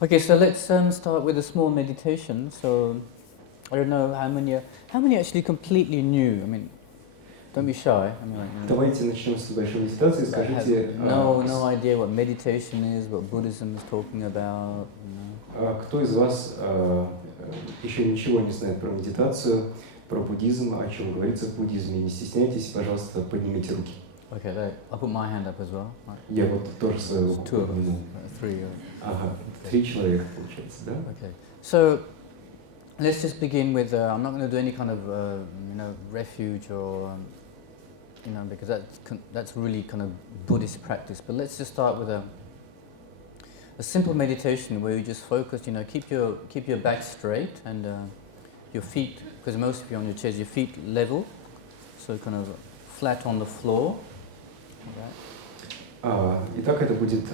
Okay, so let's start with a small meditation. So I don't know how many actually completely new. I mean, don't be shy. I mean, Давайте начнем с небольшой медитации. Скажите, no idea what meditation is, what Buddhism is talking about. Кто из вас еще ничего не знает про медитацию, про буддизм, о чем говорится в буддизме? Не стесняйтесь, пожалуйста, поднимите руки. Okay, I'll put my hand up as well. Right. Я вот тоже свою руку подниму. Three. Ага, 3 человека получается, да? Okay, so let's just begin with. I'm not going to do any kind of refuge or because that's really kind of Buddhist practice. But let's just start with a simple meditation where you just focus. Keep your back straight and your feet, because most of you on your chairs, your feet level, so kind of flat on the floor. Итак, это будет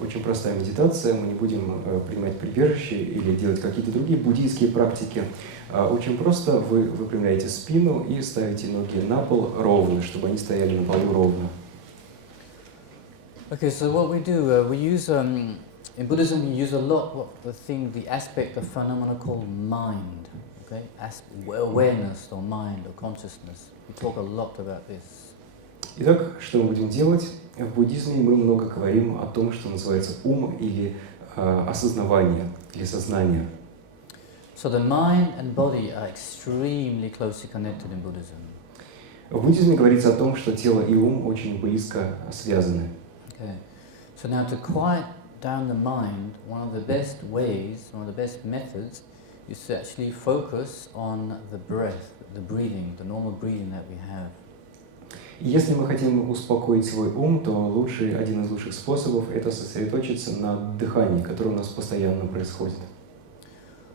очень простая медитация. Мы не будем принимать прибежище или делать какие-то другие буддийские практики. Очень просто вы выпрямляете спину и ставите ноги на пол ровно, чтобы они стояли на полу ровно. Okay, so what we do, we use in Buddhism we use a lot the aspect, the phenomena called mind. Okay, awareness or mind or consciousness. We talk a lot about this. Итак, что мы будем делать? В буддизме мы много говорим о том, что называется ум или осознавание, или сознание. So the mind and body are extremely closely connected in Buddhism. В буддизме говорится о том, что тело и ум очень близко связаны. Okay. So now to quiet down the mind, one of the best ways, one of the best methods is to actually focus on the breath, the breathing, the normal breathing that we have. Если мы хотим успокоить свой ум, то один из лучших способов – это сосредоточиться на дыхании, которое у нас постоянно происходит.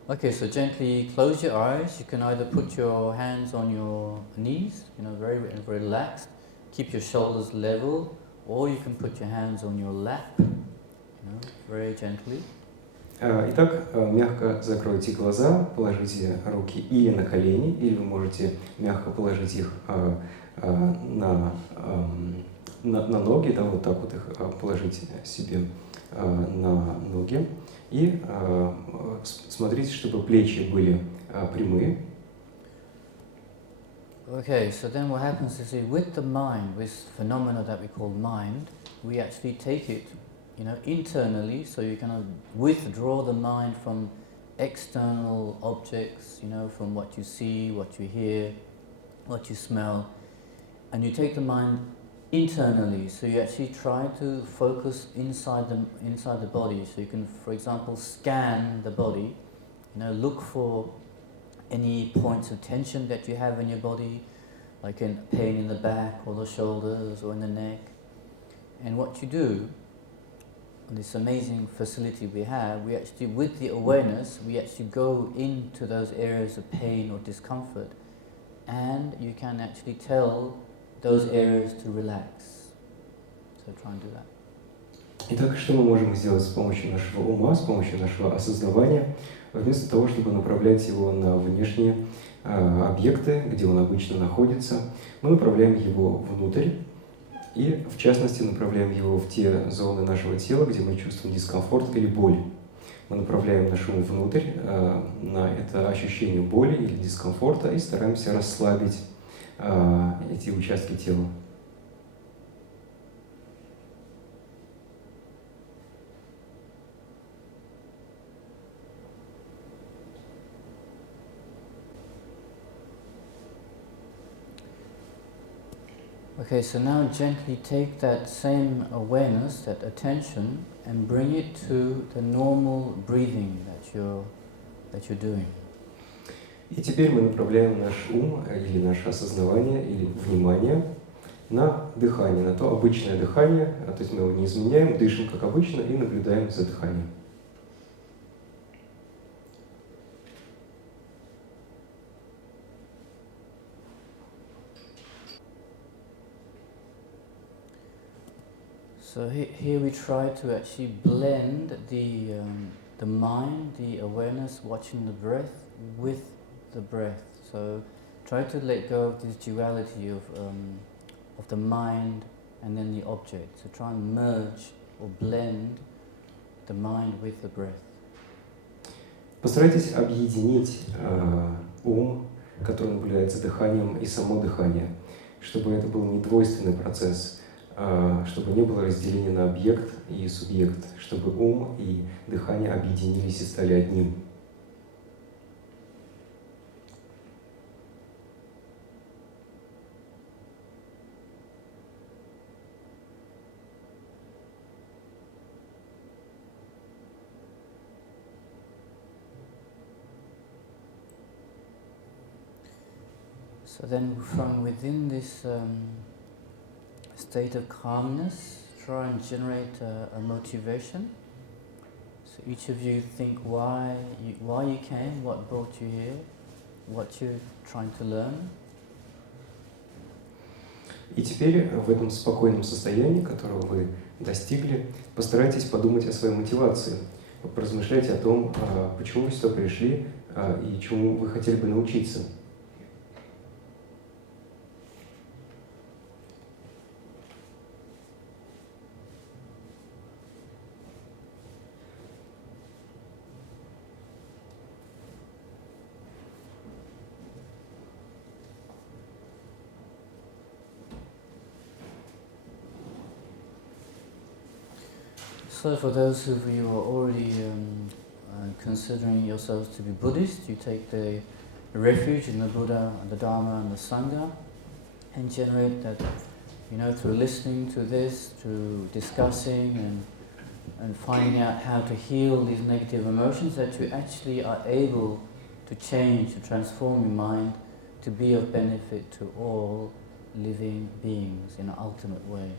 Okay, so gently close your eyes. You can either put your hands on your knees, very relaxed, keep your shoulders level, or you can put your hands on your lap, very gently. Итак, мягко закройте глаза, положите руки или на колени, или вы можете мягко положить их на ноги, да, вот так вот их положите себе на ноги и смотрите, чтобы плечи были прямые. Okay, so then what happens is with the mind, with phenomena that we call mind, we actually take it, internally, so you kind of withdraw the mind from external objects, from what you see, what you hear, what you smell. And you take the mind internally, so you actually try to focus inside the body. So you can, for example, scan the body, look for any points of tension that you have in your body, like in pain in the back or the shoulders or in the neck. And what you do, this amazing facility we have, we actually, with the awareness, we actually go into those areas of pain or discomfort, and you can actually tell those areas to relax. So try and do that. Итак, что мы можем сделать с помощью нашего ума, с помощью нашего осознавания, вместо того, чтобы направлять его на внешние объекты, где он обычно находится, мы направляем его внутрь, и в частности направляем его в те зоны нашего тела, где мы чувствуем дискомфорт или боль. Мы направляем наш ум внутрь на это ощущение боли или дискомфорта и стараемся расслабить эти участки тела. Okay, so now gently take that same awareness, that attention, and bring it to the normal breathing that you're doing. И теперь мы направляем наш ум или наше осознавание или внимание на дыхание, на то обычное дыхание, то есть мы его не изменяем, дышим как обычно и наблюдаем за дыханием. So here we try to actually blend the mind, the awareness, watching the breath with the breath. So try to let go of this duality of the mind and then the object. So try and merge or blend the mind with the breath. Постарайтесь объединить ум, который наблюдается дыханием, и само дыхание, чтобы это был не двойственный процесс, чтобы не было разделения на объект и субъект, чтобы ум и дыхание объединились и стали одним. So then from within this state of calmness, try and generate a motivation. So each of you think why you came, what brought you here, what you're trying to learn. И теперь в этом спокойном состоянии, которого вы достигли, постарайтесь подумать о своей мотивации. Поразмышляйте о том, почему вы сюда пришли и чему вы хотели бы научиться. So for those of you who are already considering yourselves to be Buddhist, you take the refuge in the Buddha, the Dharma and the Sangha, and generate that, through listening to this, through discussing and finding out how to heal these negative emotions, that you actually are able to change, to transform your mind, to be of benefit to all living beings in an ultimate way.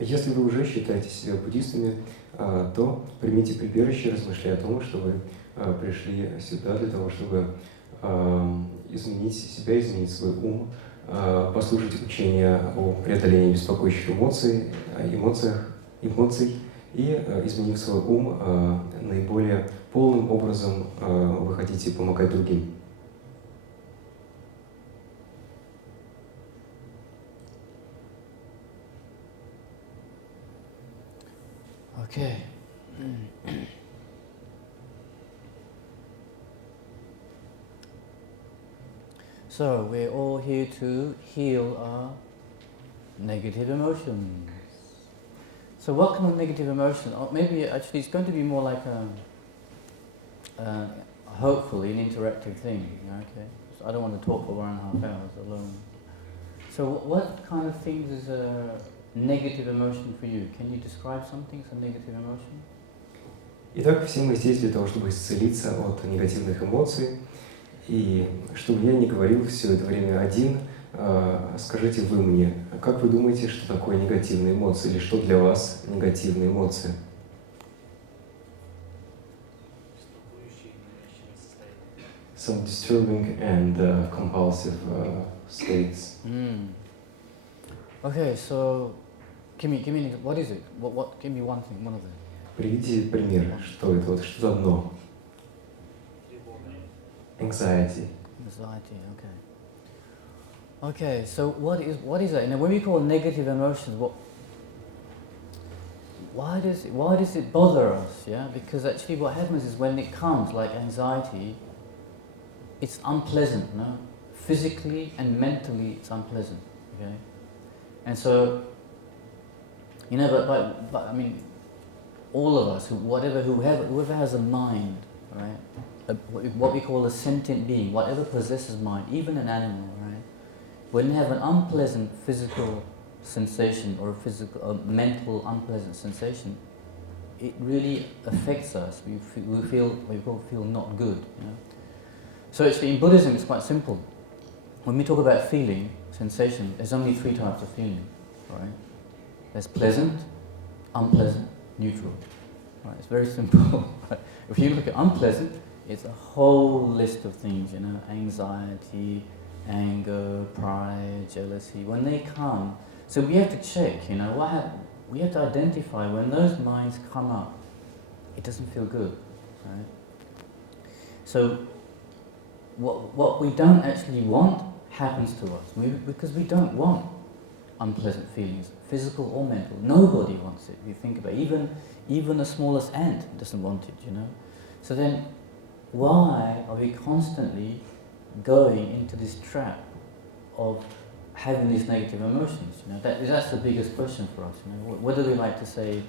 Если вы уже считаете себя буддистами, то примите прибежище, размышляя о том, что вы пришли сюда для того, чтобы изменить себя, изменить свой ум, послушать учения о преодолении беспокоящих эмоций и, изменив свой ум, наиболее полным образом вы хотите помогать другим. Okay. So we're all here to heal our negative emotions. So what kind of negative emotion? Or maybe actually it's going to be more like hopefully an interactive thing. Okay. So I don't want to talk for 1.5 hours alone. So what kind of things is negative emotion for you? Can you describe something, some negative emotion? Итак, все мы здесь для того, чтобы исцелиться от негативных эмоций. И чтобы я не говорил все это время один, скажите вы мне, как вы думаете, что такое негативные эмоции, или что для вас негативные эмоции? Some disturbing and compulsive states. Okay, so give me what is it? What give me one thing, one of them. Приведите пример, что это, вот что одно. Anxiety. Anxiety, okay. Okay, so what is that? When we call negative emotions, why does it bother us? Yeah, because actually what happens is when it comes, like anxiety, it's unpleasant, no? Physically and mentally, it's unpleasant. Okay, and so but I mean, all of us, whoever has a mind, right? What we call a sentient being, whatever possesses mind, even an animal, right? When they have an unpleasant physical sensation or a mental unpleasant sensation, it really affects us. We feel not good. So actually in Buddhism it's quite simple. When we talk about feeling, sensation, there's only 3 types of feeling, right? There's pleasant, unpleasant, neutral. Right? It's very simple. If you look at unpleasant, it's a whole list of things, anxiety, anger, pride, jealousy. When they come, so we have to check, we have to identify when those minds come up, it doesn't feel good, right? So what we don't actually want happens to us, because we don't want unpleasant feelings, physical or mental. Nobody wants it. If you think about it, even the smallest ant doesn't want it, So then, why are we constantly going into this trap of having these negative emotions? You know, that's the biggest question for us. You know, what do we like to say?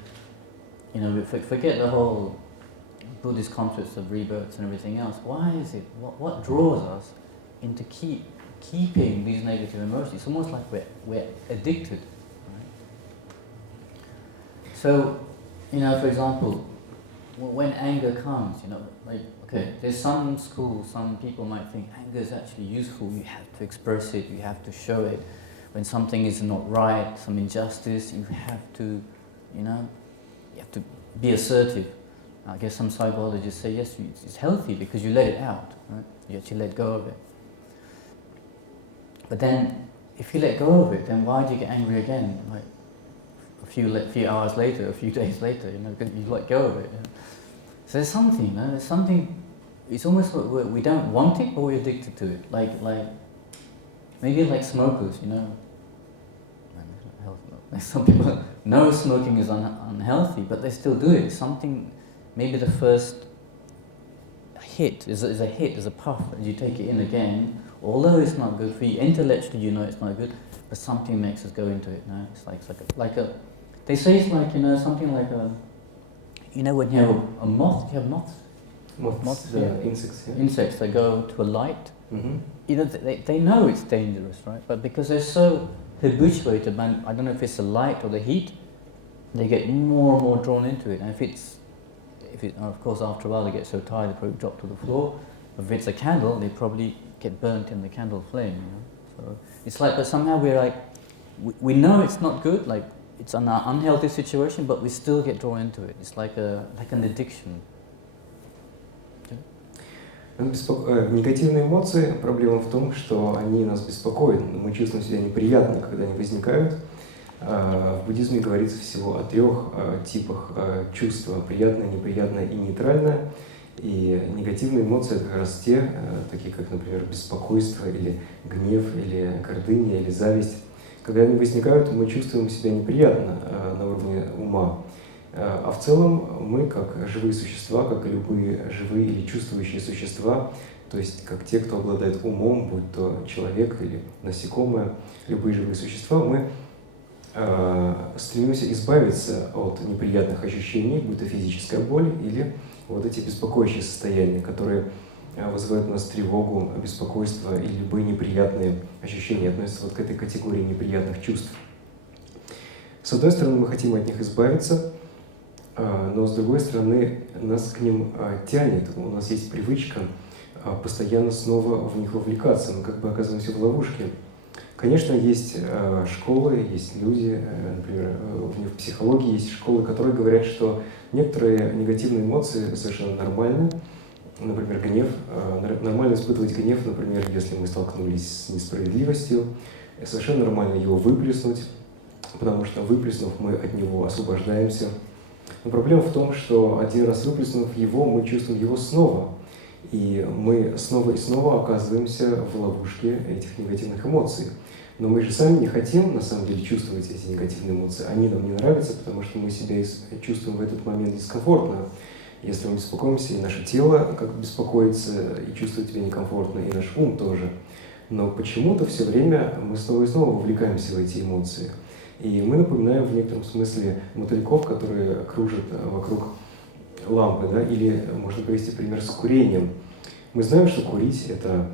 You know, forget the whole Buddhist concepts of rebirths and everything else. Why is it? What draws us into keeping these negative emotions? It's almost like we're addicted. Right? So, you know, for example, when anger comes, you know, like, okay, there's some schools, some people might think anger is actually useful. You have to express it, you have to show it. When something is not right, some injustice, you have to, you know, you have to be assertive. I guess some psychologists say, yes, it's healthy because you let it out, right? You actually let go of it. But then, if you let go of it, then why do you get angry again? Like a few hours later, a few days later, you know, because you let go of it. You know? So there's something, you know, there's something. It's almost like we don't want it, but we're addicted to it. Like maybe like smokers, you know. Some people know smoking is unhealthy, but they still do it. Something, maybe the first hit is a hit, is a puff, and you take it in again. Although it's not good for you, intellectually you know it's not good, but something makes us go into it. No, it's like a. They say it's like, you know, something like a. You know, when you have a moth, you have moths. Moths, yeah. Insects. Yeah. Insects that go to a light. Mm-hmm. You know, they know it's dangerous, right? But because they're so habituated, man, I don't know if it's the light or the heat, they get more and more drawn into it. And if it, of course, after a while they get so tired they probably drop to the floor. If it's a candle, they probably get burnt in the candle flame. You know, so it's like, but somehow we're like, we know it's not good, like it's an unhealthy situation, but we still get drawn into it. It's like an addiction. Негативные эмоции, проблема в том, что они нас беспокоят, мы чувствуем себя неприятно, когда они возникают. В буддизме говорится всего о трех типах чувства: приятное, неприятное и нейтральное. И негативные эмоции — это как раз те, такие как, например, беспокойство или гнев, или гордыня, или зависть. Когда они возникают, мы чувствуем себя неприятно на уровне ума. А в целом мы, как живые существа, как и любые живые или чувствующие существа, то есть как те, кто обладает умом, будь то человек или насекомое, любые живые существа, мы стремимся избавиться от неприятных ощущений, будь то физическая боль или вот эти беспокоящие состояния, которые вызывают у нас тревогу, беспокойство или любые неприятные ощущения, относятся вот к этой категории неприятных чувств. С одной стороны, мы хотим от них избавиться, но с другой стороны, нас к ним тянет. У нас есть привычка постоянно снова в них вовлекаться. Мы как бы оказываемся в ловушке. Конечно, есть школы, есть люди, например, в психологии есть школы, которые говорят, что некоторые негативные эмоции совершенно нормальны. Например, гнев. Нормально испытывать гнев, например, если мы столкнулись с несправедливостью. Совершенно нормально его выплеснуть, потому что, выплеснув, мы от него освобождаемся. Но проблема в том, что один раз выплеснув его, мы чувствуем его снова. И мы снова и снова оказываемся в ловушке этих негативных эмоций. Но мы же сами не хотим, на самом деле, чувствовать эти негативные эмоции. Они нам не нравятся, потому что мы себя чувствуем в этот момент дискомфортно. Если мы беспокоимся, и наше тело как беспокоится и чувствует себя некомфортно, и наш ум тоже. Но почему-то все время мы снова и снова вовлекаемся в эти эмоции. И мы напоминаем в некотором смысле мотыльков, которые кружат вокруг лампы, да? Или можно привести пример с курением. Мы знаем, что курить — это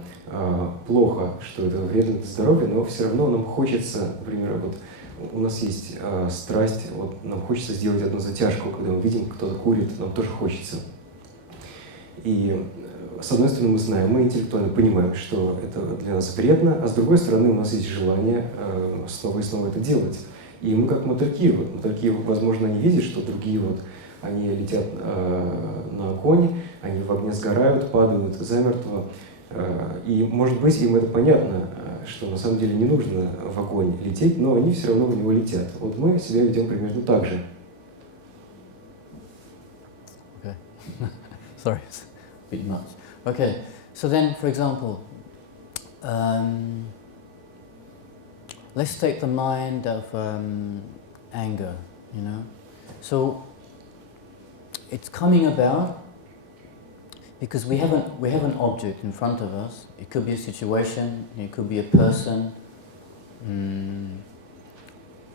плохо, что это вредно для здоровья, но все равно нам хочется, например, вот у нас есть страсть, вот нам хочется сделать одну затяжку, когда мы видим, кто-то курит, нам тоже хочется. И с одной стороны, мы знаем, мы интеллектуально понимаем, что это для нас вредно, а с другой стороны, у нас есть желание снова и снова это делать. И мы как мотыльки, возможно, они видят, что другие они летят на огонь, они в огне сгорают, падают замертво. И, может быть, им это понятно, что на самом деле не нужно в огонь лететь, но они все равно в него летят. Вот мы себя ведем примерно так же. Okay. Sorry, it's a bit much. Okay, so then, for example, let's take the mind of anger, you know. So it's coming about Because we have an object in front of us. It could be a situation, it could be a person,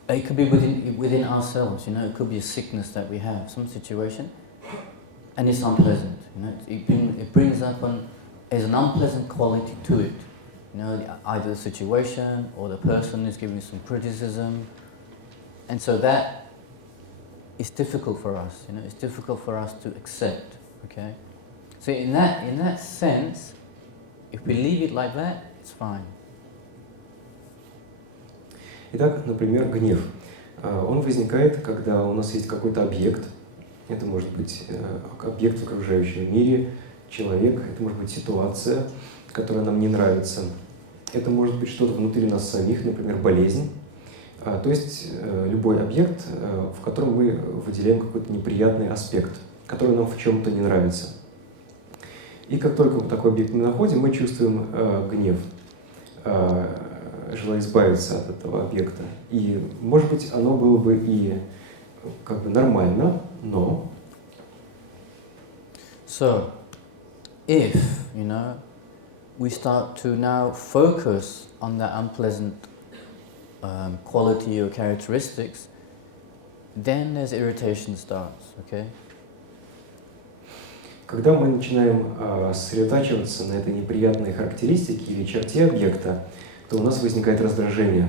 it could be within ourselves, you know, it could be a sickness that we have, some situation, and it's unpleasant, you know, it brings up there's an unpleasant quality to it, you know, either the situation or the person is giving some criticism, and so that is difficult for us, you know, it's difficult for us to accept, okay? So in that sense, if we leave it like that, it's fine. Итак, например, гнев. Он возникает, когда у нас есть какой-то объект. Это может быть объект в окружающем мире, человек, это может быть ситуация, которая нам не нравится. Это может быть что-то внутри нас самих, например, болезнь. То есть любой объект, в котором мы выделяем какой-то неприятный аспект, который нам в чем-то не нравится. И как только мы такой объект не находим, мы чувствуем гнев, желая избавиться от этого объекта. И, может быть, оно было бы и как бы нормально, но... So, if, you know, we start to now focus on that unpleasant quality or characteristics, then there's irritation starts, okay? Когда мы начинаем сосредотачиваться на этой неприятной характеристике или черте объекта, то у нас возникает раздражение.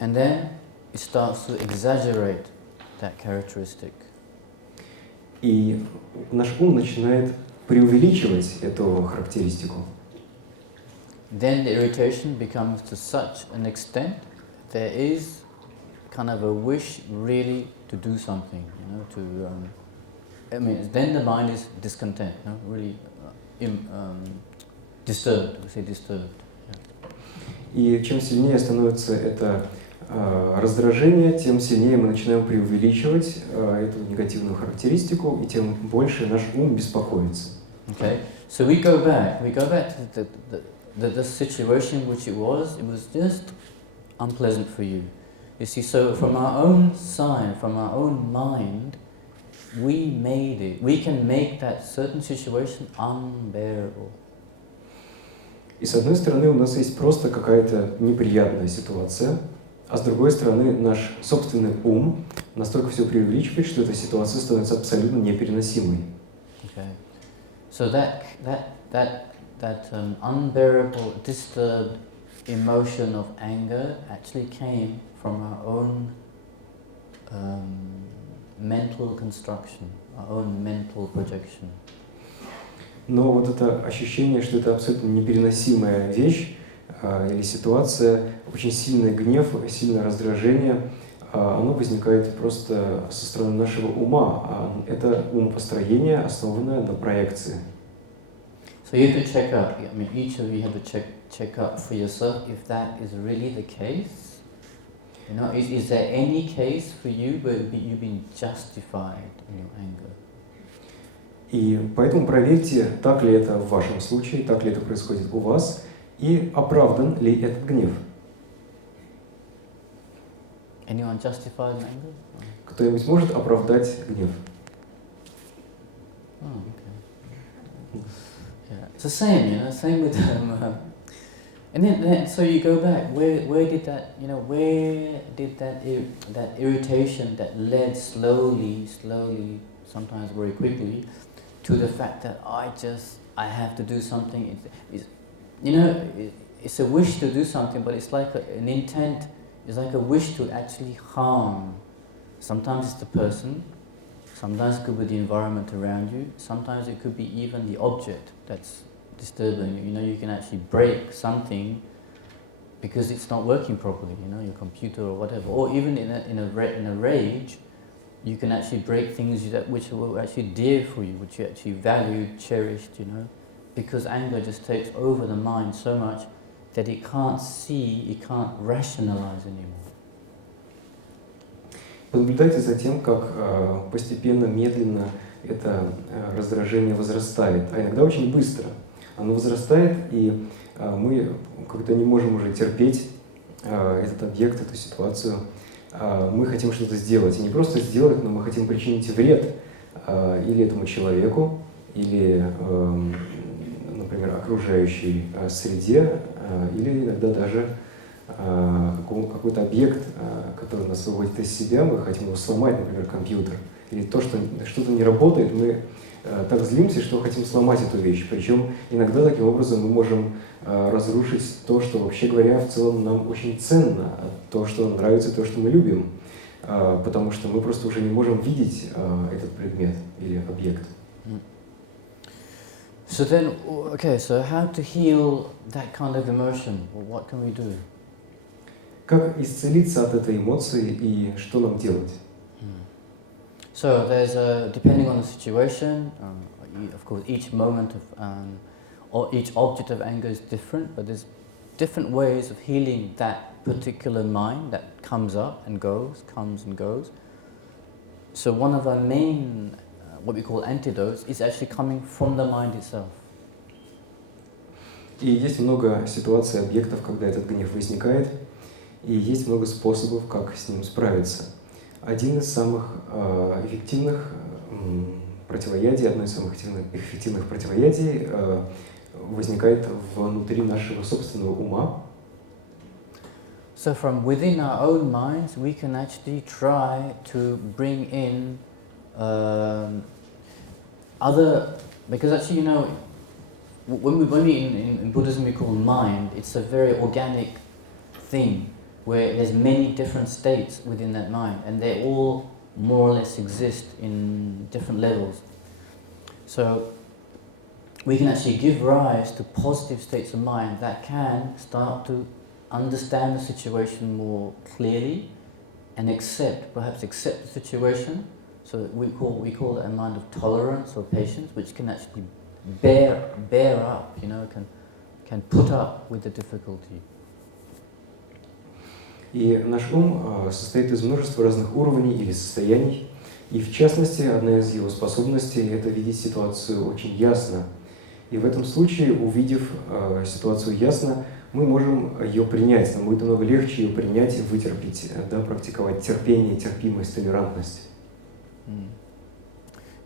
And then it starts to exaggerate that characteristic. И наш ум начинает преувеличивать эту характеристику. Then the irritation becomes to such an extent there is kind of a wish really to do something, you know, to I mean, then the mind is discontent, you know, really disturbed, we say disturbed. И чем сильнее становится это раздражение, тем сильнее мы начинаем преувеличивать эту негативную характеристику, и тем больше наш ум беспокоится. Okay, so we go back to the situation which it was just unpleasant for you. You see, so from our own side, from our own mind, we can make that certain situation unbearable. И с одной стороны у нас есть просто какая-то неприятная ситуация, а с другой стороны наш собственный ум настолько все преувеличивает, что эта ситуация становится абсолютно непереносимой. Okay. So that unbearable, disturbed emotion of anger actually came from our own mental construction, our own mental projection. Но вот это ощущение, что это абсолютно непереносимая вещь или ситуация, очень сильный гнев, сильное раздражение, оно возникает просто со стороны нашего ума. Это умопостроение, основанное на проекции. So you have to check up. I mean, each of you have to check up for yourself if that is really the case. You know, is there any case for you where you've been justified in your anger? И поэтому проверьте, так ли это в вашем случае, так ли это происходит у вас, и оправдан ли этот гнев. Anyone justified in anger? Кто-нибудь может оправдать гнев? Oh, okay. Yeah, it's the same, you know, same with and then so you go back. Where did that, you know, where did that irritation that led slowly, sometimes very quickly, to the fact that I have to do something. You know, it's a wish to do something, but it's like an intent. It's like a wish to actually harm. Sometimes it's the person. Sometimes it could be the environment around you. Sometimes it could be even the object that's disturbing you. You know, you can actually break something because it's not working properly. You know, your computer or whatever. Or even in a rage, you can actually break things which were actually dear for you, which you actually valued, cherished. You know, because anger just takes over the mind so much that it can't see, it can't rationalize anymore. Понаблюдайте за тем, как постепенно, медленно это раздражение возрастает, а иногда очень быстро. Оно возрастает, и мы как-то не можем уже терпеть этот объект, эту ситуацию. Мы хотим что-то сделать, и не просто сделать, но мы хотим причинить вред или этому человеку, или, например, окружающей среде, или иногда даже какой-то объект, который нас выводит из себя, мы хотим его сломать, например, компьютер, или то, что что-то не работает, мы так злимся, что хотим сломать эту вещь. Причем иногда таким образом мы можем разрушить то, что, вообще говоря, в целом нам очень ценно, то, что нам нравится, то, что мы любим, потому что мы просто уже не можем видеть этот предмет или объект. So then, okay, so how to heal that kind of emotion? Well, what can we do? Как исцелиться от этой эмоции и что нам делать? So there's depending on the situation, of course, each moment of or each object of anger is different, but there's different ways of healing that particular mind that comes up and goes, comes and goes. So one of our main, what we call antidotes, is actually coming from the mind itself. И есть много ситуаций, объектов, когда этот гнев возникает, и есть много способов, как с ним справиться. Один из самых эффективных противоядий, одно из самых эффективных противоядий возникает внутри нашего собственного ума. So from within our own minds, we can actually try to bring in other, because actually, you know, when we in Buddhism we call mind, it's a very organic thing where there's many different states within that mind, and they all more or less exist in different levels. So we can actually give rise to positive states of mind that can start to understand the situation more clearly and perhaps accept the situation. So we call it a mind of tolerance or patience, which can actually bear up, you know, can put up with the difficulty. И наш ум состоит из множества разных уровней или состояний, и в частности, одна из его способностей – это видеть ситуацию очень ясно. И в этом случае, увидев ситуацию ясно, мы можем ее принять, нам будет намного легче ее принять и вытерпеть, да, практиковать терпение, терпимость, толерантность.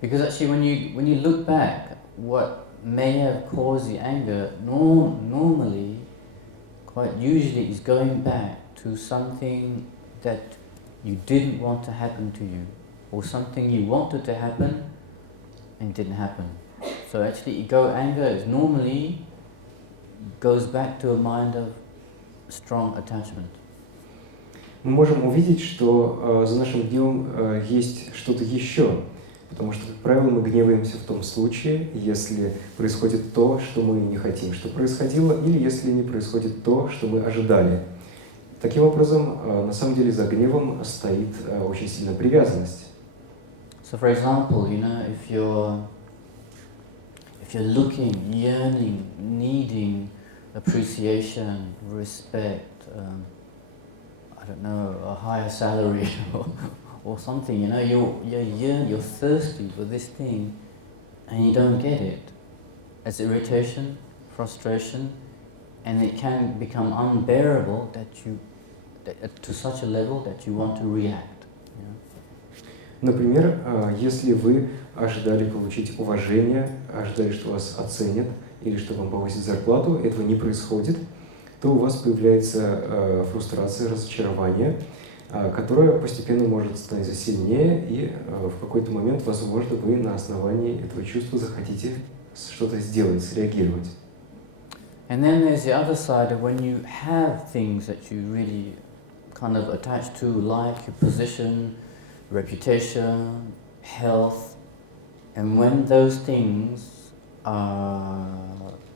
Because actually, when you look back, what may have caused the anger normally, quite usually, is going back to something that you didn't want to happen to you, or something you wanted to happen and didn't happen. So actually, anger is normally goes back to a mind of strong attachment. Мы можем увидеть, что за нашим гневом есть что-то еще, потому что, как правило, мы гневаемся в том случае, если происходит то, что мы не хотим, что происходило, или если не происходит то, что мы ожидали. Таким образом, на самом деле за гневом стоит очень сильная привязанность. So, for example, you know, if you're looking, yearning, needing appreciation, respect, I don't know, a higher salary or something, you know, you're thirsty for this thing and you don't get it. It's irritation, frustration, and it can become unbearable to such a level that you want to react. You know? Например, если вы ожидали получить уважение, ожидали, что вас оценят или что вам повысят зарплату, этого не происходит, то у вас появляется фрустрация, разочарование, которое постепенно может становиться сильнее, и в какой-то момент, возможно, вы на основании этого чувства захотите что-то сделать, среагировать. And then there's the other side of when you have things that you really kind of attach to, like your position, reputation, health, and when those things are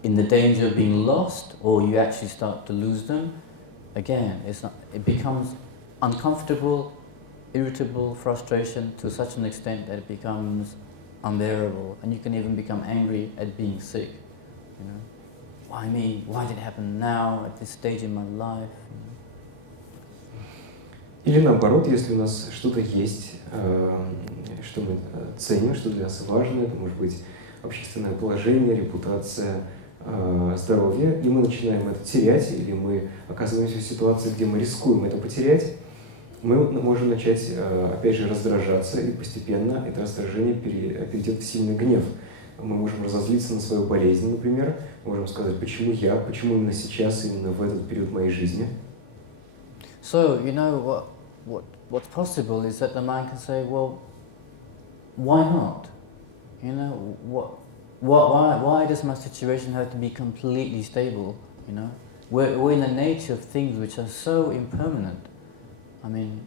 in the danger of being lost, or you actually start to lose them, again, it becomes uncomfortable, irritable, frustration to such an extent that it becomes unbearable, and you can even become angry at being sick. You know, why me? Why did it happen now at this stage in my life? Или наоборот, если у нас что-то есть, что мы ценим, что для нас важно, это может быть общественное положение, репутация, здоровье, и мы начинаем это терять, или мы оказываемся в ситуации, где мы рискуем это потерять, мы можем начать, опять же, раздражаться, и постепенно это раздражение перейдет в сильный гнев. Мы можем разозлиться на свою болезнь, например. Мы можем сказать, почему я, почему именно сейчас, именно в этот период моей жизни. So, you know, what's possible is that the mind can say, well, why not? You know, why does my situation have to be completely stable, you know? We're in the nature of things which are so impermanent. I mean,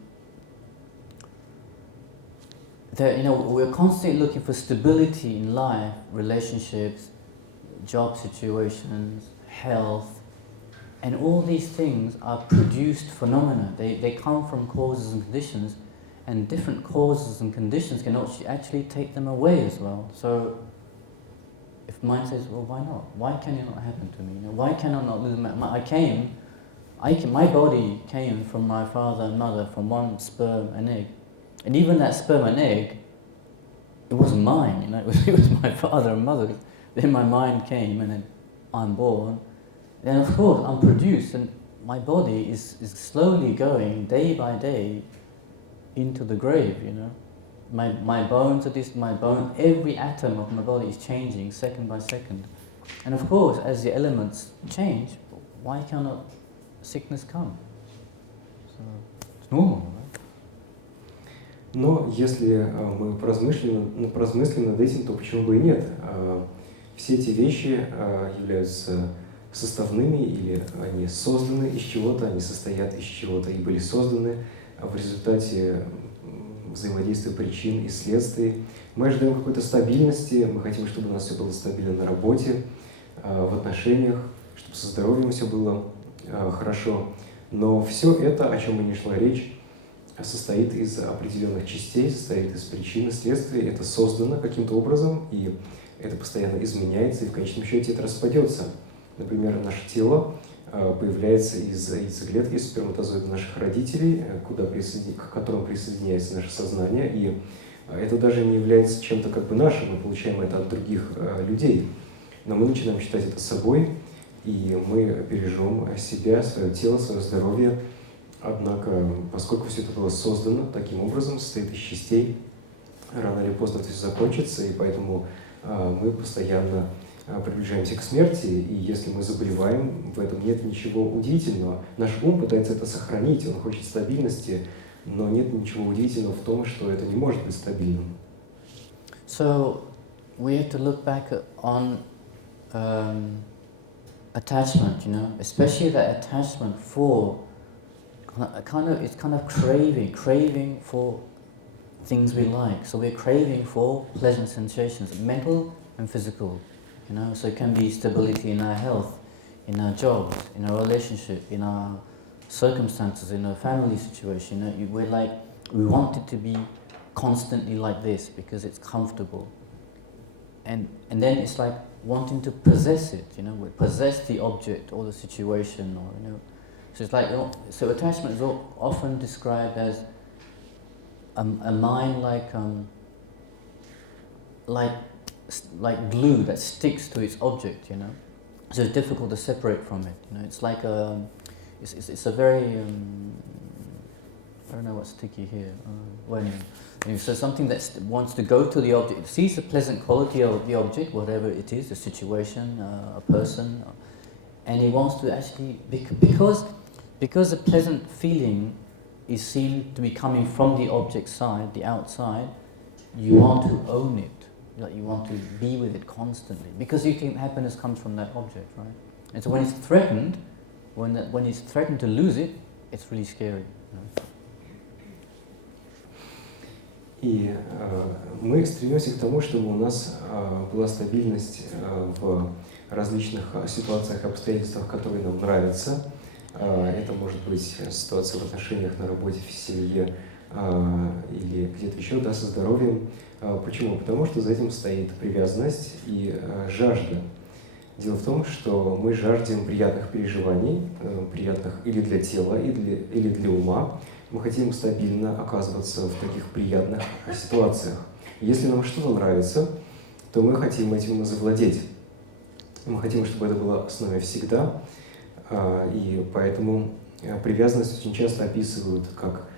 you know, we're constantly looking for stability in life, relationships, job situations, health, and all these things are produced phenomena. They come from causes and conditions, and different causes and conditions can actually take them away as well. So, if mind says, well, why not? Why can it not happen to me? You know, why can I not lose my body came from my father and mother, from one sperm and egg. And even that sperm and egg, it wasn't mine, you know, it was my father and mother. Then my mind came and then I'm born. Then of course I'm produced and my body is slowly going day by day into the grave, you know. My bones are every atom of my body is changing second by second. And of course, as the elements change, why cannot sickness come? So it's normal, right? Но если мы поразмыслим над этим, то почему бы и нет? Все эти вещи являются составными, или они созданы из чего-то, они состоят из чего-то и были созданы в результате взаимодействия причин и следствий. Мы ожидаем какой-то стабильности, мы хотим, чтобы у нас все было стабильно на работе, в отношениях, чтобы со здоровьем все было хорошо. Но все это, о чем и не шла речь, состоит из определенных частей, состоит из причин и следствий. Это создано каким-то образом, и это постоянно изменяется, и в конечном счете это распадется. Например, наше тело появляется из яйцеклетки, из сперматозоида наших родителей, к которым присоединяется наше сознание, и это даже не является чем-то как бы нашим, мы получаем это от других людей, но мы начинаем считать это собой, и мы бережем себя, свое тело, свое здоровье. Однако, поскольку все это было создано таким образом, состоит из частей, рано или поздно это все закончится, и поэтому мы постоянно приближаемся к смерти, и если мы заболеваем, в этом нет ничего удивительного. Наш ум пытается это сохранить, он хочет стабильности, но нет ничего удивительного в том, что это не может быть стабильным. So we have to look back on attachment, you know, especially that attachment for it's kind of craving for things we like. So we're craving for pleasant sensations, mental and physical. You know, so it can be stability in our health, in our jobs, in our relationship, in our circumstances, in our family situation. You know, we want it to be constantly like this because it's comfortable. And then it's like wanting to possess it, you know, we possess the object or the situation, or you know. So it's like, so attachment is often described as a mind like glue that sticks to its object, you know. So it's difficult to separate from it. You know, it's like it's a very I don't know what's sticky here. So something that wants to go to the object, sees the pleasant quality of the object, whatever it is, a situation, a person, and it wants to actually because the pleasant feeling is seen to be coming from the object side, the outside. You want to own it. Like you want to be with it constantly because you think happiness comes from that object, right? And so when it's threatened, when it's threatened to lose it, it's really scary. You know? И мы стремимся к тому, чтобы у нас была стабильность в различных ситуациях и обстоятельствах, которые нам нравятся. Это может быть ситуация в отношениях, на работе, в семье или где-то еще, да, со здоровьем. Почему? Потому что за этим стоит привязанность и жажда. Дело в том, что мы жаждем приятных переживаний, приятных или для тела, или для ума. Мы хотим стабильно оказываться в таких приятных ситуациях. Если нам что-то нравится, то мы хотим этим завладеть. Мы хотим, чтобы это было с нами всегда. И поэтому привязанность очень часто описывают как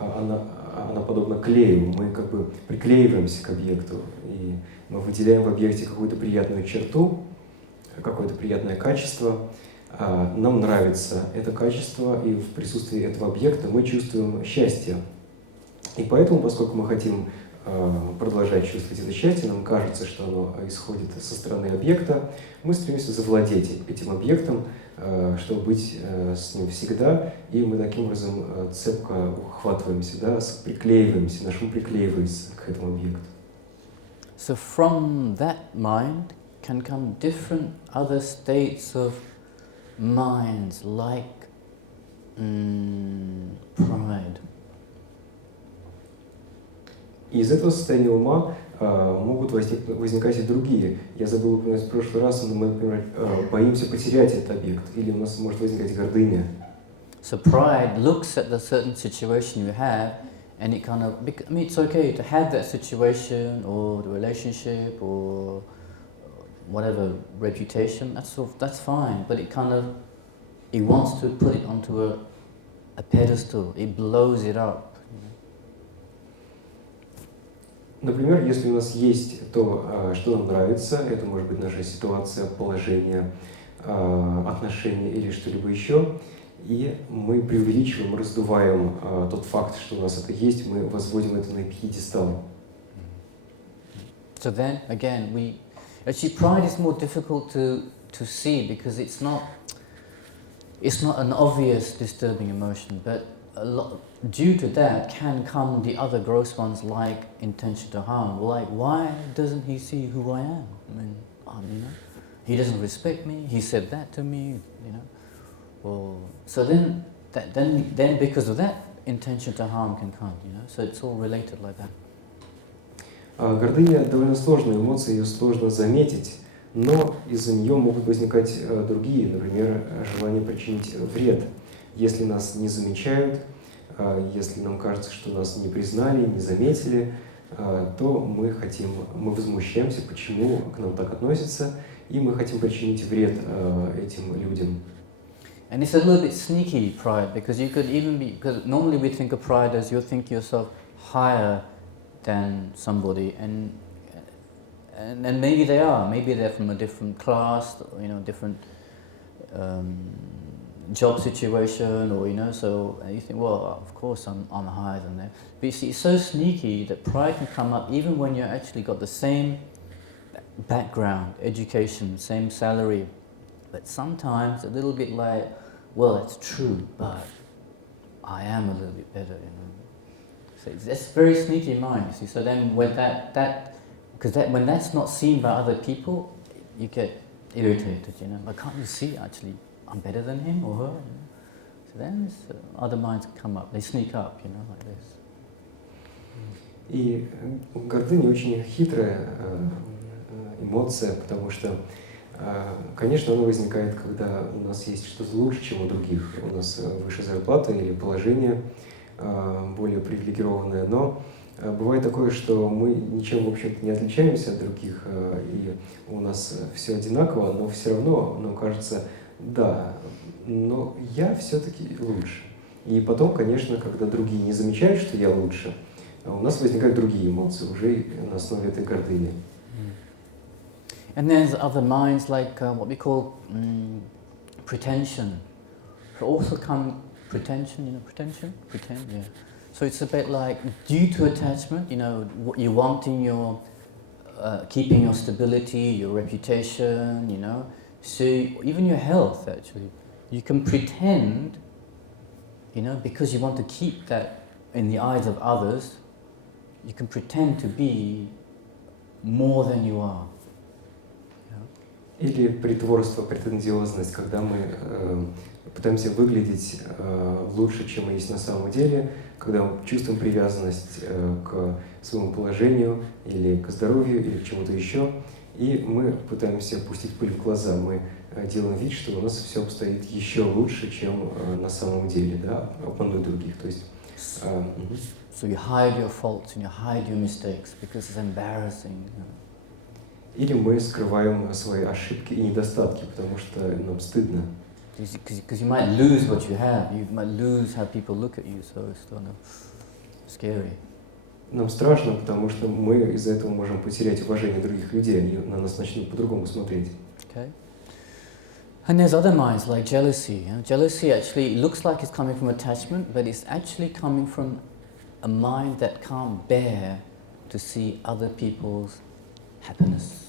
она подобна клею. Мы как бы приклеиваемся к объекту, и мы выделяем в объекте какую-то приятную черту, какое-то приятное качество. Нам нравится это качество, и в присутствии этого объекта мы чувствуем счастье. И поэтому, поскольку мы хотим продолжать чувствовать это счастье, нам кажется, что оно исходит со стороны объекта, мы стремимся завладеть этим объектом, чтобы быть с ним всегда, и мы таким образом цепко ухватываемся, да, приклеиваемся, наш ум приклеивается к этому объекту. So from that mind can come different other states of minds, like pride. И из этого состояния ума могут возникать и другие. Я забыл упомянуть в прошлый раз, мы, например, боимся потерять этот объект, или у нас может возникать гордыня. So pride looks at the certain situation you have, and it kind of, I mean, it's okay to have that situation or the relationship or whatever reputation. That's fine, but it kind of, it wants to put it onto a pedestal. It blows it up. Например, если у нас есть то, что нам нравится, это может быть наша ситуация, положение, отношения или что-либо еще, и мы преувеличиваем, раздуваем тот факт, что у нас это есть, мы возводим это на пьедестал. So then, again, actually pride is more difficult to see because it's not an obvious disturbing emotion, but due to that can come the other gross ones like intention to harm. Like, why doesn't he see who I am? I mean, you know, he doesn't respect me. He said that to me, you know. Or so then because of that, intention to harm can come. You know, so it's all related like that. Гордыня довольно сложная эмоция, ее сложно заметить, но из-за нее могут возникать другие, например, желание причинить вред. Если нас не замечают, если нам кажется, что нас не признали, не заметили, то мы возмущаемся, почему к нам так относятся, и мы хотим причинить вред этим людям. And it's a little bit sneaky pride, because you could even be, because normally we think of pride as you think yourself higher than somebody, and maybe they are, maybe they're from a different class, you know, different job situation, or you know, so you think, well, of course I'm higher than them. But you see, it's so sneaky that pride can come up even when you actually got the same background, education, same salary, but sometimes a little bit like, well, that's true, but I am a little bit better, you know. So it's very sneaky mind, you see. So then when when that's not seen by other people, you get irritated, you know. Like, can't you see actually I'm better than him or her? You know? So then other minds come up, they sneak up, you know, like this. И гордыня очень хитрая эмоция, потому что, конечно, она возникает, когда у нас есть что-то лучше, чем у других. У нас выше зарплата или положение более привилегированное, но бывает такое, что мы ничем, в общем-то, не отличаемся от других, и у нас все одинаково, но все равно нам кажется, да, но я все-таки лучше. И потом, конечно, когда другие не замечают, что я лучше, у нас возникают другие эмоции, уже на основе этой гордыни. And there's other minds like what we call pretension. So also come pretension, you know, pretend, yeah. So it's a bit like due to attachment, you know, you wanting your, keeping your stability, your reputation, you know, so even your health actually, you can pretend, you know, because you want to keep that in the eyes of others, you can pretend to be more than you are. Или притворство, претензиозность, когда мы пытаемся выглядеть лучше, чем мы есть на самом деле, когда мы чувствуем привязанность к своему положению или к здоровью или к чему-то еще, и мы пытаемся пустить пыль в глаза, мы делаем вид, что у нас все обстоит еще лучше, чем на самом деле, да, обмануть других. То есть, So you hide your faults and you hide your mistakes because it's embarrassing. Или мы скрываем свои ошибки и недостатки, потому что нам стыдно. Because you might lose what you have, you might lose how people look at you, so it's scary. Нам страшно, потому что мы из-за этого можем потерять уважение других людей, они на нас начнут по-другому смотреть. Okay. And there's other minds like jealousy. Jealousy actually looks like it's coming from attachment, but it's actually coming from a mind that can't bear to see other people's happiness.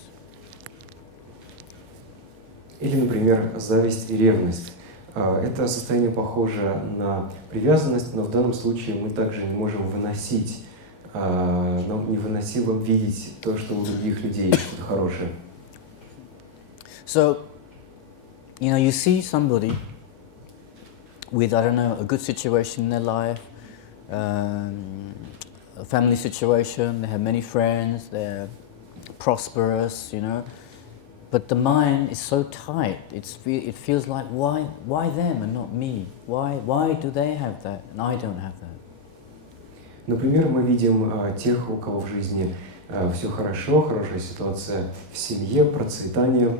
Или, например, зависть и ревность. Это состояние похоже на привязанность, но в данном случае мы также не можем выносить, нам невыносимо видеть то, что у других людей есть что-то хорошее. So, you see somebody with, I don't know, a good situation in their life, a family situation, they have many friends, they're prosperous, but the mind is so tight. It feels like, why them and not me? Why do they have that and I don't have that? Например, мы видим тех, у кого в жизни все хорошо, хорошая ситуация в семье, процветание,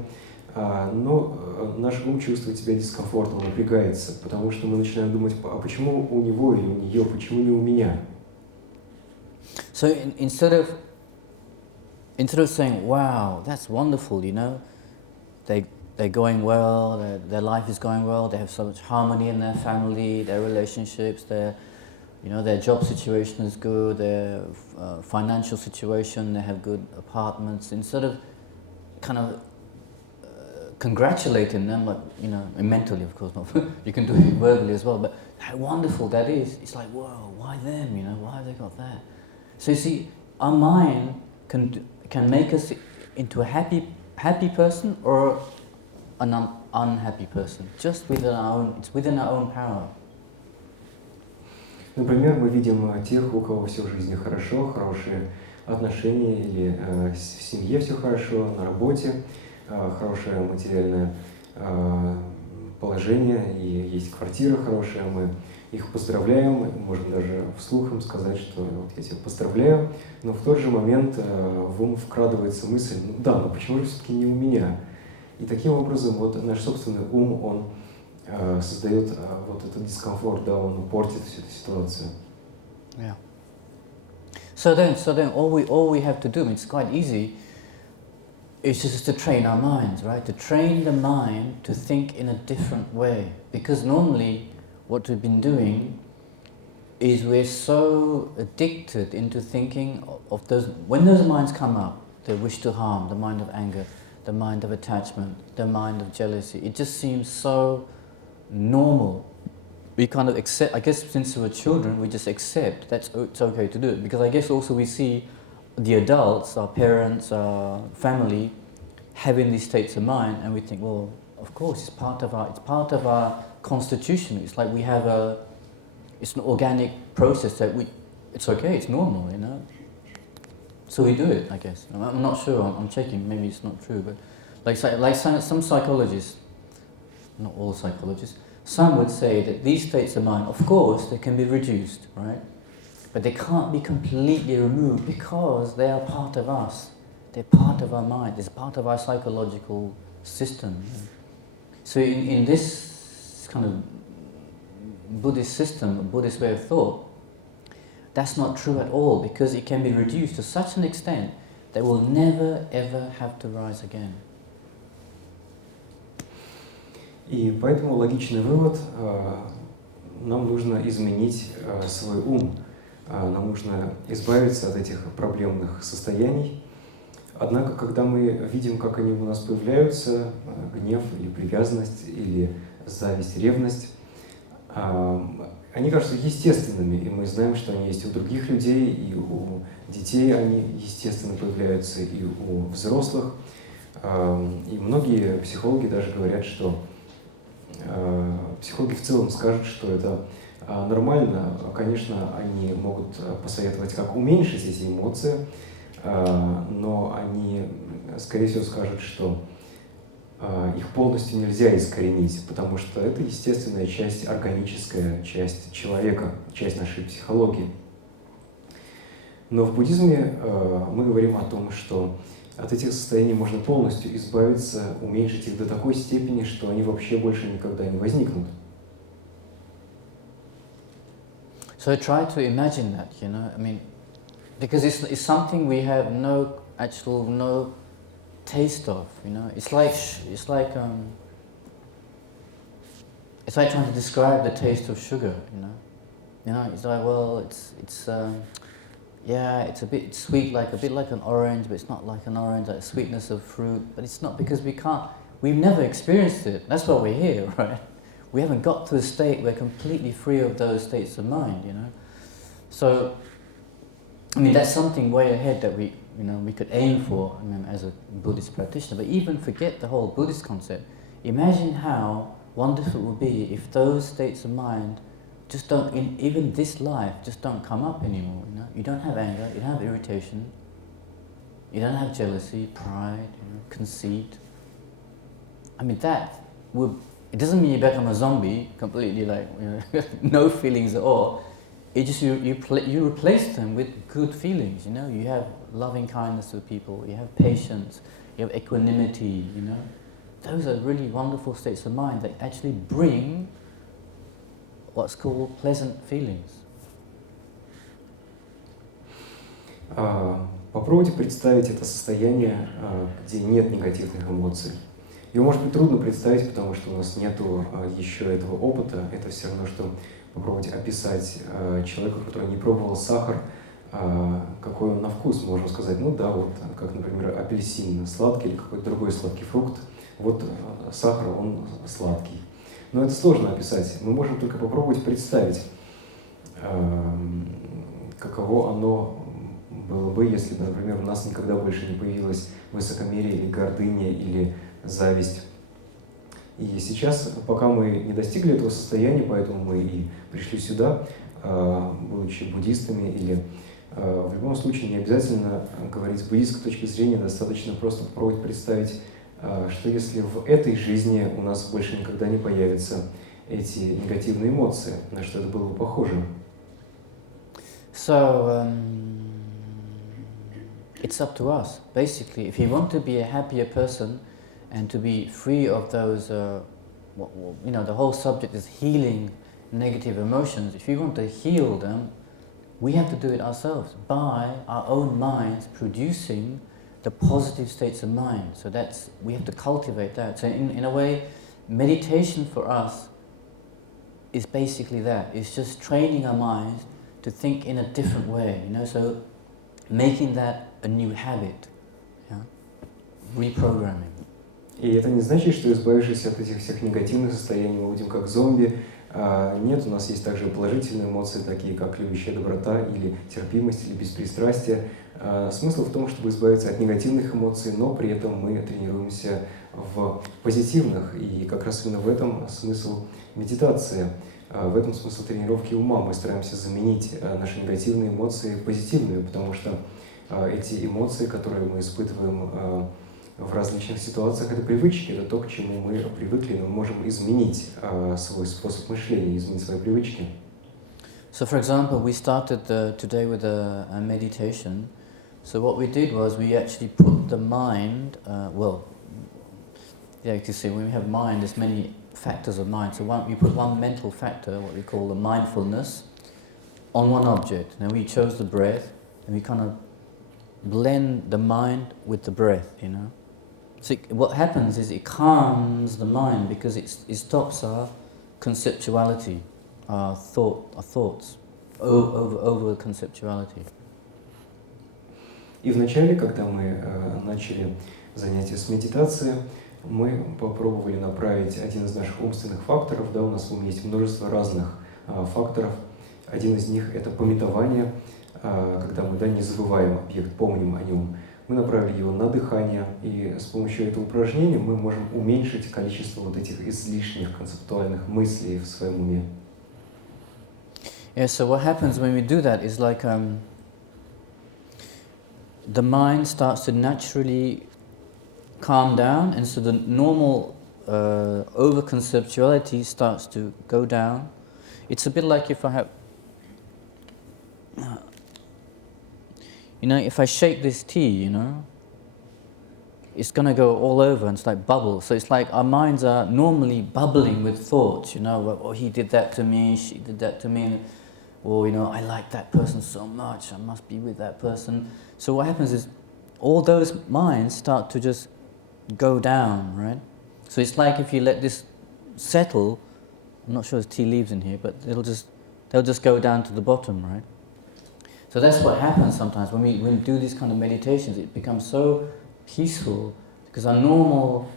но наш ум чувствует себя дискомфортно, он напрягается, потому что мы начинаем думать, а почему у него или у нее, почему не у меня? So instead of saying, wow, that's wonderful, they're going well, their life is going well, they have so much harmony in their family, their relationships, their job situation is good, their financial situation, they have good apartments. Instead of kind of congratulating them, like, mentally, of course, not you can do it verbally as well, but how wonderful that is. It's like, whoa, why them? Why have they got that? So you see, our mind can make us into a happy person or an unhappy person, just within our own power. Например, мы видим тех, у кого все в жизни хорошо, хорошие отношения, или в семье все хорошо, на работе хорошее материальное положение, и есть квартира хорошая, мы их поздравляем, можем даже вслух им сказать, что вот я тебя поздравляю, но в тот же момент в ум вкрадывается мысль, но почему же все-таки не у меня? И таким образом вот наш собственный ум, он создает вот этот дискомфорт, он портит всю эту ситуацию. Yeah. So then all we have to do, it's quite easy, is just to train our minds, right? To train the mind to think in a different way. Because normally what we've been doing is we're so addicted into thinking of those, when those minds come up, the wish to harm, the mind of anger, the mind of attachment, the mind of jealousy, it just seems so normal. We kind of accept, I guess since we were children, we just accept it's okay to do it. Because I guess also we see the adults, our parents, our family, having these states of mind, and we think, well, of course, it's part of our constitution. It's like we have it's an organic process that it's okay, it's normal, So we do it, I guess. I'm not sure, I'm checking, maybe it's not true, but like some psychologists, not all psychologists, some would say that these states of mind, of course, they can be reduced, right? But they can't be completely removed because they are part of us. They're part of our mind. It's part of our psychological system. So in this kind of Buddhist system, Buddhist way of thought, that's not true at all because it can be reduced to such an extent that we'll never ever have to rise again. И поэтому логичный вывод, нам нужно изменить свой ум, нам нужно избавиться от этих проблемных состояний. Однако, когда мы видим, как они у нас появляются, гнев или привязанность, или зависть, ревность, они кажутся естественными, и мы знаем, что они есть у других людей, и у детей они естественно появляются, и у взрослых. И многие психологи даже говорят, что психологи в целом скажут, что это нормально. Конечно, они могут посоветовать, как уменьшить эти эмоции, но они, скорее всего, скажут, что их полностью нельзя искоренить, потому что это естественная часть, органическая часть человека, часть нашей психологии. Но в буддизме мы говорим о том, что от этих состояний можно полностью избавиться, уменьшить их до такой степени, что они вообще больше никогда не возникнут. So try to imagine that, you know. I mean, because it's something we have no taste of, you know. It's like trying to describe the taste of sugar, you know. You know, it's like, well, it's a bit sweet, like a bit like an orange, but it's not like an orange, like sweetness of fruit. But it's not because we've never experienced it. That's why we're here, right? We haven't got to a state where we're completely free of those states of mind, you know. So, I mean, that's something way ahead that we could aim for, I mean, as a Buddhist practitioner. But even forget the whole Buddhist concept. Imagine how wonderful it would be if those states of mind just don't, in even this life, just don't come up anymore. You know, you don't have anger, you don't have irritation, you don't have jealousy, pride, conceit. I mean, that would. It doesn't mean you become a zombie, completely like no feelings at all. It just you replace them with good feelings. You know, you have loving kindness to people, you have patience, you have equanimity. You know, those are really wonderful states of mind that actually bring what's called pleasant feelings. Попробуйте представить это состояние, где нет негативных эмоций. Его, может быть, трудно представить, потому что у нас нету еще этого опыта. Это все равно, что попробовать описать человеку, который не пробовал сахар, какой он на вкус. Мы можем сказать, ну да, вот как, например, апельсин сладкий или какой-то другой сладкий фрукт. Вот сахар, он сладкий. Но это сложно описать. Мы можем только попробовать представить, каково оно было бы, если бы, например, у нас никогда больше не появилось высокомерие или гордыня или зависть. И сейчас, пока мы не достигли этого состояния, поэтому мы и пришли сюда, будучи буддистами, или в любом случае не обязательно говорить с буддистской точки зрения, достаточно просто попробовать представить, что если в этой жизни у нас больше никогда не появятся эти негативные эмоции, на что это было бы похоже. So, it's up to us. Basically, if you want to be a happier person, and to be free of those, the whole subject is healing negative emotions. If you want to heal them, we have to do it ourselves by our own minds producing the positive states of mind. So we have to cultivate that. So in a way, meditation for us is basically that. It's just training our minds to think in a different way, you know, so making that a new habit, yeah? Reprogramming. И это не значит, что избавившись от этих всех негативных состояний, мы будем как зомби. Нет, у нас есть также положительные эмоции, такие как любящая доброта или терпимость, или беспристрастие. Смысл в том, чтобы избавиться от негативных эмоций, но при этом мы тренируемся в позитивных. И как раз именно в этом смысл медитации. В этом смысл тренировки ума. Мы стараемся заменить наши негативные эмоции позитивными, потому что эти эмоции, которые мы испытываем в различных ситуациях, это привычки, это то, к чему мы привыкли, но мы можем изменить свой способ мышления, изменить свои привычки. So, for example, we started today with a meditation. So what we did was we actually put the mind, you can see when we have mind, there's many factors of mind. So we put one mental factor, what we call the mindfulness, on one object. Now we chose the breath, and we kind of blend the mind with the breath, you know. So what happens is it calms the mind because it stops our conceptuality, our thoughts, over conceptuality. И вначале, когда мы начали занятия с медитацией, мы попробовали направить один из наших умственных факторов. Да, у нас в уме есть множество разных факторов. Один из них – это памятование, когда мы не забываем объект, помним о нем. Мы направили его на дыхание, и с помощью этого упражнения мы можем уменьшить количество вот этих излишних концептуальных мыслей в своем уме. Yeah, so what happens when we do that is like the mind starts to naturally calm down, and so the normal over-conceptuality starts to go down. It's a bit like if I have, if I shake this tea, it's going to go all over and it's like bubbles. So it's like our minds are normally bubbling with thoughts, oh, he did that to me, she did that to me. or I like that person so much, I must be with that person. So what happens is all those minds start to just go down, right? So it's like if you let this settle, I'm not sure there's tea leaves in here, but they'll just go down to the bottom, right? So that's what happens sometimes when we do these kind of meditations. It becomes so peaceful because our normal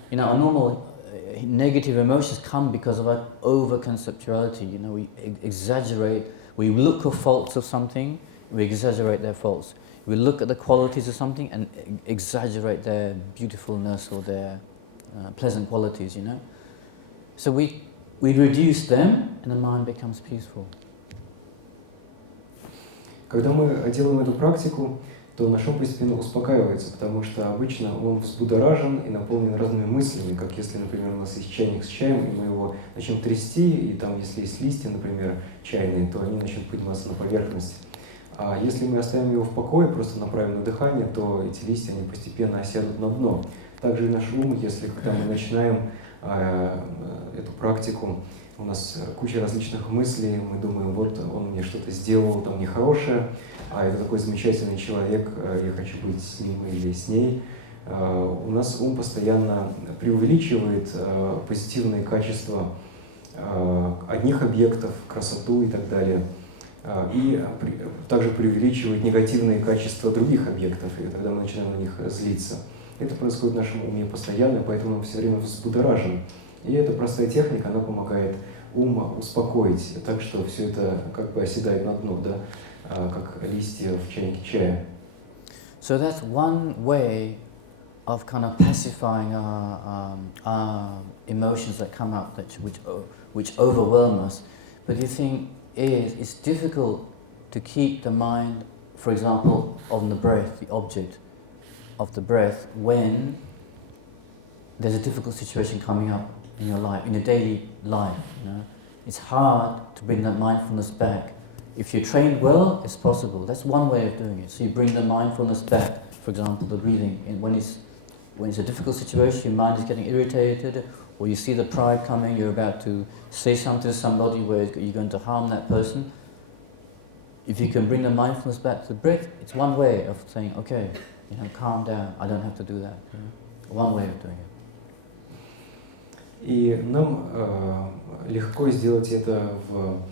negative emotions come because of our over-conceptuality. We exaggerate. We look for faults of something, we exaggerate their faults. We look at the qualities of something and exaggerate their beautifulness or their pleasant qualities. So we reduce them, and the mind becomes peaceful. Когда мы делаем эту практику, то наш ум постепенно успокаивается, потому что обычно он взбудоражен и наполнен разными мыслями, как если, например, у нас есть чайник с чаем, и мы его начнем трясти, и там, если есть листья, например, чайные, то они начнут подниматься на поверхность. А если мы оставим его в покое, просто направим на дыхание, то эти листья, они постепенно осядут на дно. Также и наш ум, если когда мы начинаем эту практику, у нас куча различных мыслей, мы думаем, вот он мне что-то сделал там нехорошее, а это такой замечательный человек, я хочу быть с ним или с ней. У нас ум постоянно преувеличивает позитивные качества одних объектов, красоту и так далее, и также преувеличивает негативные качества других объектов, и тогда мы начинаем на них злиться. Это происходит в нашем уме постоянно, поэтому он все время взбудоражен. И эта простая техника, она помогает ум успокоить, так что все это как бы оседает на дно, да, как листья в чайнике чая. So that's one way of kind of pacifying our emotions that come up, which overwhelm us. But the thing is, it's difficult to keep the mind, for example, on the breath, the object of the breath, when there's a difficult situation coming up in your life, in your daily life. It's hard to bring that mindfulness back. If you're trained well, it's possible. That's one way of doing it. So you bring the mindfulness back. For example, the breathing. When it's a difficult situation, your mind is getting irritated, or you see the pride coming, you're about to say something to somebody where you're going to harm that person. If you can bring the mindfulness back to the breath, it's one way of saying, okay, calm down, I don't have to do that. One way of doing it. И нам легко сделать это в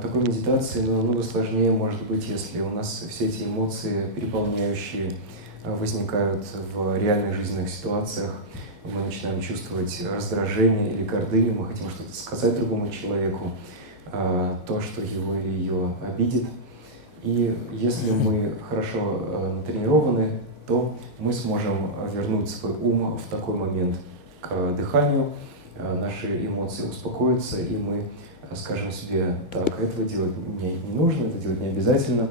такой медитации, но намного сложнее может быть, если у нас все эти эмоции переполняющие возникают в реальных жизненных ситуациях. Мы начинаем чувствовать раздражение или гордыню, мы хотим что-то сказать другому человеку, то, что его или ее обидит. И если мы хорошо натренированы, то мы сможем вернуть свой ум в такой момент к дыханию, наши эмоции успокоятся, и мы скажем себе, так, этого делать мне не нужно, это делать не обязательно,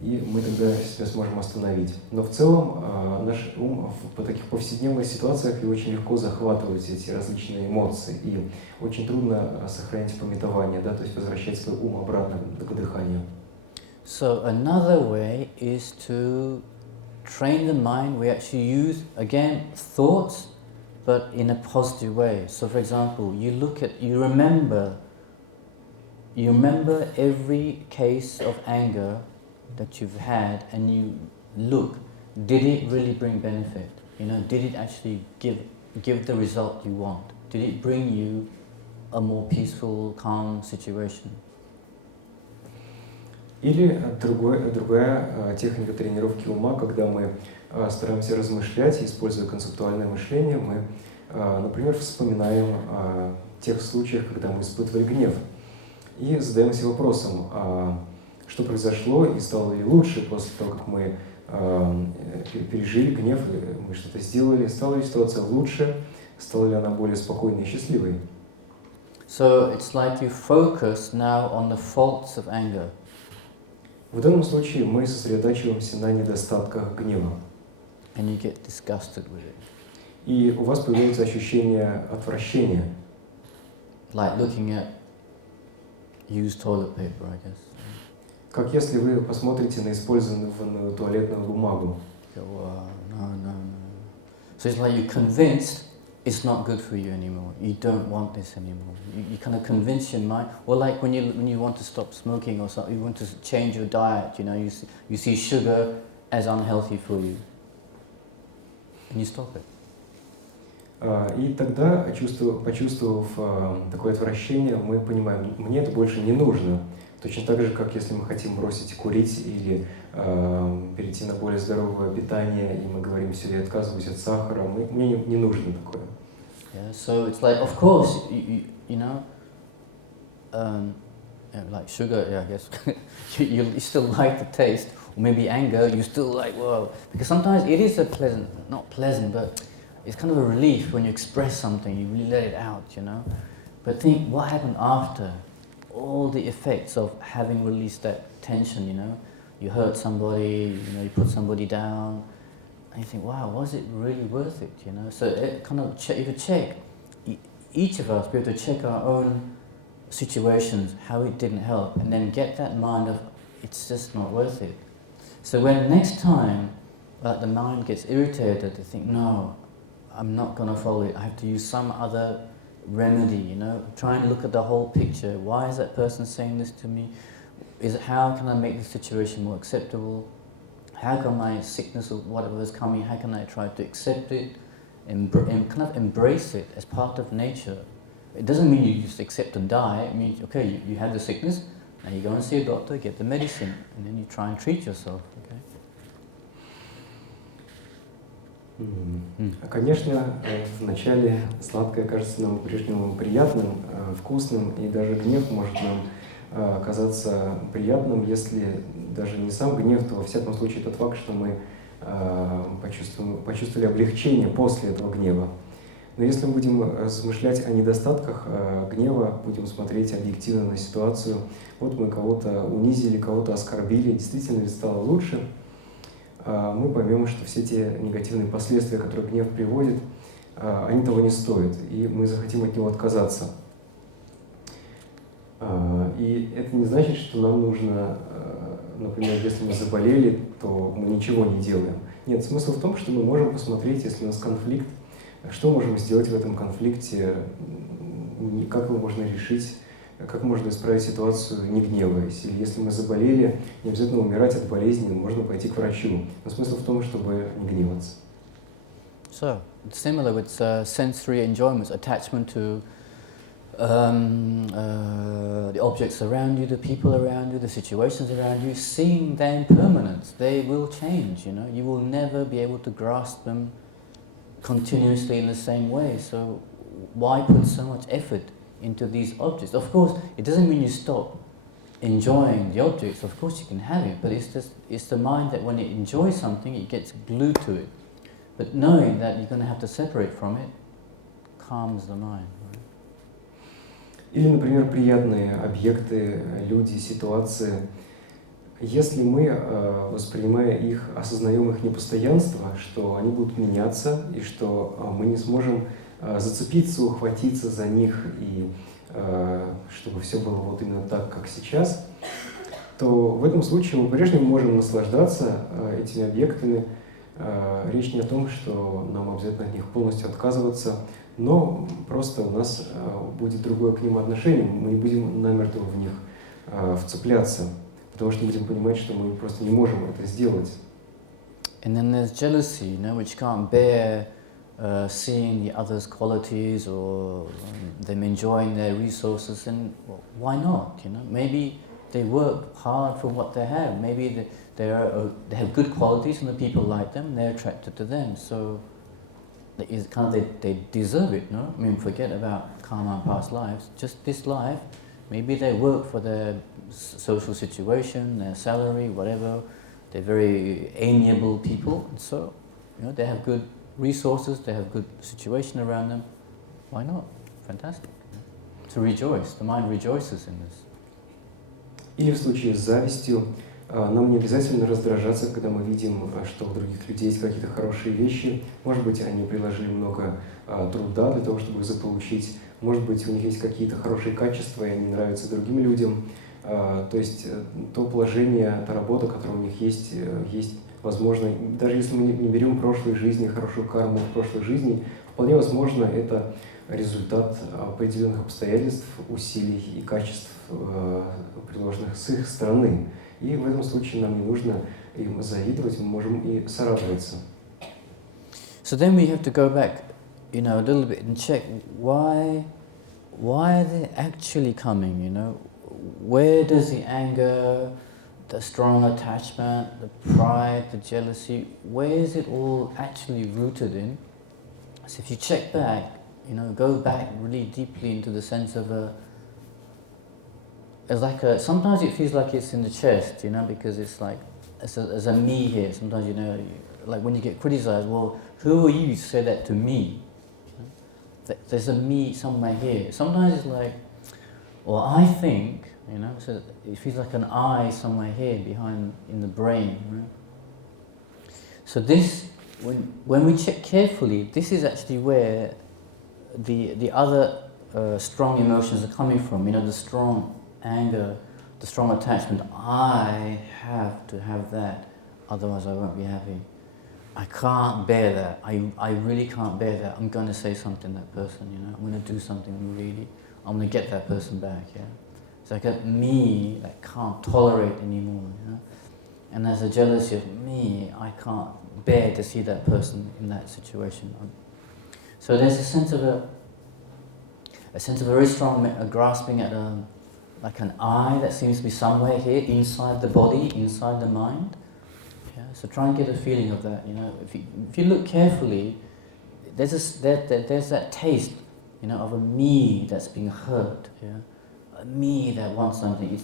и мы тогда себя сможем остановить. Но в целом наш ум в таких повседневных ситуациях и очень легко захватывать эти различные эмоции, и очень трудно сохранять памятование, да, то есть возвращать свой ум обратно к дыханию. So another way is to train the mind. We actually use, again, thoughts, but in a positive way. So for example, you remember every case of anger that you've had, and you look, did it really bring benefit? Did it actually give the result you want? Did it bring you a more peaceful, calm situation? Или другая техника тренировки ума, когда мы стараемся размышлять, используя концептуальное мышление, мы, например, вспоминаем о тех случаях, когда мы испытывали гнев, и задаемся вопросом, что произошло и стало ли лучше после того, как мы пережили гнев, мы что-то сделали, стала ли ситуация лучше, стала ли она более спокойной и счастливой. So it's like you focus now on the faults of anger. В данном случае мы сосредотачиваемся на недостатках гнева. And you get disgusted with it. И у вас появляется ощущение отвращения. Like looking at used toilet paper, I guess. Как если вы посмотрите на использованную туалетную бумагу. You go, no. So it's like you're convinced it's not good for you anymore. You don't want this anymore. You kind of convince your mind. Or like when you want to stop smoking or something, you want to change your diet. You know, you see sugar as unhealthy for you, and you stop it. И тогда, почувствовав такое отвращение, мы понимаем, мне это больше не нужно. Точно так же, как если мы хотим бросить курить или перейти на более здоровое питание, и мы говорим себе, отказываюсь от сахара, мне не нужно такое. Yeah, so it's like, of course, you know, like sugar, yeah, I guess, you still like the taste, or maybe anger, you still like, whoa, because sometimes it is a pleasant, not pleasant, but it's kind of a relief when you express something, you really let it out, you know. But think what happened after, all the effects of having released that tension, you know. You hurt somebody, you know, you put somebody down, and you think, wow, was it really worth it, you know? So it kind of you could check, each of us, we have to check our own situations, how it didn't help, and then get that mind of, it's just not worth it. So when next time, the mind gets irritated, to think, no, I'm not going to follow it, I have to use some other remedy, you know, try and look at the whole picture. Why is that person saying this to me? How can I make the situation more acceptable? How can my sickness or whatever is coming, how can I try to accept it and kind of embrace it as part of nature? It doesn't mean you just accept and die. It means, okay, you have the sickness, now you go and see a doctor, get the medicine, and then you try and treat yourself, okay? Конечно, вначале сладкое кажется нам по-прежнему приятным, вкусным, и даже гнев может нам казаться приятным, если даже не сам гнев, то во всяком случае тот факт, что мы почувствовали облегчение после этого гнева. Но если мы будем размышлять о недостатках гнева, будем смотреть объективно на ситуацию, вот мы кого-то унизили, кого-то оскорбили, действительно ли стало лучше, мы поймем, что все те негативные последствия, которые гнев приводит, они того не стоят, и мы захотим от него отказаться. И это не значит, что нам нужно, например, если мы заболели, то мы ничего не делаем. Нет, смысл в том, что мы можем посмотреть, если у нас конфликт, что можем сделать в этом конфликте, как его можно решить, как можно исправить ситуацию, не гневаясь. Или если мы заболели, не обязательно умирать от болезни, можно пойти к врачу. Но смысл в том, чтобы не гневаться. So, it's similar with sensory enjoyments, attachment to the objects around you, the people around you, the situations around you, seeing their impermanence. They will change, you know. You will never be able to grasp them continuously in the same way. So why put so much effort into these objects? Of course, it doesn't mean you stop enjoying the objects. Of course you can have it, but it's the mind that when it enjoys something, it gets glued to it. But knowing that you're going to have to separate from it calms the mind. Right? Или, например, приятные объекты, люди, ситуации. Если мы, воспринимая их, осознаем их непостоянство, что они будут меняться, и что мы не сможем зацепиться, ухватиться за них, и чтобы все было вот именно так, как сейчас, то в этом случае мы по-прежнему можем наслаждаться этими объектами. Речь не о том, что нам обязательно от них полностью отказываться, но просто у нас будет другое к ним отношение, мы не будем намертво в них вцепляться, потому что будем понимать, что мы просто не можем это сделать. And then there's jealousy, you know, which can't bear seeing the other's qualities or them enjoying their resources, and well, why not? You know, maybe they work hard for what they have. Maybe they have good qualities, and the people like them. They're attracted to them, so they deserve it. No, I mean, forget about karma and past lives. Just this life, maybe they work for their social situation, their salary, whatever. They're very amiable people, and so you know they have good resources, they have good situation around them. Why not? Fantastic. To rejoice, the mind rejoices in this. Или в случае с завистью, нам не обязательно раздражаться, когда мы видим, что у других людей есть какие-то хорошие вещи. Может быть, они приложили много труда для того, чтобы их заполучить. Может быть, у них есть какие-то хорошие качества, и они нравятся другим людям. То есть то положение, та работа, которая у них есть, возможно, даже если мы не берем прошлой жизни, хорошую карму в прошлой жизни, в Вполне возможно, это результат определенных обстоятельств, усилий и качеств, приложенных с их стороны. И в этом случае нам не нужно им завидовать, мы можем и сорадоваться. So then we have to go back, a little bit and check why are they actually coming, Where does the anger, the strong attachment, the pride, the jealousy, where is it all actually rooted in? So if you check back, go back really deeply into the sense of sometimes it feels like it's in the chest, because it's like, there's a me here. Sometimes, like when you get criticized, well, who are you to say that to me? There's a me somewhere here. Sometimes it's like, well, I think, so it feels like an I somewhere here behind in the brain. Right? So this, when we check carefully, this is actually where the other strong emotions are coming from. The strong anger, the strong attachment. I have to have that, otherwise I won't be happy. I can't bear that. I really can't bear that. I'm going to say something to that person, I'm going to do something really. I'm going to get that person back, It's like a me that can't tolerate anymore, And there's a jealousy of me. I can't bear to see that person in that situation. So there's a sense of a very strong grasping at like an I that seems to be somewhere here, inside the body, inside the mind. So try and get a feeling of that. If you look carefully, there's that taste, of a me that's being hurt. A me that wants something. You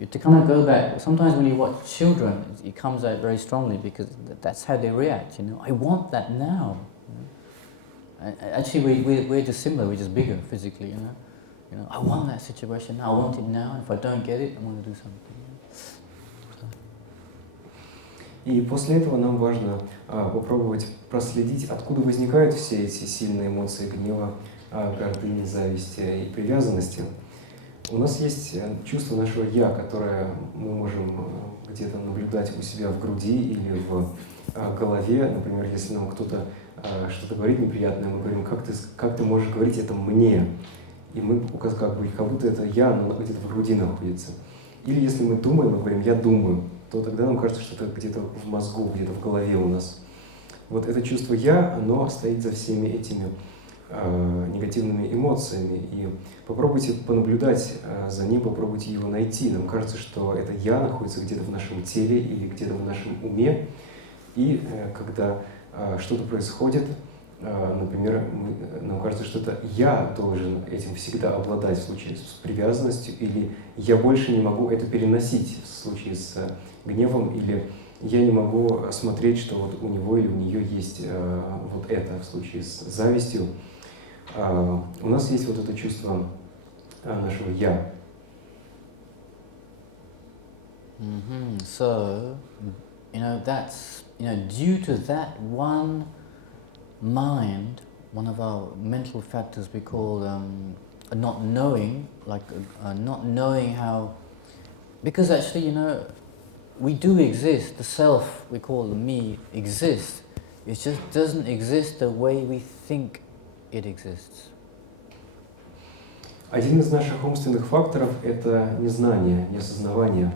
have to kind of go back. Sometimes when you watch children, it comes out very strongly because that's how they react. I want that now. Actually, we're just similar. We're just bigger physically. I want that situation now. I want it now. If I don't get it, I'm going to do something. И после этого нам важно попробовать проследить, откуда возникают все эти сильные эмоции гнева, гордыни, зависти и привязанности. У нас есть чувство нашего «я», которое мы можем где-то наблюдать у себя в груди или в голове. Например, если нам кто-то что-то говорит неприятное, мы говорим: как ты можешь говорить это мне? И мы как будто это «я», но где-то в груди находится. Или если мы думаем, мы говорим «я думаю», то тогда нам кажется, что это где-то в мозгу, где-то в голове у нас. Вот это чувство «я», оно стоит за всеми этими негативными эмоциями. И попробуйте понаблюдать за ним, попробуйте его найти. Нам кажется, что это «я» находится где-то в нашем теле или где-то в нашем уме. И когда что-то происходит, например, нам кажется, что это «я» должен этим всегда обладать в случае с привязанностью, или «я больше не могу это переносить» в случае с гневом, или «я не могу смотреть, что вот у него или у нее есть вот это» в случае с завистью. У нас есть вот это чувство нашего «я». So, that's, due to that one mind, one of our mental factors we call not knowing, not knowing how, because actually, we do exist, the self we call the me exists, it just doesn't exist the way we think it exists. Один из наших умственных факторов – это незнание, неосознавание.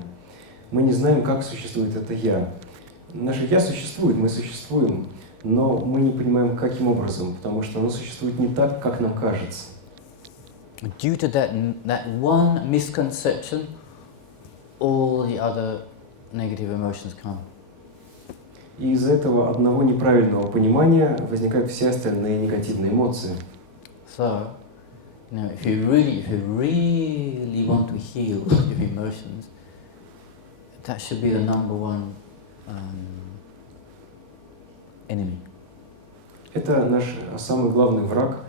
Мы не знаем, как существует это «я». Наше «я» существует, мы существуем, но мы не понимаем, каким образом, потому что оно существует не так, как нам кажется. Due to that one misconception, all the other negative emotions come. И из этого одного неправильного понимания возникают все остальные негативные эмоции. So, if you really want to heal your emotions, that should be the number one enemy. Это наш самый главный враг,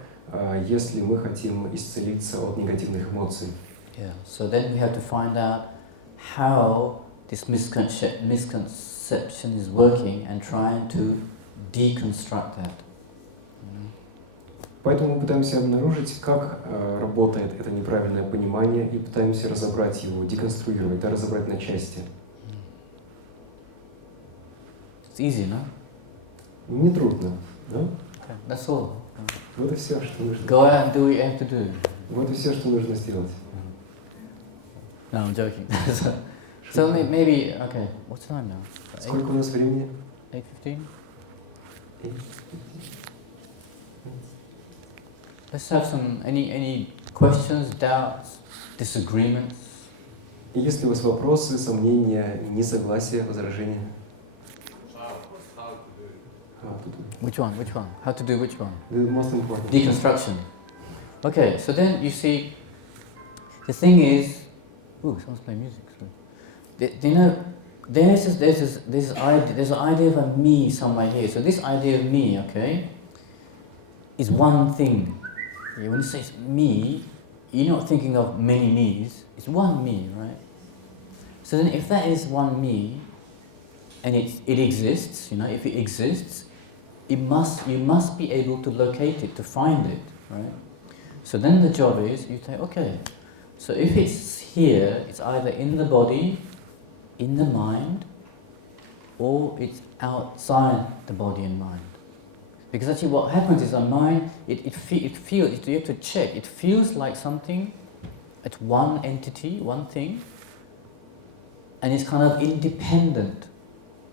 если мы хотим исцелиться от негативных эмоций. Yeah. So then we have to find out how this misconception is working and trying to deconstruct that. Поэтому мы пытаемся обнаружить, как работает это неправильное понимание, и пытаемся разобрать его, деконструировать, разобрать на части. It's easy, no? Не трудно, да? Okay, that's all. Вот и все, что нужно. Go out and do what you have to do. Вот и все, что нужно сделать. No, I'm joking. So maybe, okay, what's time now? Сколько у нас времени? 8:15? Let's have some, any questions, doubts, disagreements? Есть ли у вас вопросы, сомнения, несогласия, возражения? Which one? How to do which one? The most important. Deconstruction. Okay, so then you see, the thing is, ooh, someone's playing music. You know, there's an idea of a me somewhere here. So this idea of me, okay, is one thing. When you say me, you're not thinking of many me's. It's one me, right? So then, if that is one me, and it exists, you know, if it exists, you must be able to locate it, to find it, right? So then the job is, you say, okay, so if it's here, it's either in the body, in the mind, or it's outside the body and mind. Because actually what happens is our mind, it feels, you have to check, it feels like something, it's one entity, one thing, and it's kind of independent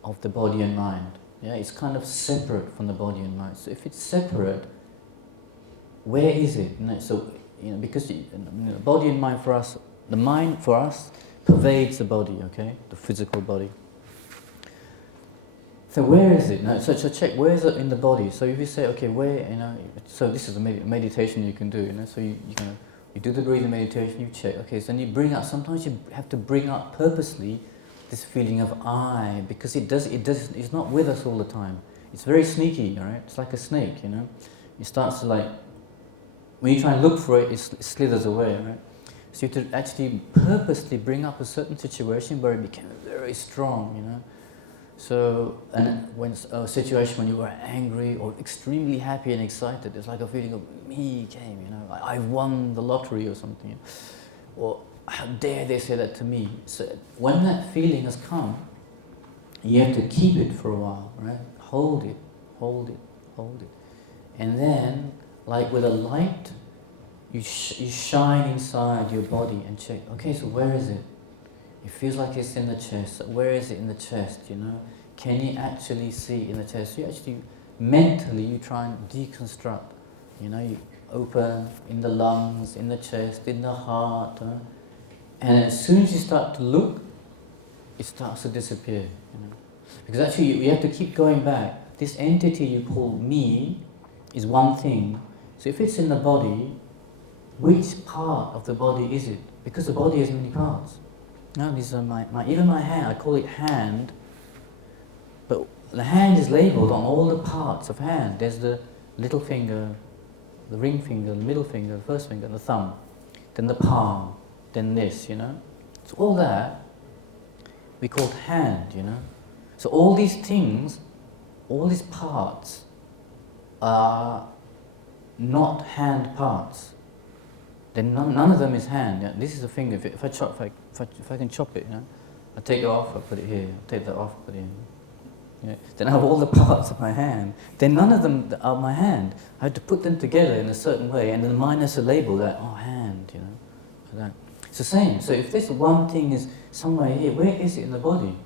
of the body and mind. Yeah, it's kind of separate from the body and mind. So if it's separate, where is it? You know, so, you know, because the body and mind for us, the mind for us pervades the body, okay, the physical body. So where is it? No, so check, where is it in the body? So if you say, okay, where, you know, so this is a meditation you can do, you know, so you do the breathing meditation, you check, okay, so then you bring up, sometimes you have to bring up purposely this feeling of I, because it's not with us all the time. It's very sneaky, right? It's like a snake, you know. It starts to like, when you try and look for it, it slithers away, right? So you have to actually purposely bring up a certain situation where it became very strong, you know. So, and when a situation when you were angry or extremely happy and excited, it's like a feeling of me came, you know, I won the lottery or something, or how dare they say that to me? So when that feeling has come, you have to keep it for a while, right? Hold it, hold it, hold it. And then, like with a light, you shine inside your body and check, okay, so where is it? It feels like it's in the chest. Where is it in the chest, you know? Can you actually see in the chest? So you actually, mentally, you try and deconstruct. You know, you open in the lungs, in the chest, in the heart. And as soon as you start to look, it starts to disappear, you know? Because actually, you have to keep going back. This entity you call me is one thing. So if it's in the body, which part of the body is it? Because the body has many parts. No, these are even my hand, I call it hand, but the hand is labelled on all the parts of hand. There's the little finger, the ring finger, the middle finger, the first finger, the thumb, then the palm, then this, you know. So all that we call hand, you know. So all these things, all these parts are not hand parts. Then none of them is hand. Yeah? This is a finger. If I can chop it, you know, I take it off, I put it here. I take that off, put it in. Yeah. Then I have all the parts of my hand. Then none of them are my hand. I have to put them together in a certain way, and then the mind has to label that, oh, hand, you know, like that. It's the same. So if this one thing is somewhere here, where is it in the body?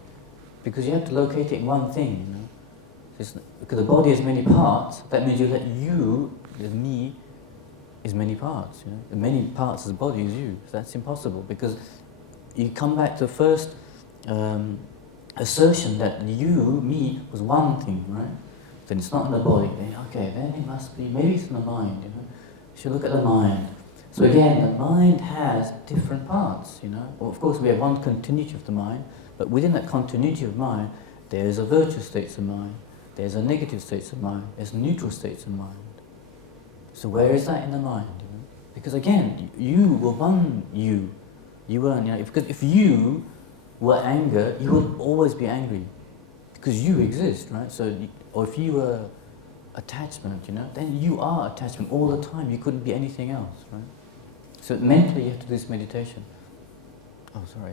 Because you have to locate it in one thing, you know. Because the body has many parts. That means you, the me, is many parts, you know. The many parts of the body is you. So that's impossible, because you come back to the first assertion that you, me, was one thing, right? Then it's not in the body. Then, okay, then it must be, maybe it's in the mind, you know. You should look at the mind. So again, the mind has different parts, you know. Well, of course, we have one continuity of the mind, but within that continuity of mind, there's a virtuous states of mind, there's a negative states of mind, there's neutral states of mind. So where is that in the mind? You know? Because again, you were one you. You weren't, you know, because if you were anger, you would always be angry. Because you exist, right? So, or if you were attachment, you know, then you are attachment all the time. You couldn't be anything else, right? So mentally you have to do this meditation. Oh, sorry.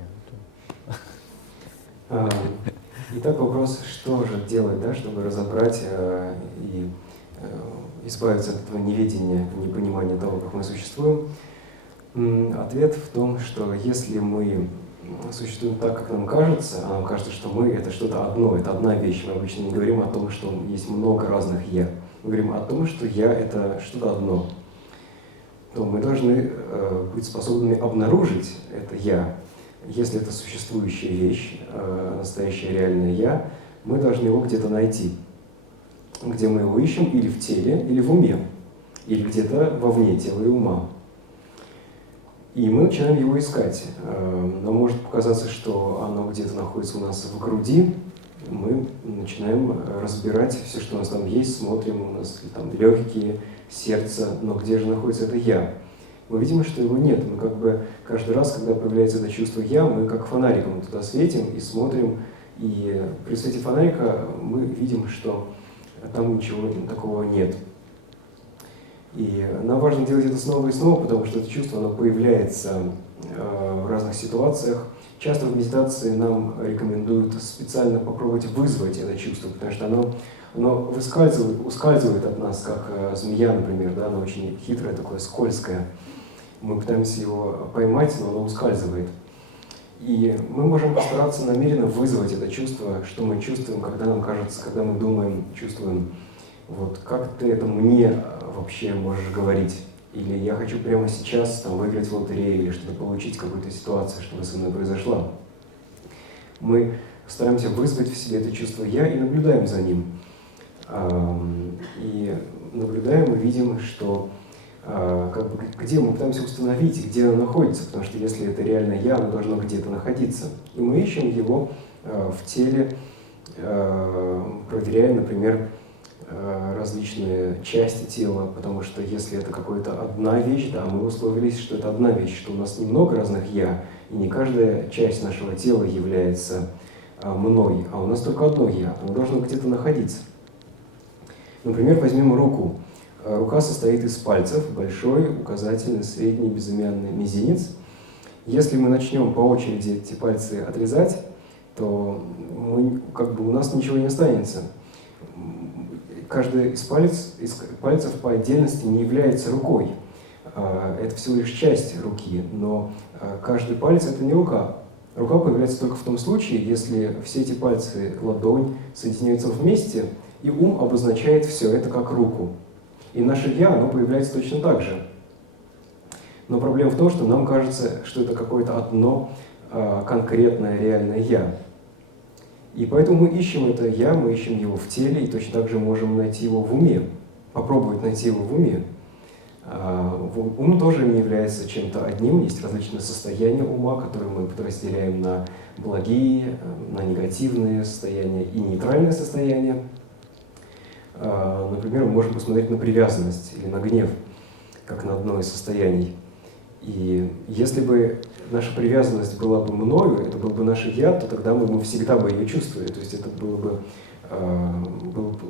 Итак, вопрос, что же делать, да, чтобы разобрать и избавиться от этого неведения, непонимания того, как мы существуем? Ответ в том, что если мы существуем так, как нам кажется, а нам кажется, что мы — это что-то одно, это одна вещь. Мы обычно не говорим о том, что есть много разных «я». Мы говорим о том, что «я» — это что-то одно. То мы должны быть способными обнаружить это «я». Если это существующая вещь, настоящее реальное «я», мы должны его где-то найти. Где мы его ищем? Или в теле, или в уме, или где-то вовне тела и ума. И мы начинаем его искать. Нам может показаться, что оно где-то находится у нас в груди. Мы начинаем разбирать все, что у нас там есть, смотрим, у нас там легкие, сердце, но где же находится это «я»? Мы видим, что его нет. Мы как бы каждый раз, когда появляется это чувство «я», мы как фонариком туда светим и смотрим. И при свете фонарика мы видим, что там ничего такого нет. И нам важно делать это снова и снова, потому что это чувство, оно появляется в разных ситуациях. Часто в медитации нам рекомендуют специально попробовать вызвать это чувство, потому что оно ускальзывает от нас, как змея, например, да, оно очень хитрое, такое скользкое. Мы пытаемся его поймать, но оно ускальзывает. И мы можем постараться намеренно вызвать это чувство, что мы чувствуем, когда нам кажется, когда мы думаем, чувствуем, вот как ты это мне вообще можешь говорить? Или я хочу прямо сейчас там выиграть в лотерею или что-то получить, какую-то ситуацию, чтобы со мной произошла. Мы стараемся вызвать в себе это чувство «я» и наблюдаем за ним. И наблюдаем и видим, что как бы, где мы пытаемся установить, где оно находится, потому что если это реально «я», оно должно где-то находиться. И мы ищем его в теле, проверяем, например, различные части тела, потому что если это какая-то одна вещь, да, мы условились, что это одна вещь, что у нас немного разных «я», и не каждая часть нашего тела является мной, а у нас только одно «я», оно должно где-то находиться. Например, возьмем руку. Рука состоит из пальцев, большой, указательный, средний, безымянный, мизинец. Если мы начнем по очереди эти пальцы отрезать, то у нас ничего не останется. Каждый из пальцев по отдельности не является рукой. Это всего лишь часть руки, но каждый палец — это не рука. Рука появляется только в том случае, если все эти пальцы, ладонь, соединяются вместе, и ум обозначает все это как руку. И наше «я», оно появляется точно так же. Но проблема в том, что нам кажется, что это какое-то одно конкретное реальное «я». И поэтому мы ищем это «я», мы ищем его в теле, и точно так же можем найти его в уме, попробовать найти его в уме. Ум тоже не является чем-то одним, есть различные состояния ума, которые мы подразделяем на благие, на негативные состояния и нейтральные состояния. Например, мы можем посмотреть на привязанность или на гнев, как на одно из состояний. И если бы наша привязанность была бы мною, это был бы наше «я», то тогда мы всегда бы ее чувствовали. То есть это было бы,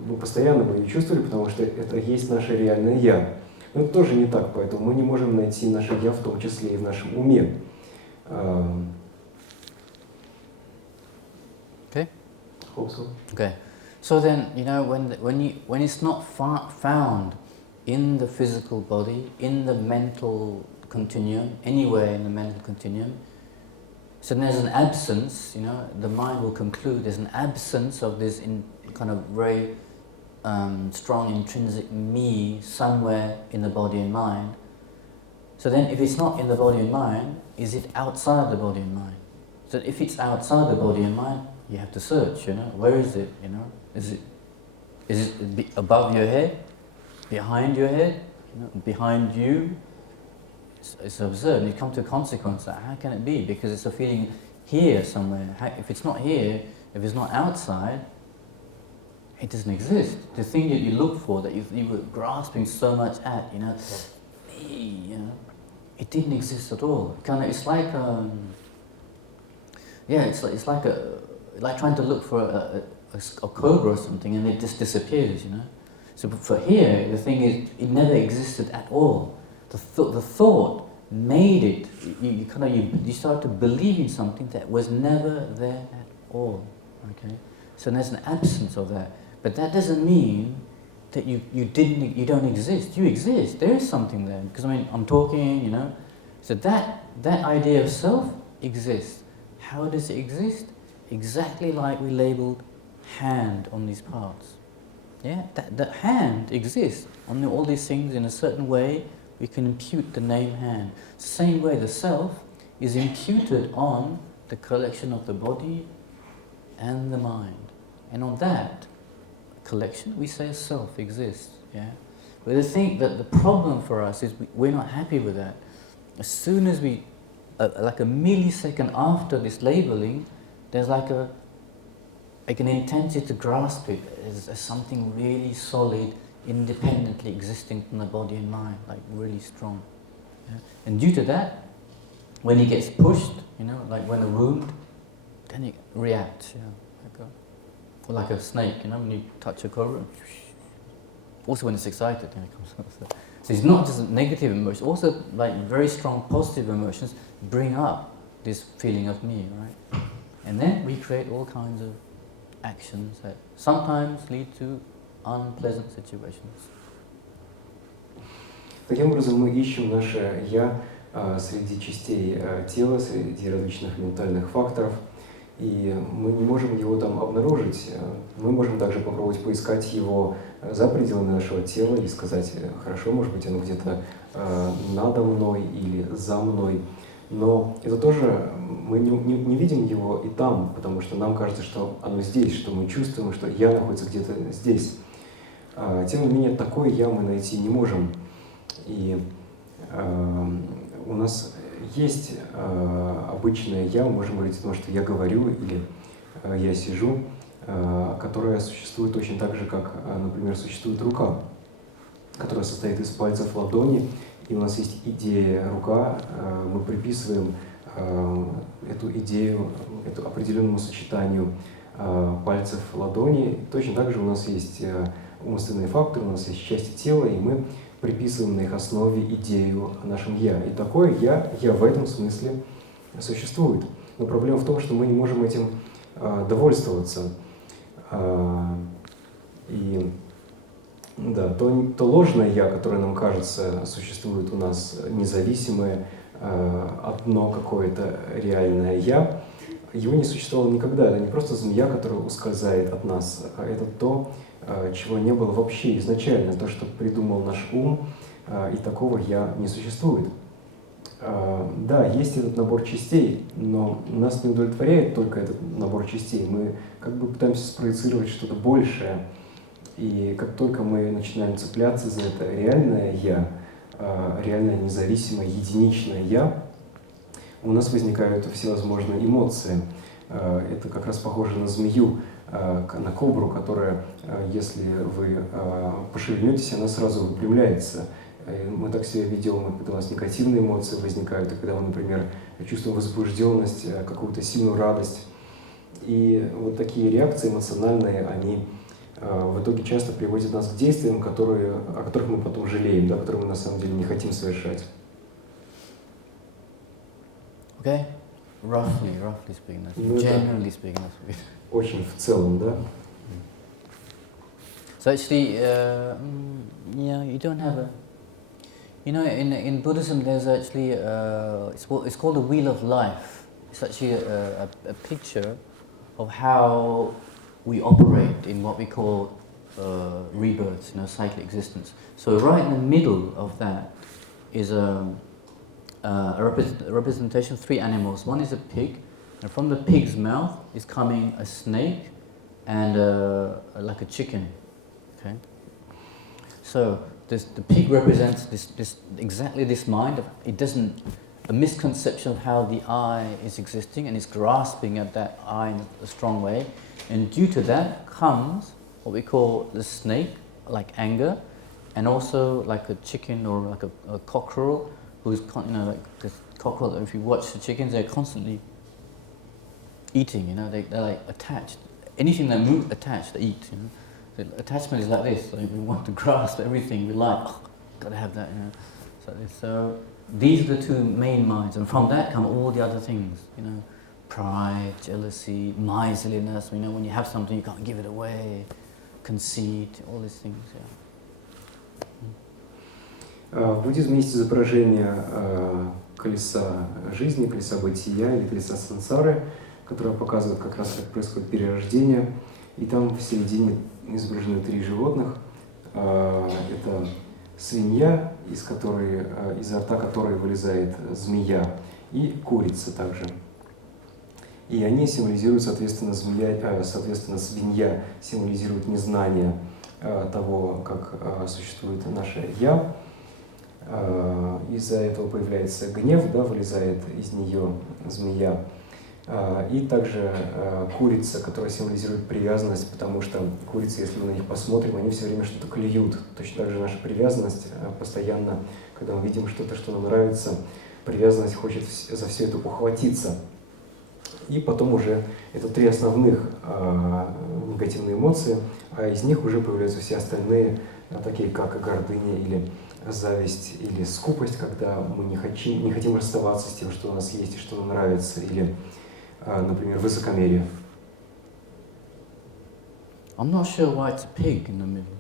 мы постоянно бы ее чувствовали, потому что это есть наше реальное «я». Но это тоже не так, поэтому мы не можем найти наше «я», в том числе и в нашем уме. Okay. Hope so. Okay. So then, you know, when it's not found in the physical body, in the mental continuum, anywhere in the mental continuum, so there's an absence, you know, the mind will conclude there's an absence of this kind of very strong intrinsic me somewhere in the body and mind. So then if it's not in the body and mind, is it outside the body and mind? So if it's outside the body and mind, you have to search, you know, where is it, you know? Is it above your head, behind your head, you know, behind you? It's absurd. You come to a consequence that how can it be? Because it's a feeling here somewhere. If it's not here, if it's not outside, it doesn't exist. The thing that you look for, that you were grasping so much at, you know, me, you know, it didn't exist at all. It's like, it's like trying to look for a cobra or something, and it just disappears, you know. So for here, the thing is, it never existed at all. The thought made it. You start to believe in something that was never there at all. Okay, so there's an absence of that. But that doesn't mean that you don't exist. You exist. There is something there. Because I mean, I'm talking, you know. So that idea of self exists. How does it exist? Exactly like we labeled hand on these parts. Yeah, that hand exists on all these things in a certain way. We can impute the name hand. Same way the self is imputed on the collection of the body and the mind. And on that collection, we say self exists. Yeah? But I think that the problem for us is we're not happy with that. As soon as we, like a millisecond after this labeling, there's like an intensity to grasp it as something really solid, independently existing from the body and mind, like really strong. Yeah? And due to that, when he gets pushed, you know, like when a wound, then it reacts, you know, like a snake, you know, when you touch a cobra. Also when it's excited, you know, it comes out. So it's not just negative emotions, also like very strong positive emotions bring up this feeling of me, right? And then we create all kinds of actions that sometimes lead to unpleasant situations. Таким образом, мы ищем наше «я» среди частей тела, среди различных ментальных факторов, и мы не можем его там обнаружить. Мы можем также попробовать поискать его за пределами нашего тела и сказать, хорошо, может быть, оно где-то надо мной или за мной. Но это тоже, мы не видим его и там, потому что нам кажется, что оно здесь, что мы чувствуем, что «я» находится где-то здесь. Тем не менее, такое «я» мы найти не можем. И у нас есть обычное «я», мы можем говорить о том, что я говорю или я сижу, которое существует точно так же, как, например, существует рука, которая состоит из пальцев ладони, и у нас есть идея рука, мы приписываем эту идею, эту определенному сочетанию пальцев ладони. Точно так же у нас есть умственные факторы, у нас есть части тела, и мы приписываем на их основе идею о нашем «я». И такое «я» в этом смысле существует. Но проблема в том, что мы не можем этим довольствоваться. И да, то ложное «я», которое нам кажется существует у нас, независимое, одно какое-то реальное «я», его не существовало никогда. Это не просто змея, которая ускользает от нас, а это то, чего не было вообще изначально, то, что придумал наш ум, и такого «я» не существует. Да, есть этот набор частей, но нас не удовлетворяет только этот набор частей. Мы как бы пытаемся спроецировать что-то большее, и как только мы начинаем цепляться за это реальное «я», реальное независимое, единичное «я», у нас возникают всевозможные эмоции. Это как раз похоже на змею, на кобру, которая, если вы пошевельнетесь, она сразу выпрямляется. Мы так себя ведем, когда у нас негативные эмоции возникают, и когда мы, например, чувствуем возбужденность, какую-то сильную радость. И вот такие реакции эмоциональные, они в итоге часто приводят нас к действиям, о которых мы потом жалеем, да, которые мы на самом деле не хотим совершать. Okay? Roughly speaking, generally speaking. Очень в целом, да? So actually, you don't have a... You know, in Buddhism there's actually, it's called the Wheel of Life. It's actually a picture of how we operate in what we call rebirths, you know, cyclic existence. So right in the middle of that is a representation of three animals. One is a pig, and from the pig's mouth is coming a snake and like a chicken. Okay. So the pig represents exactly this mind. A misconception of how the I is existing, and it's grasping at that I in a strong way. And due to that comes what we call the snake, like anger, and also like a chicken or like a cockerel, who's, you know, like this cockerel. If you watch the chickens, they're constantly eating. You know, they're like attached. Anything that moves, attached, they eat. You know, the attachment is like this. Like we want to grasp everything. We like, gotta have that. You know, so these are the two main minds, and from that come all the other things. You know, pride, jealousy, miserliness. You know, when you have something, you can't give it away. conceit, all these things. В буддизме есть изображение колеса жизни, колеса бытия или колеса сансары, которое показывает как раз, как происходит перерождение. И там в середине изображены 3 животных. Это свинья, изо рта которой вылезает змея, и курица также. И они символизируют, соответственно, свинья символизирует незнание того, как существует наше «я». Из-за этого появляется гнев, да, вылезает из нее змея. И также курица, которая символизирует привязанность, потому что курицы, если мы на них посмотрим, они все время что-то клюют. Точно так же наша привязанность постоянно, когда мы видим что-то, что нам нравится, привязанность хочет за все это ухватиться. И потом уже это 3 основных негативные эмоции, а из них уже появляются все остальные, такие как гордыня или зависть или скупость, когда мы не хотим расставаться с тем, что у нас есть и что нам нравится, или, например, высокомерие. I'm not sure why it's a pig in the middle.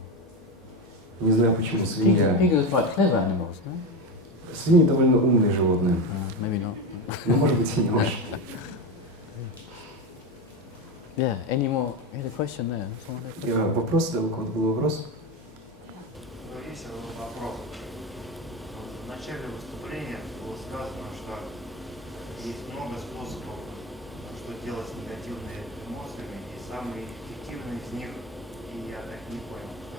Не знаю, почему свинья. Pigs are quite clever animals, no? Свиньи довольно умные животные. Maybe not. Ну, может быть, и не может. Yeah, any other question there? Вопрос, да, у кого-то был вопрос? Есть вопрос. В начале выступления было сказано, что есть много способов, что делать с негативными эмоциями, и самый эффективный из них, и я так не понял, что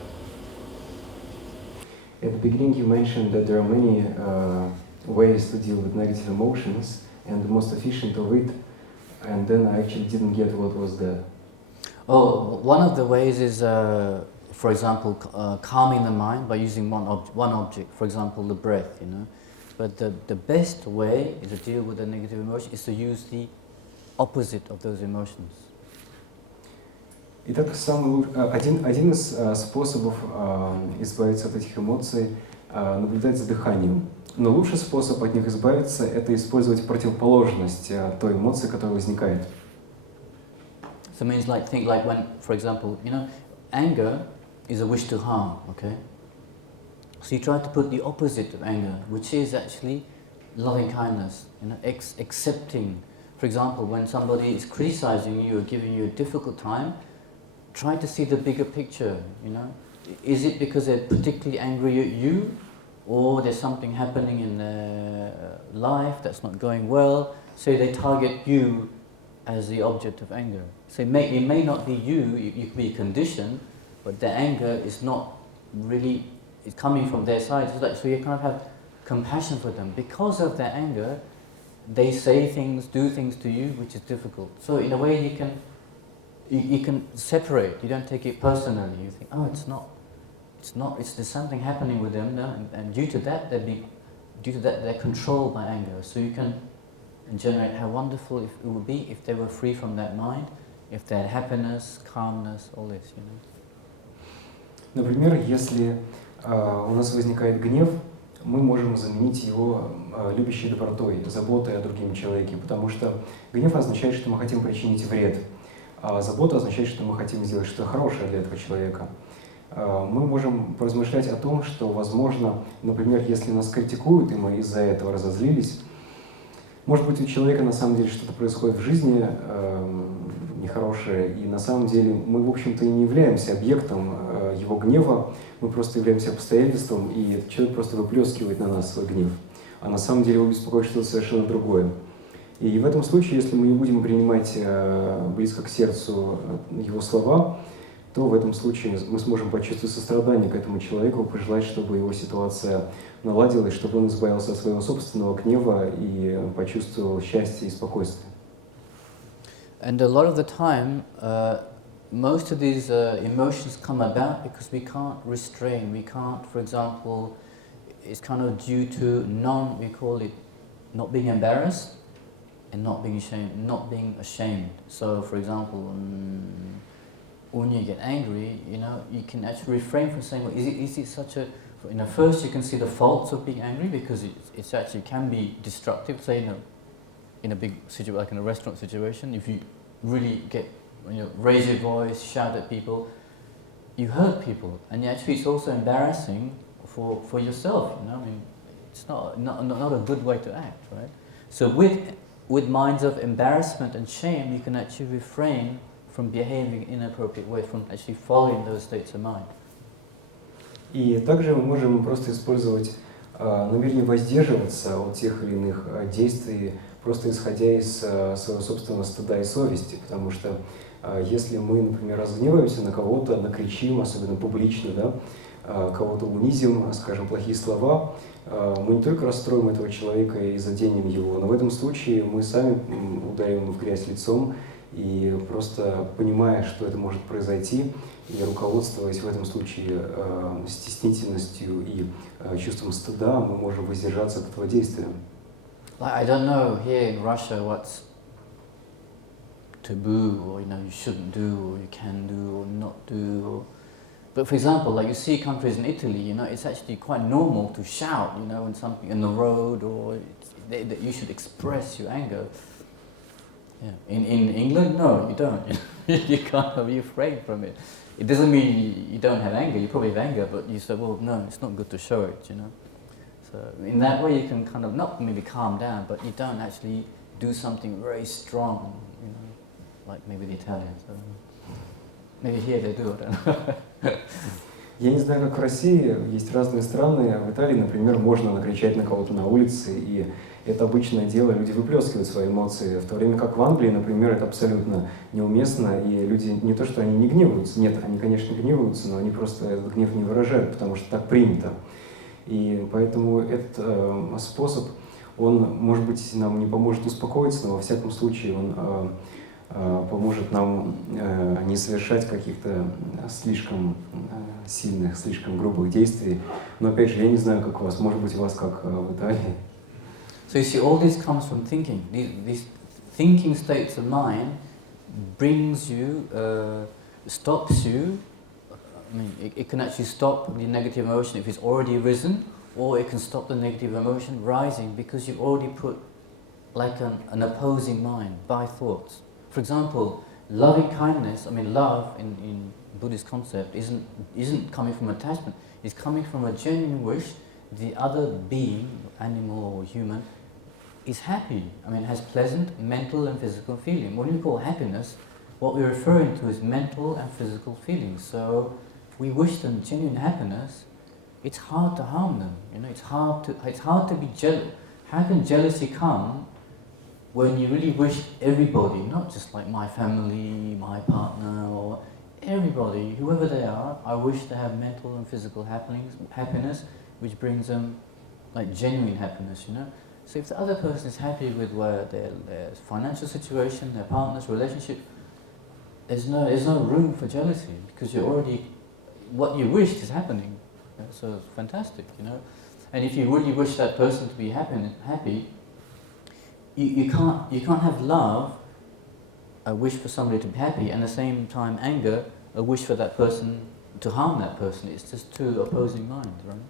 это. At the beginning you mentioned that there are many ways to deal with negative emotions, and the most efficient of it, and then I actually didn't get what was that. Oh, one of the ways is, for example, calming the mind by using one object, for example, the breath, you know. But the best way to deal with the negative emotion is to use the opposite of those emotions. Итак, один из способов избавиться от этих эмоций — наблюдать за дыханием. Но лучший способ от них избавиться — это использовать противоположность той эмоции, которая возникает. So it means think like when, for example, you know, anger is a wish to harm, okay? So you try to put the opposite of anger, which is actually loving kindness, you know, accepting. For example, when somebody is criticizing you or giving you a difficult time, try to see the bigger picture, you know. Is it because they're particularly angry at you, or there's something happening in their life that's not going well, so they target you as the object of anger. So it may not be you could be a condition, but the anger is not really, it's coming from their side. So you kind of have compassion for them. Because of their anger, they say things, do things to you, which is difficult. So in a way you can separate, you don't take it personally. You think, oh, there's something happening with them, no? And due to that they're controlled by anger. So you can generate how wonderful it would be if they were free from that mind, if they had happiness, calmness, all this, you know. Например, если у нас возникает гнев, мы можем заменить его любящей добротой, заботой о другом человеке, потому что гнев означает, что мы хотим причинить вред, а забота означает, что мы хотим сделать что-то хорошее для этого человека. Мы можем поразмышлять о том, что, возможно, например, если нас критикуют, и мы из-за этого разозлились, может быть, у человека на самом деле что-то происходит в жизни нехорошее, и на самом деле мы, в общем-то, и не являемся объектом его гнева, мы просто являемся обстоятельством, и этот человек просто выплескивает на нас свой гнев. А на самом деле его беспокоит что-то совершенно другое. И в этом случае, если мы не будем принимать близко к сердцу его слова, то в этом случае мы сможем почувствовать сострадание к этому человеку, пожелать, чтобы его ситуация наладилась, чтобы он избавился от своего собственного гнева и почувствовал счастье и спокойствие. And a lot of the time, most of these emotions come about because we can't restrain. We can't, for example, it's kind of due to we call it not being embarrassed and not being ashamed. So, for example, when you get angry, you know, you can actually refrain from saying, well, is it such a, you know, first you can see the faults of being angry because it's actually can be destructive, say in a big situation, like in a restaurant situation, if you really get, you know, raise your voice, shout at people, you hurt people, and actually it's also embarrassing for yourself. You know, I mean, it's not a good way to act, right? So with minds of embarrassment and shame, you can actually refrain from behaving in an inappropriate way, from actually following those states of mind. И также мы можем просто использовать намерение воздерживаться от тех или иных действий, просто исходя из своего собственного стыда и совести, потому что если мы, например, разгневаемся на кого-то, накричим, особенно публично, да, кого-то унизим, скажем плохие слова, мы не только расстроим этого человека и заденем его, но в этом случае мы сами ударим в грязь лицом, и просто понимая, что это может произойти, и руководствуясь в этом случае стеснительностью и чувством стыда, мы можем воздержаться от этого действия. I don't know here in Russia what's taboo, or you shouldn't do, or you can do, or not do. But for example, like you see countries in Italy, it's actually quite normal to shout, when something in the road, or that you should express your anger. Yeah. In England, no, you don't. You can't be afraid from it. It doesn't mean you don't have anger. You probably have anger, but you say, well, no, it's not good to show it. So in that way, you can kind of not maybe calm down, but you don't actually do something very strong. Like maybe the Italians. Maybe here they do. I don't know. Я не знаю, как в России, есть разные страны. В Италии, например, можно накричать на кого-то на улице, и это обычное дело, люди выплескивают свои эмоции, в то время как в Англии, например, это абсолютно неуместно, и люди не то, что они не гневаются, нет, они, конечно, гневаются, но они просто этот гнев не выражают, потому что так принято. И поэтому этот способ, он, может быть, нам не поможет успокоиться, но во всяком случае он поможет нам не совершать каких-то слишком сильных, слишком грубых действий. Но опять же, я не знаю, как у вас, может быть, у вас как в Италии. So you see, all this comes from thinking. These thinking states of mind brings you, stops you. I mean, it can actually stop the negative emotion if it's already arisen, or it can stop the negative emotion rising because you've already put like an opposing mind by thoughts. For example, loving kindness, love in Buddhist concept isn't coming from attachment, it's coming from a genuine wish the other being, animal or human, is happy. Has pleasant mental and physical feeling. When we call happiness, what we're referring to is mental and physical feelings. So if we wish them genuine happiness, it's hard to harm them. It's hard to be jealous. How can jealousy come when you really wish everybody, not just like my family, my partner, or everybody, whoever they are, I wish to have mental and physical happiness, which brings them like genuine happiness, So if the other person is happy with their financial situation, their partner's relationship, there's no room for jealousy because what you wished is happening. So it's fantastic, And if you really wish that person to be happy, you can't have love, a wish for somebody to be happy, and at the same time anger, a wish for that person to harm that person. It's just two opposing minds, right?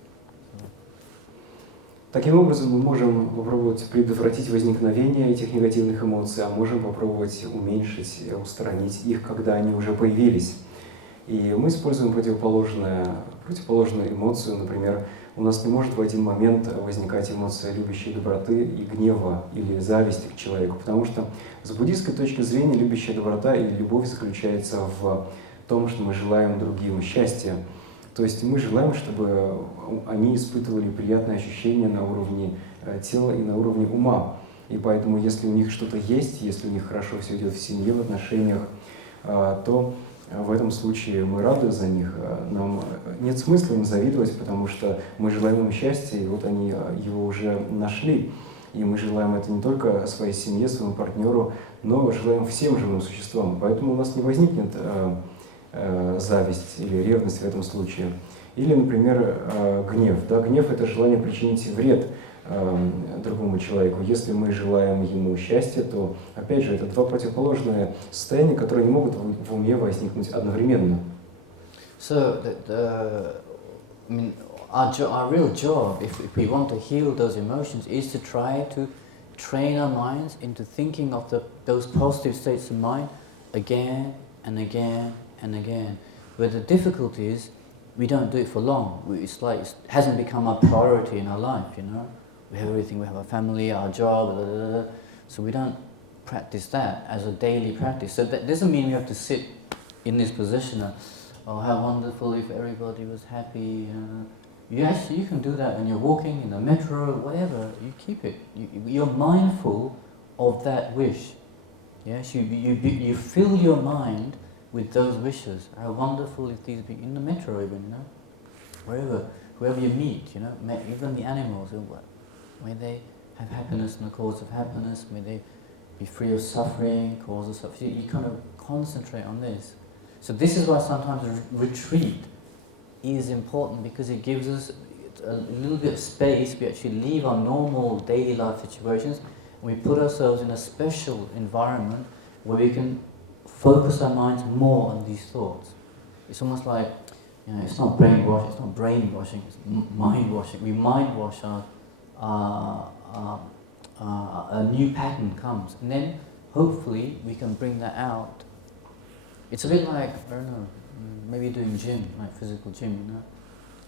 Таким образом, мы можем попробовать предотвратить возникновение этих негативных эмоций, а можем попробовать уменьшить, устранить их, когда они уже появились. И мы используем противоположную эмоцию. Например, у нас не может в один момент возникать эмоция любящей доброты и гнева или зависти к человеку, потому что с буддийской точки зрения любящая доброта или любовь заключается в том, что мы желаем другим счастья. То есть мы желаем, чтобы они испытывали приятные ощущения на уровне тела и на уровне ума. И поэтому, если у них что-то есть, если у них хорошо все идет в семье, в отношениях, то в этом случае мы рады за них. Нам нет смысла им завидовать, потому что мы желаем им счастья, и вот они его уже нашли. И мы желаем это не только своей семье, своему партнеру, но желаем всем живым существам. Поэтому у нас не возникнет зависть или ревность в этом случае. Или, например, гнев. Да? Гнев – это желание причинить вред другому человеку. Если мы желаем ему счастья, то, опять же, это два противоположные состояния, которые не могут в уме возникнуть одновременно. So, our real job, if we want to heal those emotions, is to try to train our minds into thinking of those positive states of mind again and again and again. But the difficulty is we don't do it for long. It's like it hasn't become a priority in our life, you know. We have everything, we have our family, our job, blah, blah, blah. So we don't practice that as a daily practice. So that doesn't mean we have to sit in this position of, oh, how wonderful if everybody was happy. You can do that when you're walking in the metro, whatever. You keep it. You're mindful of that wish. Yes, you fill your mind with those wishes. How wonderful if these be in the metro, even, you know, whoever you meet, you know, even the animals. May they have happiness and the cause of happiness. May they be free of suffering, cause of suffering. You kind of concentrate on this. So this is why sometimes retreat is important, because it gives us a little bit of space. We actually leave our normal daily life situations and we put ourselves in a special environment where we can focus our minds more on these thoughts. It's almost like, you know, it's not brainwashing, it's mind washing. We mind wash a new pattern comes, and then hopefully we can bring that out. It's a bit like, I don't know, maybe doing gym, like physical gym, you know.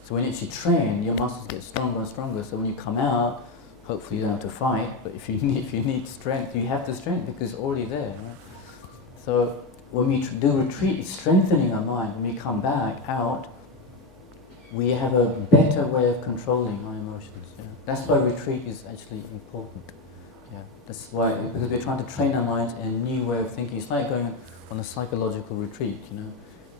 So when you actually train, your muscles get stronger and stronger. So when you come out, hopefully you don't have to fight. But if you need strength, you have the strength because it's already there. Right? So when we do retreat, it's strengthening our mind. When we come back out, we have a better way of controlling our emotions. You know? That's why retreat is actually important. Yeah, that's why, because we're trying to train our minds in a new way of thinking. It's like going on a psychological retreat, you know.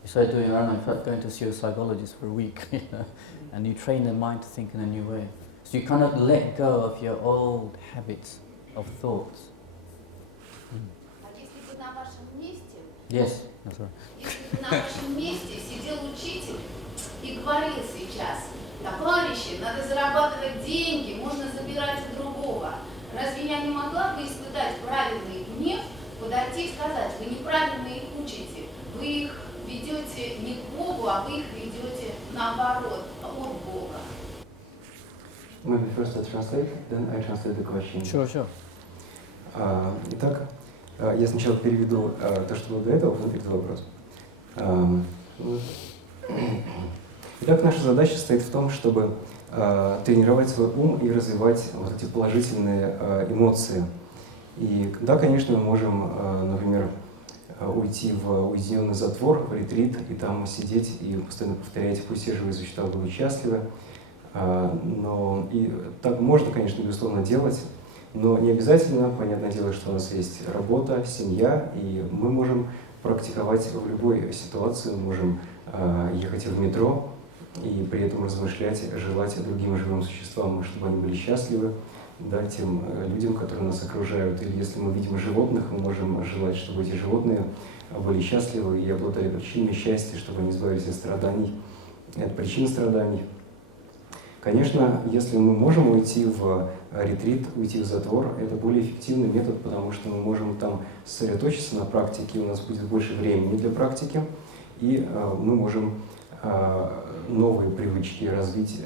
You start doing, I don't know, going to see a psychologist for a week, you know, and you train the mind to think in a new way. So you kind of let go of your old habits of thoughts. Yes, that's right. Если бы на вашем месте сидел учитель и говорил сейчас, товарищи, надо зарабатывать деньги, можно забирать у другого. Разве я не могла бы испытать правильный гнев, подойти и сказать, вы неправильно их учите, вы их ведете не к Богу, а вы их ведете наоборот, от Бога. Maybe first I translate, then I translate the question. Sure. Итак, я сначала переведу то, что было до этого, потом переведу вопрос. Итак, наша задача состоит в том, чтобы тренировать свой ум и развивать вот эти положительные эмоции. И да, конечно, мы можем, например, уйти в уединенный затвор, в ретрит, и там сидеть и постоянно повторять «пусть все живы, существа будут счастливы». Но и так можно, конечно, безусловно, делать, но не обязательно. Понятное дело, что у нас есть работа, семья, и мы можем практиковать в любой ситуации. Мы можем ехать в метро и при этом размышлять, желать другим живым существам, чтобы они были счастливы, да, тем людям, которые нас окружают. Или если мы видим животных, мы можем желать, чтобы эти животные были счастливы и обладали причинами счастья, чтобы они избавились от страданий, от причин страданий. Конечно, если мы можем уйти в ретрит, уйти в затвор, это более эффективный метод, потому что мы можем там сосредоточиться на практике, у нас будет больше времени для практики, и мы можем новые привычки развить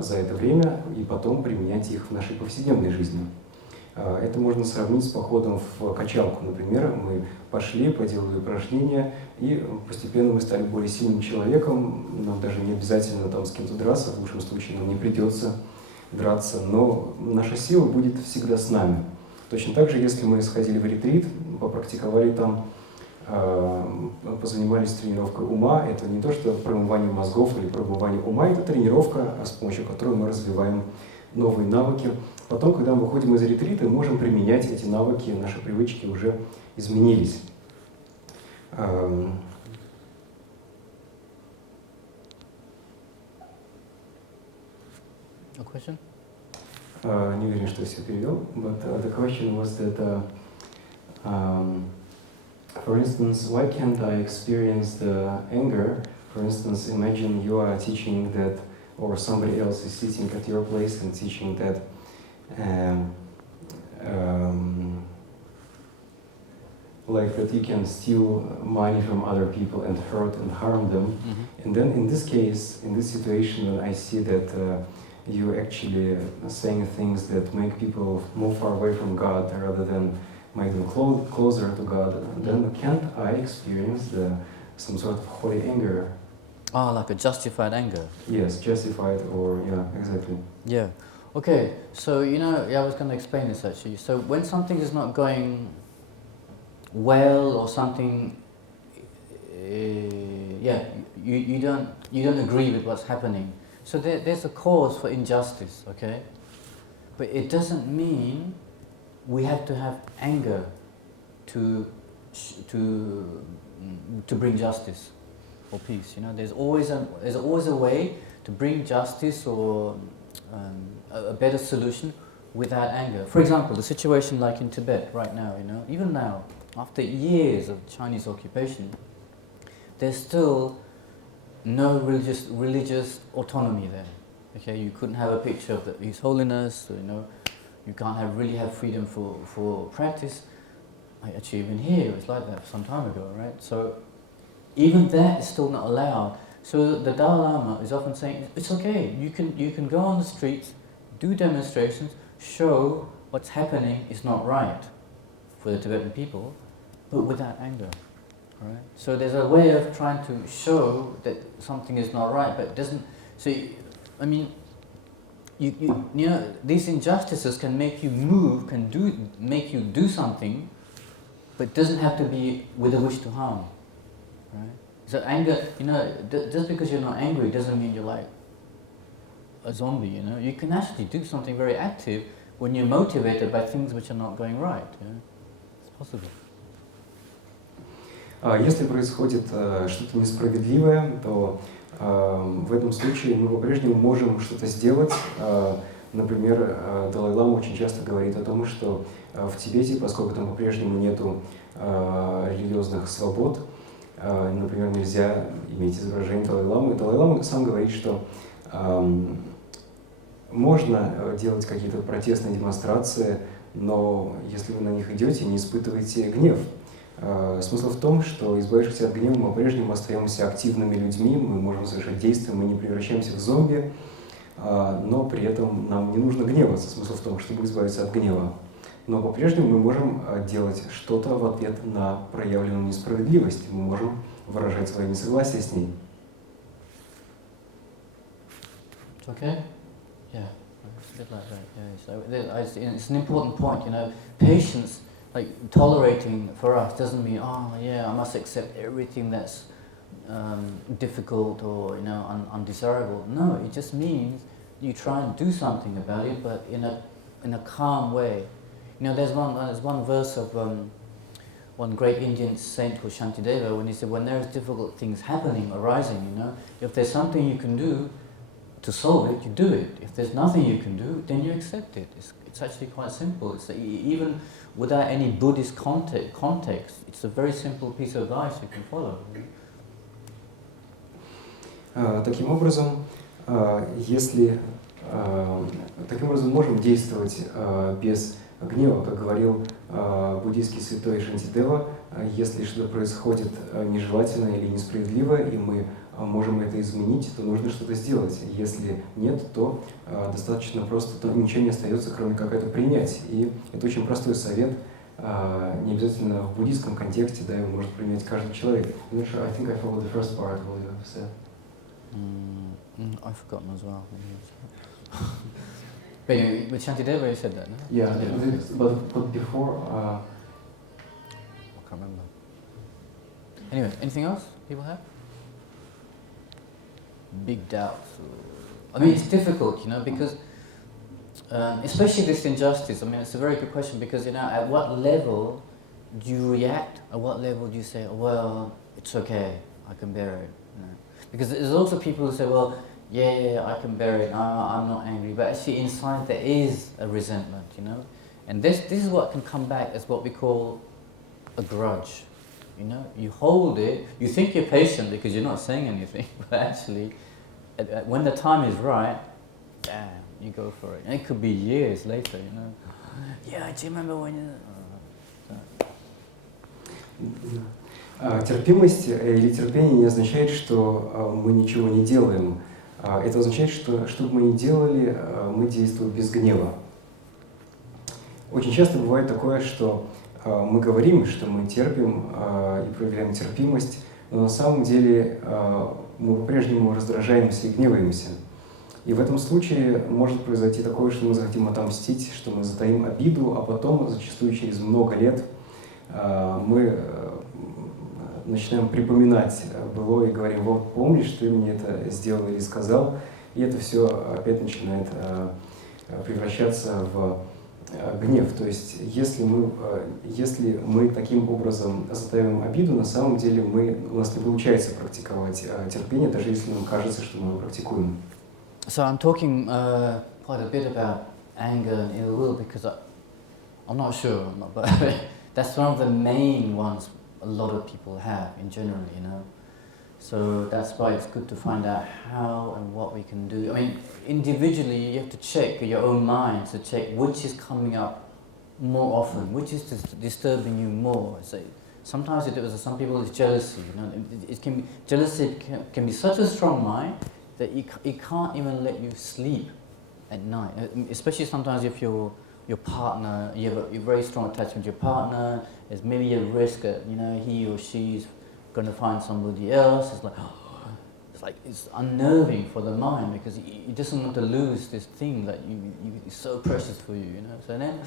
за это время и потом применять их в нашей повседневной жизни. Это можно сравнить с походом в качалку. Например, мы пошли, поделали упражнения, и постепенно мы стали более сильным человеком. Нам даже не обязательно там с кем-то драться, в лучшем случае нам не придется драться, но наша сила будет всегда с нами. Точно так же, если мы сходили в ретрит, попрактиковали там, позанимались тренировкой ума, это не то, что промывание мозгов или промывание ума, это тренировка, с помощью которой мы развиваем новые навыки. Потом, когда мы выходим из ретрита, мы можем применять эти навыки, наши привычки уже изменились. A question? Не уверен, что я все перевел, but the question was that, for instance, why can't I experience the anger? For instance, imagine you are teaching that, or somebody else is sitting at your place and teaching that like that you can steal money from other people and hurt and harm them. Mm-hmm. And then in this case, in this situation, I see that you actually saying things that make people move far away from God rather than make them closer to God. Then can't I experience the some sort of holy anger. Ah, like a justified anger. Yes, justified or, yeah, exactly. Yeah. Okay, so I was going to explain this actually. So when something is not going well or something, you don't agree with what's happening. So there's a cause for injustice, okay? But it doesn't mean we have to have anger to bring justice or peace. There's always a way to bring justice or a better solution without anger. For example, the situation like in Tibet right now, even now, after years of Chinese occupation, there's still no religious autonomy there. Okay, you couldn't have a picture of His Holiness. You can't really have freedom for practice. Actually, even here it was like that some time ago, right? So even that is still not allowed. So the Dalai Lama is often saying, it's okay, you can go on the streets, do demonstrations, show what's happening is not right for the Tibetan people, but without anger. Right? So there's a way of trying to show that something is not right, but it doesn't. So these injustices can make you move, make you do something, but it doesn't have to be with a wish to harm. Right? So anger, just because you're not angry doesn't mean you're like a zombie. You can actually do something very active when you're motivated by things which are not going right. It's possible. Если происходит что-то несправедливое, то в этом случае мы по-прежнему можем что-то сделать. Например, Далай-лама очень часто говорит о том, что в Тибете, поскольку там по-прежнему нету религиозных свобод, например, нельзя иметь изображение Далай-ламы. Далай-лама сам говорит, что можно делать какие-то протестные демонстрации, но если вы на них идете, не испытывайте гнев. Смысл в том, что, избавившись от гнева, мы по-прежнему остаемся активными людьми, мы можем совершать действия, мы не превращаемся в зомби, но при этом нам не нужно гневаться. Смысл в том, чтобы избавиться от гнева. Но по-прежнему мы можем делать что-то в ответ на проявленную несправедливость, мы можем выражать свое несогласие с ней. Okay? Yeah, it's a bit like that. Yeah. So it's an important point, patience. Like tolerating for us doesn't mean, I must accept everything that's difficult or undesirable. No, it just means you try and do something about it, but in a calm way. There's one verse of one great Indian saint called Shantideva when he said, when there's difficult things arising, if there's something you can do to solve it, you do it. If there's nothing you can do, then you accept it. It's actually quite simple. It's even without any Buddhist context, it's a very simple piece of advice you can follow. Таким образом, можем действовать без гнева, как говорил буддийский святой Шантидева, если что-то происходит нежелательное или несправедливое, и мы можем это изменить, то нужно что-то сделать. Если нет, то достаточно просто, то ничего не остается, кроме как это принять. И это очень простой совет, не обязательно в буддийском контексте, да, его может принять каждый человек. I think I followed the first part, what you have said. I've forgotten as well. But anyway, with Shantideva you said that, no? Yeah, but before... I can't remember. Anyway, anything else people have? Big doubts. It's difficult, because especially this injustice. It's a very good question because at what level do you react? At what level do you say, well, it's okay, I can bear it? Because there's also people who say, well, yeah, I can bear it. I'm not angry, but actually inside there is a resentment, And this is what can come back as what we call a grudge. You hold it, you think you're patient because you're not saying anything, but actually, when the time is right, bam, you go for it. And it could be years later, Yeah, do you remember when you... Терпимость или терпение не означает, что мы ничего не делаем. Это означает, что бы мы ни делали, мы действуем без гнева. Очень часто бывает такое, что мы говорим, что мы терпим и проявляем терпимость, но на самом деле мы по-прежнему раздражаемся и гневаемся. И в этом случае может произойти такое, что мы захотим отомстить, что мы затаим обиду, а потом, зачастую через много лет, мы начинаем припоминать былое и говорим: вот помнишь, ты мне это сделал или сказал, и это все опять начинает превращаться в гнев. То есть если мы таким образом затаиваем обиду, на самом деле у нас не получается практиковать терпение, даже если нам кажется, что мы его практикуем. So I'm talking quite a bit about anger and ill will because I'm not sure, but that's one of the main ones a lot of people have in general, you know. So that's why it's good to find out how and what we can do. I mean, individually you have to check your own mind to check which is coming up more often, which is disturbing you more. So sometimes some people it's jealousy, you know. Jealousy can be such a strong mind that it can't even let you sleep at night. Especially sometimes if your partner, you have a very strong attachment to your partner, there's maybe a risk that, you know, he or she's going to find somebody else. It's unnerving for the mind because you doesn't want to lose this thing that it's so precious for you, you know. So then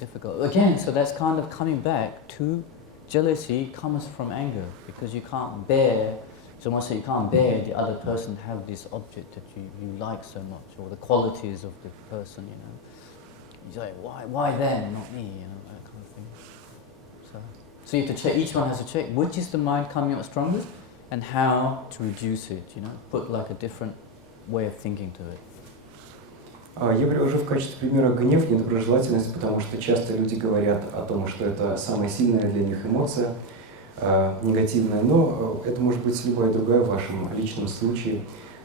difficult again. So that's kind of coming back to jealousy comes from anger because you can't bear. So once you can't bear the other person have this object that you like so much, or the qualities of the person, you know. You say, why them, not me, you know, that kind of thing. So you have to check. Each one has to check which is the mind coming out strongest, and how to reduce it. You know, put like a different way of thinking to it. Я привожу в качестве примера гнев, недоброжелательность, потому что часто люди говорят о том, что это самая сильная для них эмоция, негативная, но это может быть любая другая в вашем личном случае.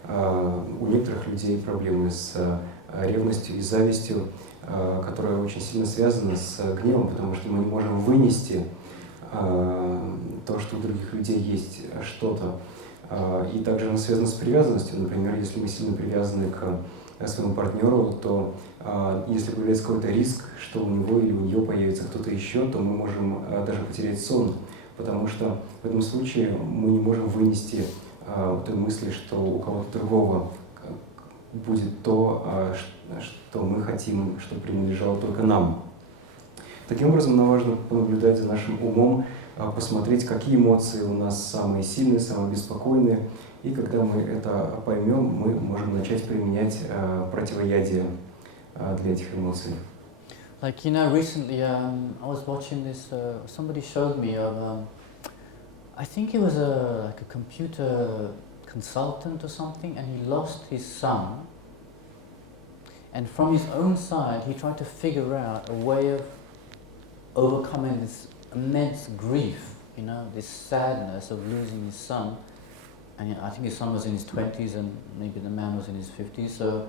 У некоторых людей проблемы с ревностью и завистью, которая очень сильно связана с гневом, потому что мы не можем вынести то, что у других людей есть что-то. И также оно связано с привязанностью. Например, если мы сильно привязаны к своему партнеру, то если появляется какой-то риск, что у него или у нее появится кто-то еще, то мы можем даже потерять сон, потому что в этом случае мы не можем вынести той мысли, что у кого-то другого будет то, что мы хотим, что принадлежало только нам. Таким образом, нам важно понаблюдать за нашим умом, посмотреть, какие эмоции у нас самые сильные, самые беспокойные. И когда мы это поймем, мы можем начать применять противоядие для этих эмоций. Like, you know, recently I was watching this, somebody showed me I think it was like a computer consultant or something, and he lost his son. And from his own side, he tried to figure out a way of overcoming this immense grief, you know, this sadness of losing his son. And I think his son was in his 20s and maybe the man was in his 50s. So,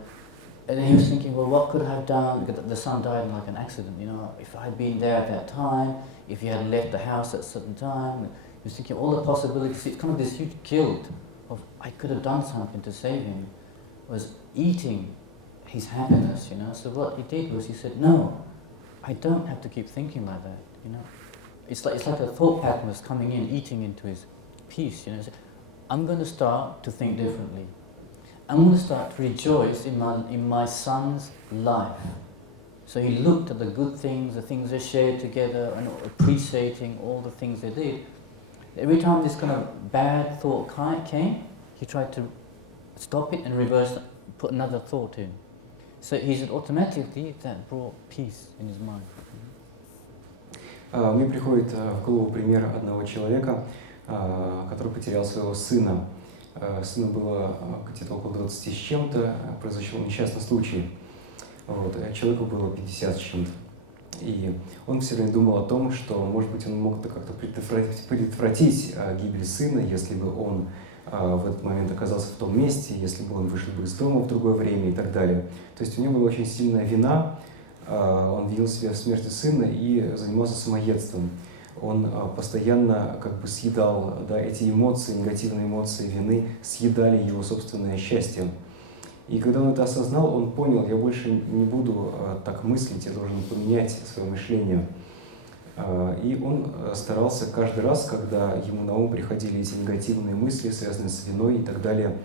and then he was thinking, well, what could I have done? Because the son died in like an accident, you know, if I had been there at that time, if he had left the house at a certain time. He was thinking all the possibilities. It's kind of this huge guilt of I could have done something to save him. Was eating his happiness, you know. So what he did was he said, no, I don't have to keep thinking like that, you know. It's like a thought pattern was coming in, eating into his peace, you know. So I'm going to start to think differently. I'm going to start to rejoice in my son's life. So he looked at the good things, the things they shared together, and appreciating all the things they did. Every time this kind of bad thought came, he tried to stop it and reverse it, put another thought in. So he said automatically that brought peace in his mind. Мне приходит в голову пример одного человека, который потерял своего сына. Сыну было где-то около 20 с чем-то, произошел несчастный случай. Вот, человеку было 50 с чем-то. И он все время думал о том, что, может быть, он мог как-то предотвратить гибель сына, если бы он в этот момент оказался в том месте, если бы он вышел бы из дома в другое время и так далее. То есть у него была очень сильная вина, он винил себя в смерти сына и занимался самоедством. Он постоянно как бы съедал, да, эти эмоции, негативные эмоции вины, съедали его собственное счастье. И когда он это осознал, он понял, я больше не буду так мыслить, я должен поменять свое мышление. И он старался каждый раз, когда ему на ум приходили эти негативные мысли, связанные с виной и так далее,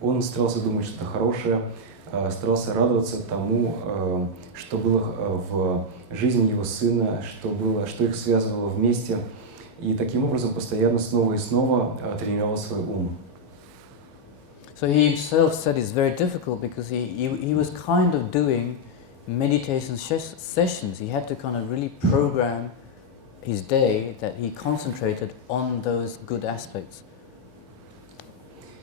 он старался думать что-то хорошее, старался радоваться тому, что было в жизни его сына, что их связывало вместе. И таким образом постоянно снова и снова тренировал свой ум. So he himself said it's very difficult because he was kind of doing meditation sessions. He had to kind of really program his day that he concentrated on those good aspects.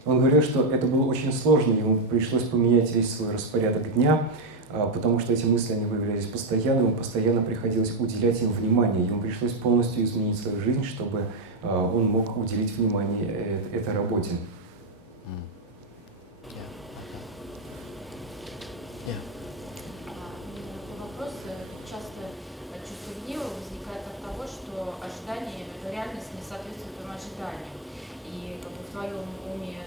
Он говорил, что это было очень сложно, ему пришлось поменять весь свой распорядок дня, потому что эти мысли, они выявлялись постоянно, ему постоянно приходилось уделять им внимание. Ему пришлось полностью изменить свою жизнь, чтобы он мог уделить внимание этой работе. Вопрос часто чувство гнева возникает от того, что ожидание, реальность не соответствует твоим ожиданиям. И как бы в твоем уме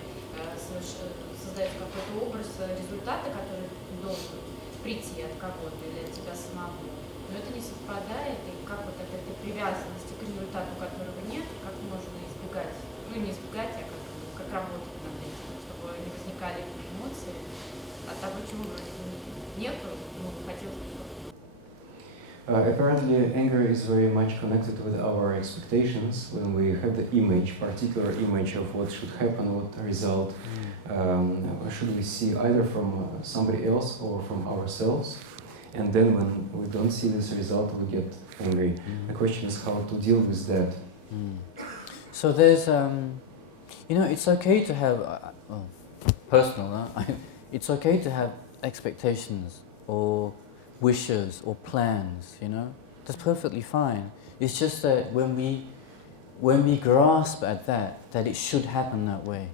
создается какой-то образ результата, который должен прийти от кого-то или от тебя самого. Но это не совпадает, и как вот от этой привязанности к результату, которого нет, как можно избегать, ну не избегать, а как работать над этим, чтобы не возникали эмоции от того, чего вроде нету, но хотелось бы. Apparently, anger is very much connected with our expectations. When we have the image, particular image of what should happen, what result should we see either from somebody else or from ourselves. And then when we don't see this result, we get angry. The question is how to deal with that. So there's, you know, it's okay to have, personal, it's okay to have expectations or wishes or plans, you know, that's perfectly fine. It's just that when we grasp at that it should happen that way,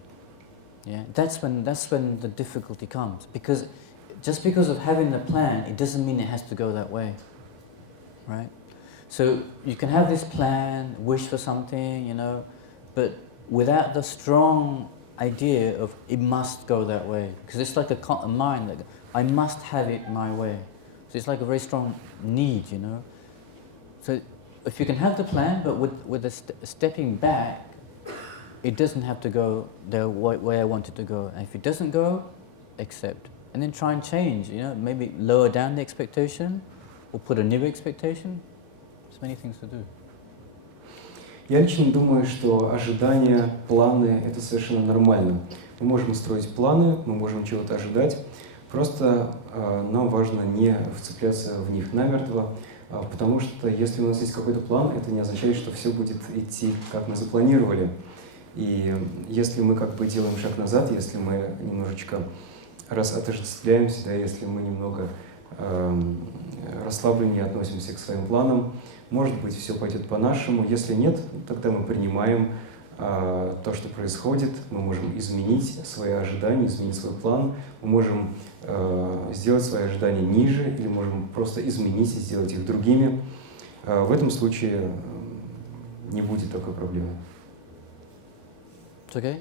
yeah, that's when the difficulty comes. Because just because of having the plan, it doesn't mean it has to go that way, right? So you can have this plan, wish for something, you know, but without the strong idea of it must go that way, because it's like a mind that I must have it my way. So it's like a very strong need, you know. So if you can have the plan, but with a stepping back, it doesn't have to go the way I want it to go. And if it doesn't go, accept. And then try and change, you know, maybe lower down the expectation or put a new expectation. There's many things to do. Я лично думаю, что ожидания, планы – это совершенно нормально. Мы можем строить планы, мы можем чего-то ожидать. Просто нам важно не вцепляться в них намертво, потому что если у нас есть какой-то план, это не означает, что все будет идти, как мы запланировали. И если мы как бы делаем шаг назад, если мы немножечко отождествляемся, да, если мы немного расслабленнее относимся к своим планам, может быть, все пойдет по-нашему. Если нет, тогда мы принимаем то, что происходит, мы можем изменить свои ожидания, изменить свой план, мы можем сделать свои ожидания ниже или можем просто изменить и сделать их другими. В этом случае не будет такой проблемы. It's okay?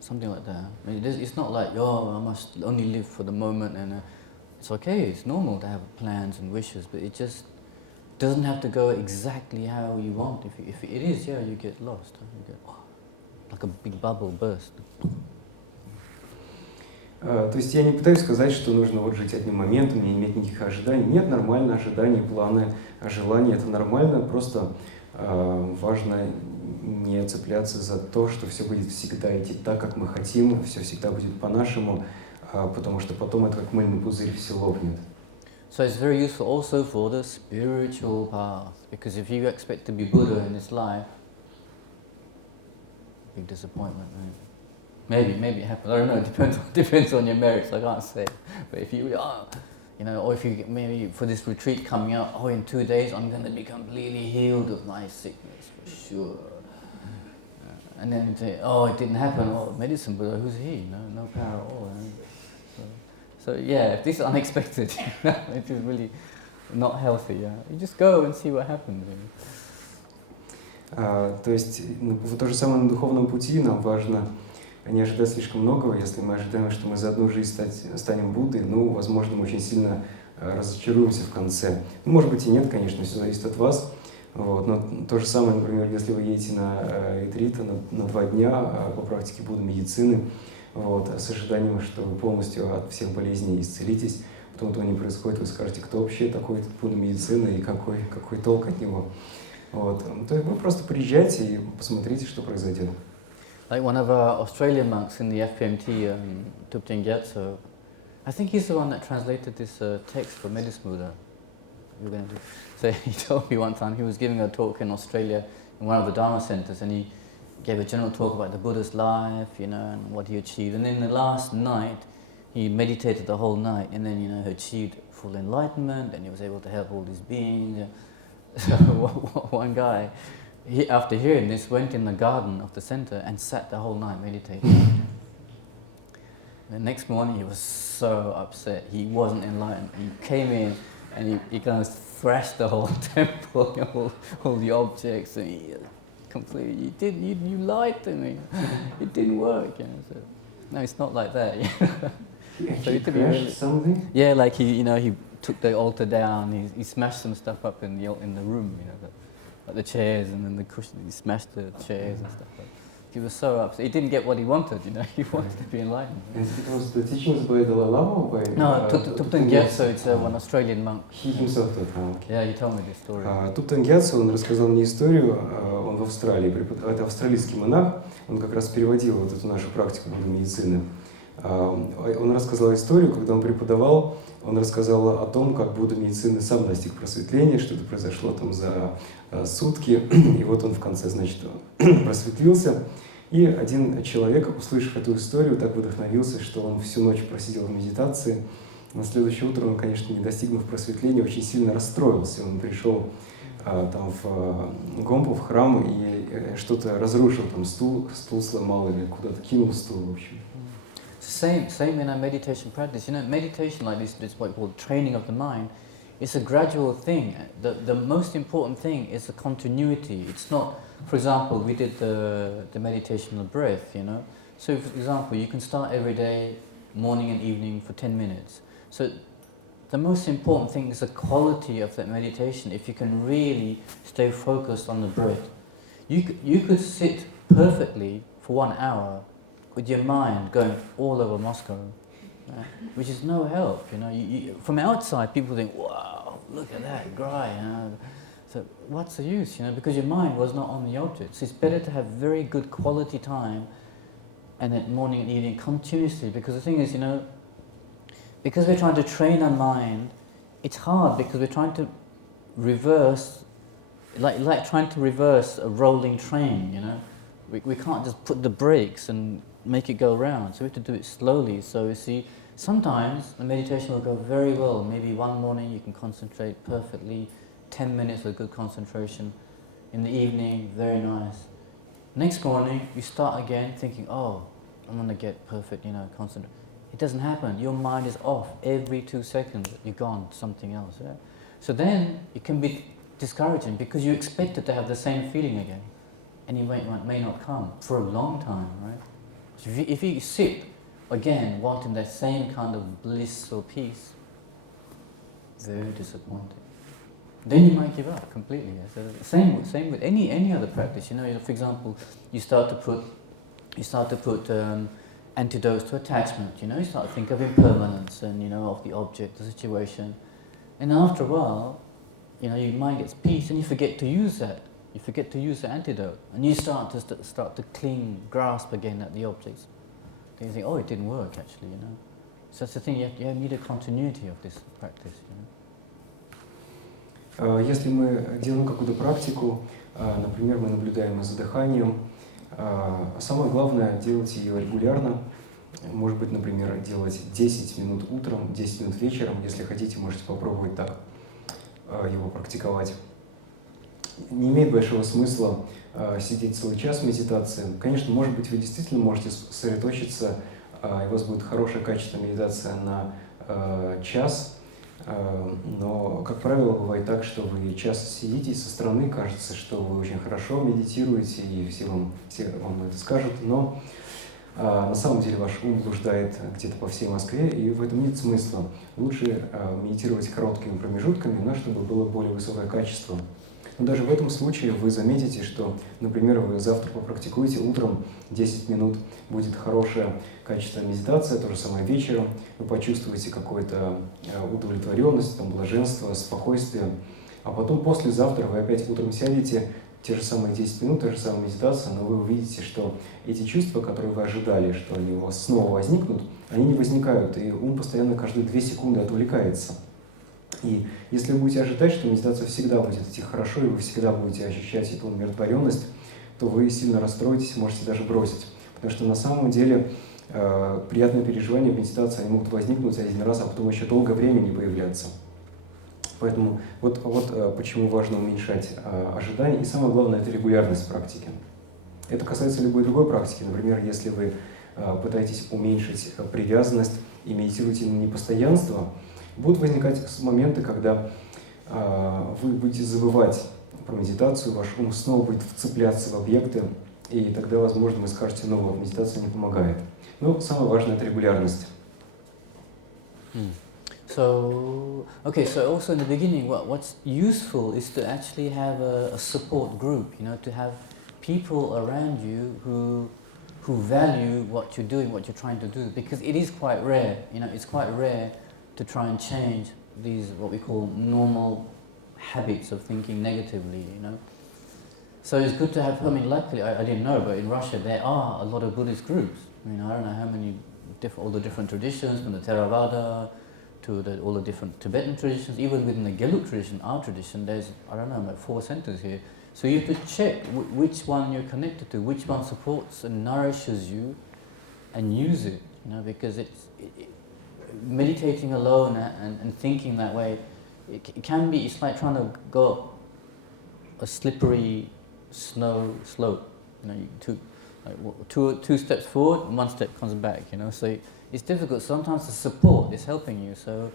Something like that. I mean, it's not like, oh, I must only live for the moment, and it's okay, it's normal to have plans and wishes, but it just doesn't have to go exactly how you want. If it is, yeah, you get lost. You get like a big bubble burst. То есть я не пытаюсь сказать, что нужно вот жить одним моментом, не иметь никаких ожиданий. Нет, нормально, ожидания, планы, желания – это нормально, просто важно не цепляться за то, что все будет всегда идти так, как мы хотим, все всегда будет по-нашему, потому что потом это как мыльный пузырь, все лопнет. So it's very useful also for the spiritual path, because if you expect to be Buddha in this life, big disappointment, right? Maybe it happens. I don't know. It depends on your merits. I can't say. But if you you know, or if you maybe for this retreat coming up, oh, in 2 days I'm going to be completely healed of my sickness for sure. And then say, oh, it didn't happen. Oh, medicine Buddha, who's he? No power at all. So yeah, if this is unexpected, it is really not healthy. Yeah, you just go and see what happens. То есть в то же самое на духовном пути нам важно не ожидать слишком многого. Если мы ожидаем, что мы за одну жизнь станем Буддой, ну, возможно, мы очень сильно разочаруемся в конце. Ну, может быть и нет, конечно, все зависит от вас. Вот. Но то же самое, например, если вы едете на ретрит на 2 дня по практике Будды медицины, вот, с ожиданием, что вы полностью от всех болезней исцелитесь, потом этого не происходит, вы скажете, кто вообще такой этот Будда медицины и какой толк от него. Вот. То есть вы просто приезжайте и посмотрите, что произойдет. Like one of our Australian monks in the FPMT, Tupten Gyatso, I think he's the one that translated this text for Medicine Buddha. So he told me one time he was giving a talk in Australia in one of the Dharma centers, and he gave a general talk about the Buddha's life, you know, and what he achieved. And then the last night, he meditated the whole night, and then, you know, he achieved full enlightenment, and he was able to help all these beings. So one guy, after hearing this, went in the garden of the center and sat the whole night meditating. The next morning, he was so upset. He wasn't enlightened. He came in and he kind of thrashed the whole temple, all the objects, and he completely, you lied to me. It didn't work. You know, so, no, it's not like that. He actually crashed something? Yeah, like he took the altar down. He smashed some stuff up in the room. You know, like the chairs and then the cushion. He smashed the chairs and stuff. He was so upset. He didn't get what he wanted, you know. He wanted to be enlightened. And it was the teachings by Dalai Lama or by... No, Tupten Gyatso, it's one Australian monk. He himself taught him. Yeah, he told me this story. Тупten Gyatso, он рассказал мне историю, он в Австралии, это австралийский монах, он как раз переводил вот эту нашу практику медицины. Он рассказал историю, когда он преподавал, он рассказал о том, как Будда медицины сам достиг просветления, что это произошло там за сутки, и вот он в конце, значит, просветлился. И один человек, услышав эту историю, так вдохновился, что он всю ночь просидел в медитации. На следующее утро он, конечно, не достигнув просветления, очень сильно расстроился. Он пришел там в Гомпу, в храм, и что-то разрушил, там стул сломал или куда-то кинул стул, в общем. Same in our meditation practice. You know, meditation like this what we call training of the mind. It's a gradual thing. The most important thing is the continuity. It's not, for example, we did the meditation of the breath, you know. So, for example, you can start every day, morning and evening for 10 minutes. So, the most important thing is the quality of that meditation. If you can really stay focused on the breath, you could sit perfectly for 1 hour with your mind going all over Moscow. Which is no help, you know. From outside, people think, "Wow, look at that guy." You know? So what's the use, you know? Because your mind was not on the objects. It's better to have very good quality time, and then morning and evening continuously. Because the thing is, you know, because we're trying to train our mind, it's hard because we're trying to reverse, like trying to reverse a rolling train. You know, we can't just put the brakes and make it go round, so we have to do it slowly. So you see, sometimes the meditation will go very well. Maybe one morning you can concentrate perfectly, 10 minutes with good concentration. In the evening, very nice. Next morning, you start again thinking, oh, I'm going to get perfect, you know, concentrate. It doesn't happen. Your mind is off every 2 seconds. You're gone to something else. Yeah? So then it can be discouraging because you expected to have the same feeling again, and it may not come for a long time, right? If you sit again wanting that same kind of bliss or peace, very disappointing. Then you might give up completely. So same with any other practice. You know, for example, you start to put antidotes to attachment. You know, you start to think of impermanence and, you know, of the object, the situation, and after a while, you know, your mind gets peace and you forget to use that. You forget to use the antidote, and you start to cling, grasp again at the objects. Then you think, oh, it didn't work actually, you know. So that's the thing. You need a continuity of this practice. You know? Если мы делаем какую-то практику, например, мы наблюдаем за дыханием, самое главное делать ее регулярно. Может быть, например, делать 10 минут утром, 10 минут вечером. Если хотите, можете попробовать так его практиковать. Не имеет большого смысла сидеть целый час в медитации. Конечно, может быть, вы действительно можете сосредоточиться, и у вас будет хорошая качественная медитация на час, но, как правило, бывает так, что вы час сидите, и со стороны кажется, что вы очень хорошо медитируете, и все вам это скажут, но на самом деле ваш ум блуждает где-то по всей Москве, и в этом нет смысла. Лучше медитировать короткими промежутками, но чтобы было более высокое качество. Но даже в этом случае вы заметите, что, например, вы завтра попрактикуете утром 10 минут, будет хорошая качественная медитация, то же самое вечером, вы почувствуете какую-то удовлетворенность, там, блаженство, спокойствие, а потом послезавтра вы опять утром сядете, те же самые 10 минут, та же самая медитация, но вы увидите, что эти чувства, которые вы ожидали, что они у вас снова возникнут, они не возникают, и ум постоянно каждые 2 секунды отвлекается. И если вы будете ожидать, что медитация всегда будет идти хорошо, и вы всегда будете ощущать эту умиротворенность, то вы сильно расстроитесь, можете даже бросить. Потому что на самом деле приятные переживания в медитации, они могут возникнуть один раз, а потом еще долгое время не появляться. Поэтому вот почему важно уменьшать ожидания. И самое главное – это регулярность практики. Это касается любой другой практики. Например, если вы пытаетесь уменьшить привязанность и медитируете на непостоянство, будут возникать моменты, когда вы будете забывать про медитацию, ваш ум снова будет вцепляться в объекты, и тогда, возможно, вы скажете, ну вот, медитация не помогает. Но самое важное – это регулярность. So, okay, so also in the beginning, what's useful is to actually have a support group, you know, to have people around you who value what you're doing, what you're trying to do, because it is quite rare, you know, it's quite rare to try and change these, what we call normal habits of thinking negatively, you know. So it's good to have, I mean, luckily, I didn't know, but in Russia there are a lot of Buddhist groups. I mean, I don't know how many, all the different traditions, from the Theravada to all the different Tibetan traditions, even within the Gelug tradition, our tradition, there's, I don't know, like 4 centers here. So you have to check which one you're connected to, which one supports and nourishes you, and use it, you know, because meditating alone and thinking that way, it can be, it's like trying to go a slippery snow slope, you know, two steps forward, 1 step comes back, you know, so it's difficult. Sometimes the support is helping you, so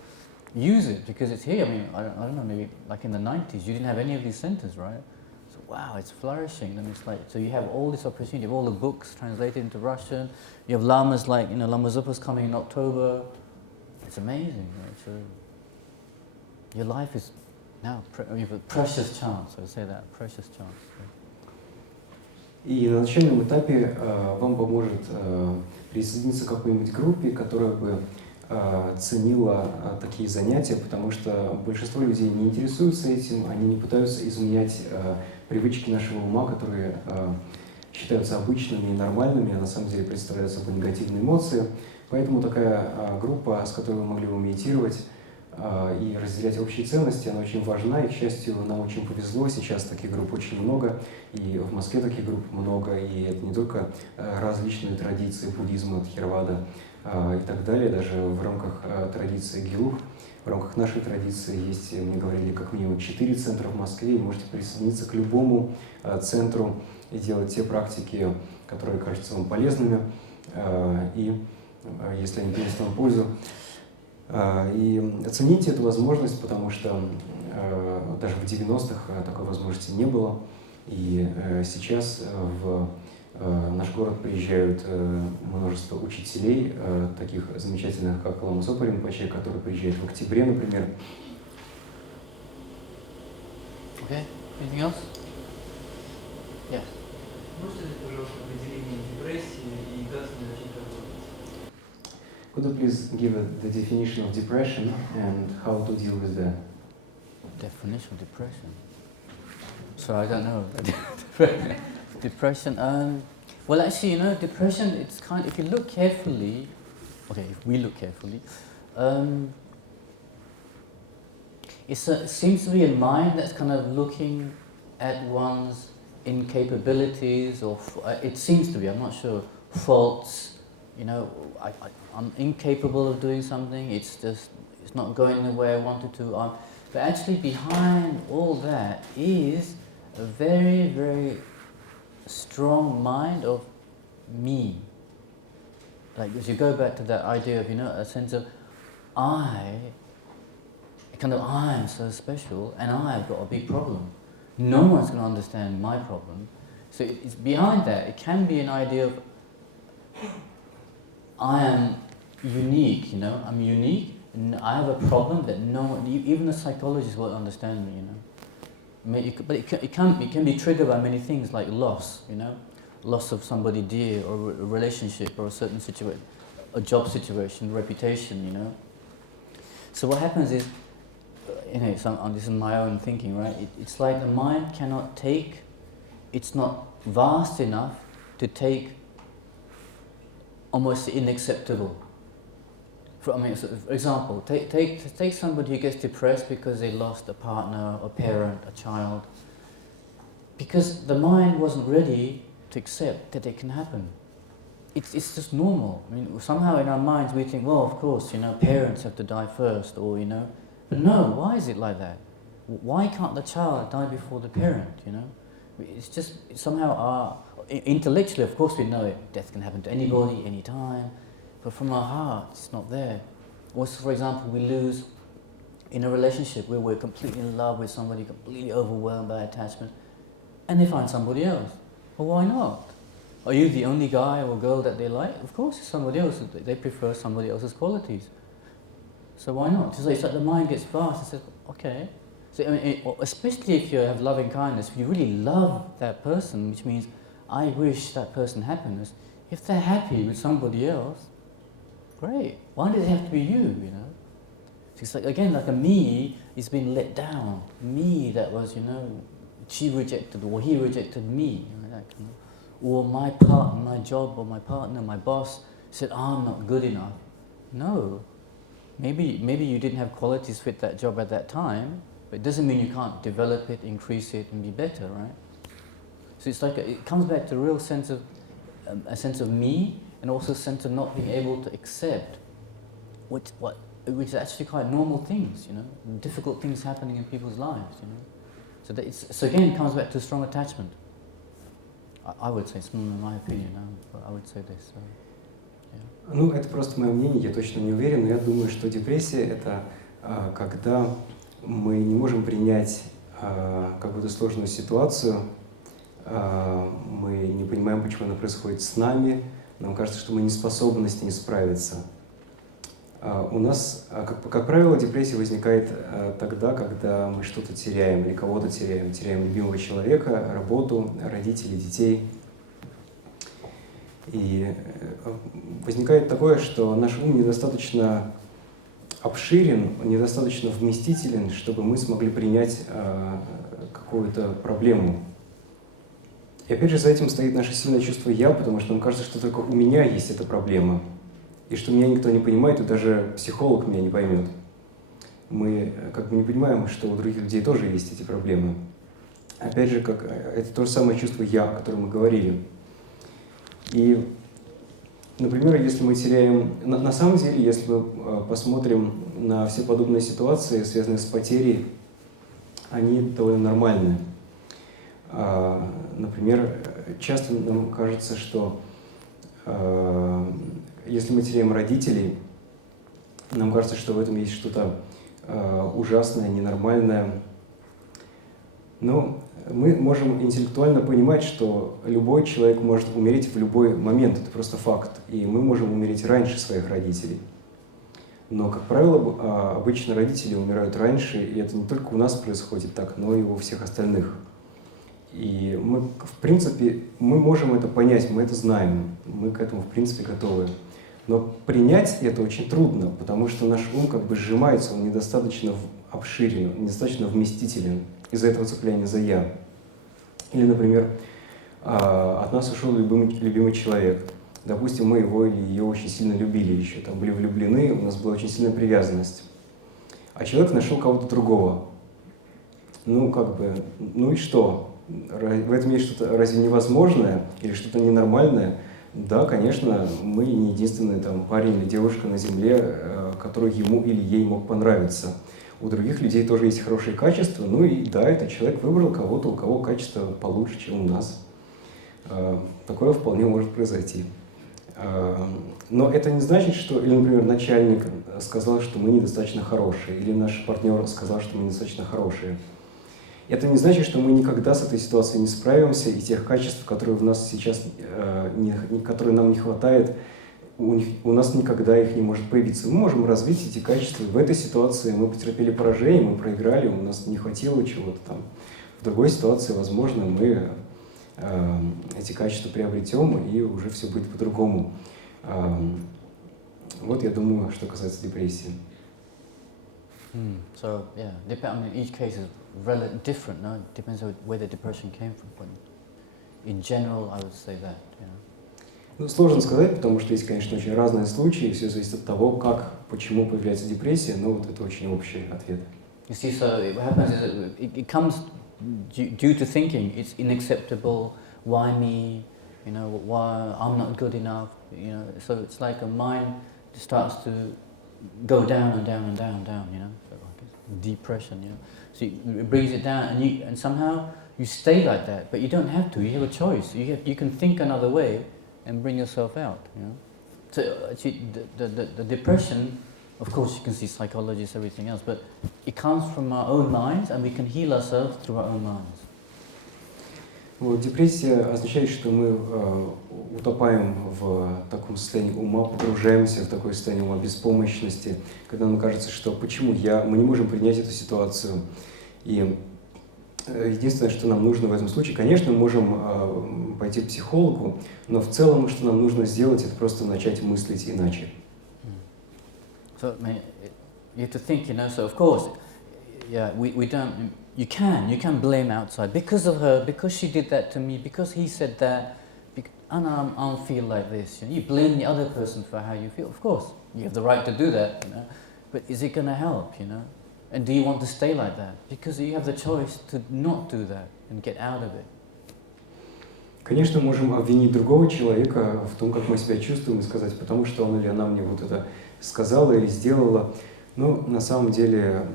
use it, because it's here. I mean, I don't know, maybe like in the 90s, you didn't have any of these centers, right? So wow, it's flourishing. And it's like, so you have all this opportunity, you have all the books translated into Russian, you have lamas like, you know, Lama Zopa's coming in October. It's amazing, right? So your life is now, you have a precious chance, I would say that, precious chance. И на начальном этапе вам поможет присоединиться к какой-нибудь группе, которая бы ценила такие занятия, потому что большинство людей не интересуются этим, они не пытаются изменять привычки нашего ума, которые считаются обычными и нормальными, а на самом деле представляют собой негативные эмоции. Поэтому такая группа, с которой вы могли бы медитировать и разделять общие ценности, она очень важна, и, к счастью, нам очень повезло, сейчас таких групп очень много, и в Москве таких групп много, и это не только различные традиции буддизма, тхеравада и так далее, даже в рамках традиции Гелуг, в рамках нашей традиции есть, мне говорили, как минимум 4 центра в Москве, и можете присоединиться к любому центру и делать те практики, которые кажутся вам полезными, и если они принесут вам пользу. И оцените эту возможность, потому что даже в 90-х такой возможности не было. И сейчас в наш город приезжают множество учителей, таких замечательных, как Лама Зопа Ринпоче, который приезжает в октябре, например. Okay, anything else? Yes. Можете дать, пожалуйста, определение депрессии и как с ней начать работать? Could you please give the definition of depression and how to deal with that? Definition of depression. So I don't know. Depression. Well, actually, you know, depression. It's kind. If you look carefully, okay, if we look carefully, it seems to be a mind that's kind of looking at one's incapabilities, or it seems to be. I'm not sure. Faults. You know, I'm incapable of doing something. It's not going the way I wanted to. But actually, behind all that is a very, very strong mind of me. Like, as you go back to that idea of, you know, a sense of I'm so special, and I've got a big problem. No one's going to understand my problem. So it's behind that. It can be an idea of I am unique, you know, I'm unique, and I have a problem that no one, even the psychologists won't understand me, you know. But it can be triggered by many things like loss, you know, loss of somebody dear, or a relationship, or a certain situation, a job situation, reputation, you know. So what happens is, you know, this is my own thinking, right? It's like the mind cannot take, it's not vast enough to take almost unacceptable. For example, take somebody who gets depressed because they lost a partner, a parent, a child. Because the mind wasn't ready to accept that it can happen. It's just normal. I mean, somehow in our minds we think, well, of course, you know, parents have to die first, or, you know. But no, why is it like that? Why can't the child die before the parent, you know? It's just somehow intellectually, of course we know it, death can happen to anybody, anytime, but from our heart, it's not there. Also, for example, we lose in a relationship where we're completely in love with somebody, completely overwhelmed by attachment, and they find somebody else. Well, why not? Are you the only guy or girl that they like? Of course, it's somebody else. They prefer somebody else's qualities. So why not? It's like the mind gets vast and says, okay. So, I mean, especially if you have loving kindness, if you really love that person, which means I wish that person happiness. If they're happy with somebody else, great. Why does it have to be you, you know? It's like, again, like a me is being let down. Me that was, you know, she rejected or he rejected me. You know, that kind of, or my partner, my job, or my partner, my boss said, I'm not good enough. No. Maybe you didn't have qualities fit that job at that time, but it doesn't mean you can't develop it, increase it, and be better, right? So it's like it comes back to a real sense of a sense of me, and also a sense of not being able to accept which is actually quite normal things, you know, difficult things happening in people's lives, you know. So again, it comes back to strong attachment. I would say, in my opinion, I would say this. So, yeah. Ну, это просто мое мнение, я точно не уверен, но я думаю, что депрессия – это когда мы не можем принять какую-то сложную ситуацию, мы не понимаем, почему она происходит с нами, нам кажется, что мы не способны с ней справиться. У нас, как правило, депрессия возникает тогда, когда мы что-то теряем или кого-то теряем. Теряем любимого человека, работу, родителей, детей. И возникает такое, что наш ум недостаточно обширен, недостаточно вместителен, чтобы мы смогли принять какую-то проблему. И опять же за этим стоит наше сильное чувство «я», потому что нам кажется, что только у меня есть эта проблема, и что меня никто не понимает, и даже психолог меня не поймет. Мы как бы не понимаем, что у других людей тоже есть эти проблемы. Опять же, это то же самое чувство «я», о котором мы говорили. И, например, если мы теряем... На самом деле, если мы посмотрим на все подобные ситуации, связанные с потерей, они довольно нормальные. Например, часто нам кажется, что если мы теряем родителей, нам кажется, что в этом есть что-то ужасное, ненормальное. Но мы можем интеллектуально понимать, что любой человек может умереть в любой момент, это просто факт. И мы можем умереть раньше своих родителей. Но, как правило, обычно родители умирают раньше, и это не только у нас происходит так, но и у всех остальных. И мы, в принципе, мы можем это понять, мы это знаем, мы к этому, в принципе, готовы. Но принять это очень трудно, потому что наш ум как бы сжимается, он недостаточно обширен, недостаточно вместителен из-за этого цепляния за «я». Или, например, от нас ушел любимый человек. Допустим, мы его или ее очень сильно любили еще, там были влюблены, у нас была очень сильная привязанность. А человек нашел кого-то другого. Ну, как бы, ну и что? В этом есть что-то разве невозможное или что-то ненормальное? Да, конечно, мы не единственный там парень или девушка на земле, который ему или ей мог понравиться. У других людей тоже есть хорошие качества, ну и да, этот человек выбрал кого-то, у кого качество получше, чем у нас. Такое вполне может произойти. Но это не значит, что, или, например, начальник сказал, что мы недостаточно хорошие, или наш партнер сказал, что мы недостаточно хорошие. Это не значит, что мы никогда с этой ситуацией не справимся, и тех качеств, которые в нас сейчас, которые нам не хватает, у нас никогда их не может появиться. Мы можем развить эти качества. В этой ситуации мы потерпели поражение, мы проиграли, у нас не хватило чего-то там. в другой ситуации, возможно, мы эти качества приобретем, и уже все будет по-другому. Вот я думаю, что касается депрессии. So yeah, I mean, each case is different. No, it depends on where the depression came from. But in general, I would say that. Ну, сложно сказать, потому что есть, конечно, очень разные случаи, и все зависит от того, как, почему появляется депрессия, но вот это очень общий ответ. You see, so what happens is it comes due to thinking. It's unacceptable. Why me? You know, why I'm not good enough? You know, so it's like a mind starts to go down and down and down and down. You know, like depression. You know, so it brings it down, and somehow you stay like that, but you don't have to. You have a choice. You can think another way and bring yourself out. You know, so actually the depression. Of course, you can see psychologists, everything else, but it comes from our own minds, and we can heal ourselves through our own minds. Вот, депрессия означает, что мы утопаем в таком состоянии ума, погружаемся в такое состояние ума беспомощности, когда нам кажется, что почему мы не можем принять эту ситуацию. И единственное, что нам нужно в этом случае, конечно, мы можем пойти к психологу, но в целом, что нам нужно сделать, это просто начать мыслить иначе. So, I mean, you have to think, you know, so of course, yeah, we don't, you can blame outside, because of her, because she did that to me, because he said that, and I don't feel like this. You know, you blame the other person for how you feel. Of course, you have the right to do that, you know, but is it going to help, you know? And do you want to stay like that? Because you have the choice to not do that and get out of it. Конечно, мы можем обвинить другого человека в том, как мы себя чувствуем, и сказать, потому что он или она мне вот это сказала или сделала. Но на самом деле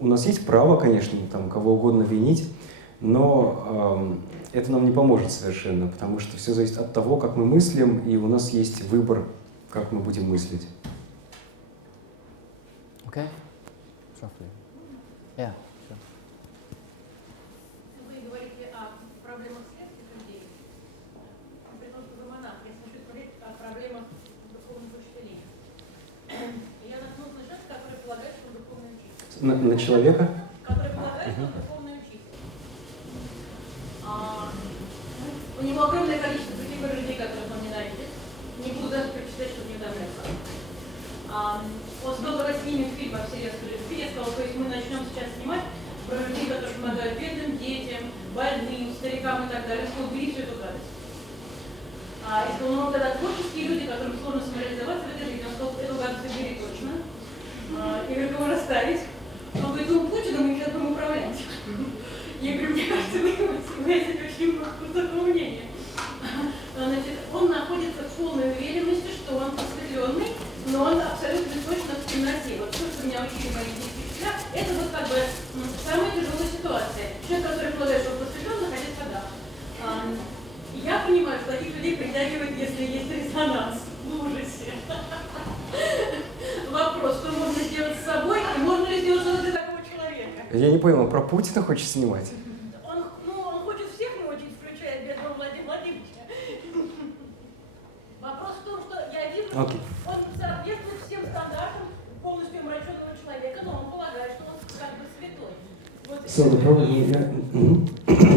у нас есть право, конечно, там, кого угодно винить, но это нам не поможет совершенно, потому что все зависит от того, как мы мыслим, и у нас есть выбор, как мы будем мыслить. Okay? Roughly. Yeah. Sure. Вы говорите о проблемах светских людей. При том, что вы монах, я хочу говорить о проблемах духовных учителей. Я наткнулась на человека, который полагает, что он духовный учитель. На человека? Который полагает, что он духовный учитель. У него огромное количество других людей, которых он ненавидит. Не буду даже прочитать, чтобы не утомляться. Он сказал, давай снимем фильм о вселенской любви. Я сказала, то есть мы начнем сейчас снимать про людей, которые помогают бедным детям, больным, старикам и так далее. Сказал, убери всю эту гадость. Я сказала, ну тогда творческие люди, которым сложно самореализоваться в этой жизни. Он сказал, эту гадость убери точно. Я говорю, кого расставить? Он говорит, ну Путина мы сейчас будем управлять. Я говорю, мне кажется, вы очень высокого мнения. Значит, он находится в полной уверенности, что он просветленный, но он абсолютно точно в темноте. Вот то, что меня учили мои учителя, это вот как бы самая тяжелая ситуация. Человек, который полагает, что он просветлен, находится в адах. Я понимаю, что таких людей притягивает, если есть резонанс в ужасе. Вопрос, что можно сделать с собой, и можно ли сделать что-то для такого человека? Я не понял, он про Путина хочет снимать? Он хочет всех научить, включая бедного Владимира Владимировича. Вопрос в том, что я вижу, что он соответствует всем стандартам полностью омраченного человека, но он полагает, что он как бы святой. Вот So the problem is, что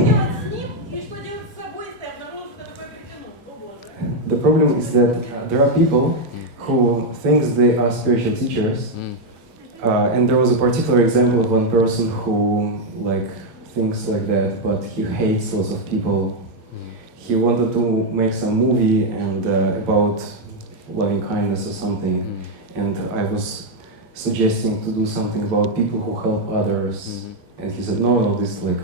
делать с ним и что делать с собой, если я обнаружил, что такое притянул? О боже. the problem is that there are people who think they are spiritual teachers, and there was a particular example of one person who like thinks like that, but he hates lots of people. He wanted to make some movie and about loving kindness or something, and I was suggesting to do something about people who help others, and he said, no, this is like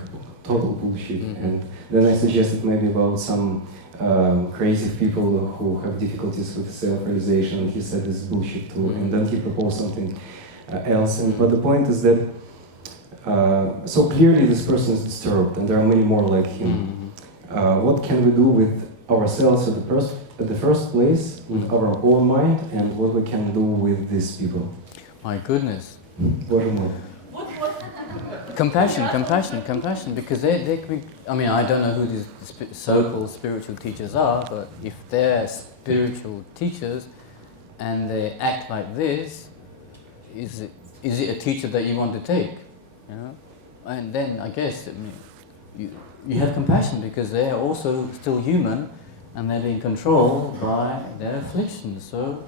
total bullshit. And then I suggested maybe about some creative people who have difficulties with self-realization, and he said this is bullshit too. And then he proposed something else. But the point is that so clearly this person is disturbed, and there are many more like him. What can we do with ourselves at the first place, with our own mind, and what we can do with these people? My goodness. Боже мой. Compassion, because they could be, I mean, I don't know who these so-called spiritual teachers are, but if they're spiritual teachers and they act like this, is it a teacher that you want to take? You know? And then I guess, I mean, you have compassion because they are also still human and they're being controlled by their afflictions. So,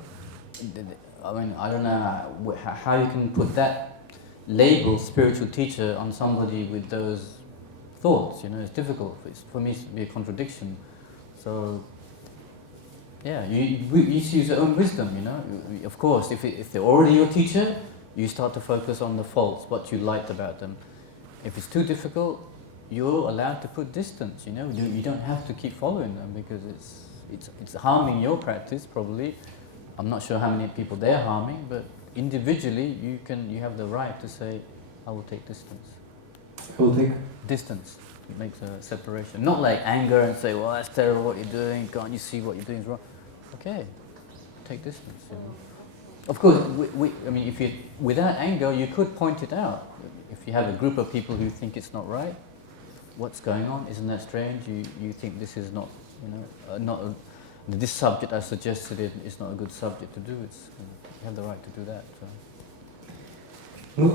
I mean, I don't know how you can put that label, spiritual teacher, on somebody with those thoughts. You know, it's difficult. For me, to be a contradiction. So, yeah, you use your own wisdom. You know, of course, if they're already your teacher, you start to focus on the faults, what you liked about them. If it's too difficult, you're allowed to put distance. You know, you don't have to keep following them because it's harming your practice probably. I'm not sure how many people they're harming, but individually you have the right to say, I will take distance. Will take distance. It makes a separation. Not like anger and say, well, that's terrible what you're doing. Can't you see what you're doing is wrong? Okay, take distance. You know. Of course, I mean, if you without anger, you could point it out. If you have a group of people who think it's not right, what's going on? Isn't that strange? You think this is not, you know, this subject I suggested is not a good subject to do. You have the right to do that. So. Ну,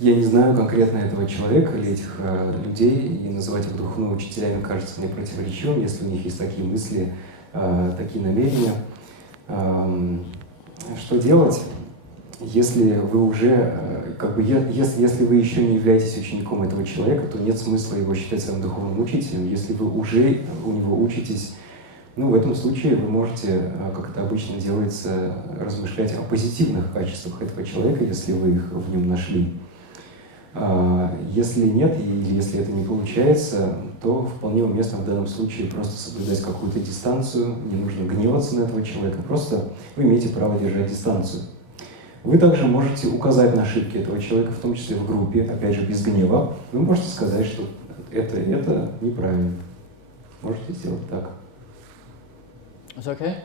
я не знаю конкретно этого человека или этих людей, и называть их духовными учителями кажется мне противоречивым, если у них есть такие мысли, такие намерения. Что делать, если вы уже, если вы еще не являетесь учеником этого человека, то нет смысла его считать своим духовным учителем. Если вы уже у него учитесь, ну, в этом случае вы можете, как это обычно делается, размышлять о позитивных качествах этого человека, если вы их в нем нашли. Если нет, или если это не получается, то вполне уместно в данном случае просто соблюдать какую-то дистанцию, не нужно гневаться на этого человека, просто вы имеете право держать дистанцию. Вы также можете указать на ошибки этого человека, в том числе в группе, опять же, без гнева. Вы можете сказать, что это неправильно. Можете сделать так. It's okay?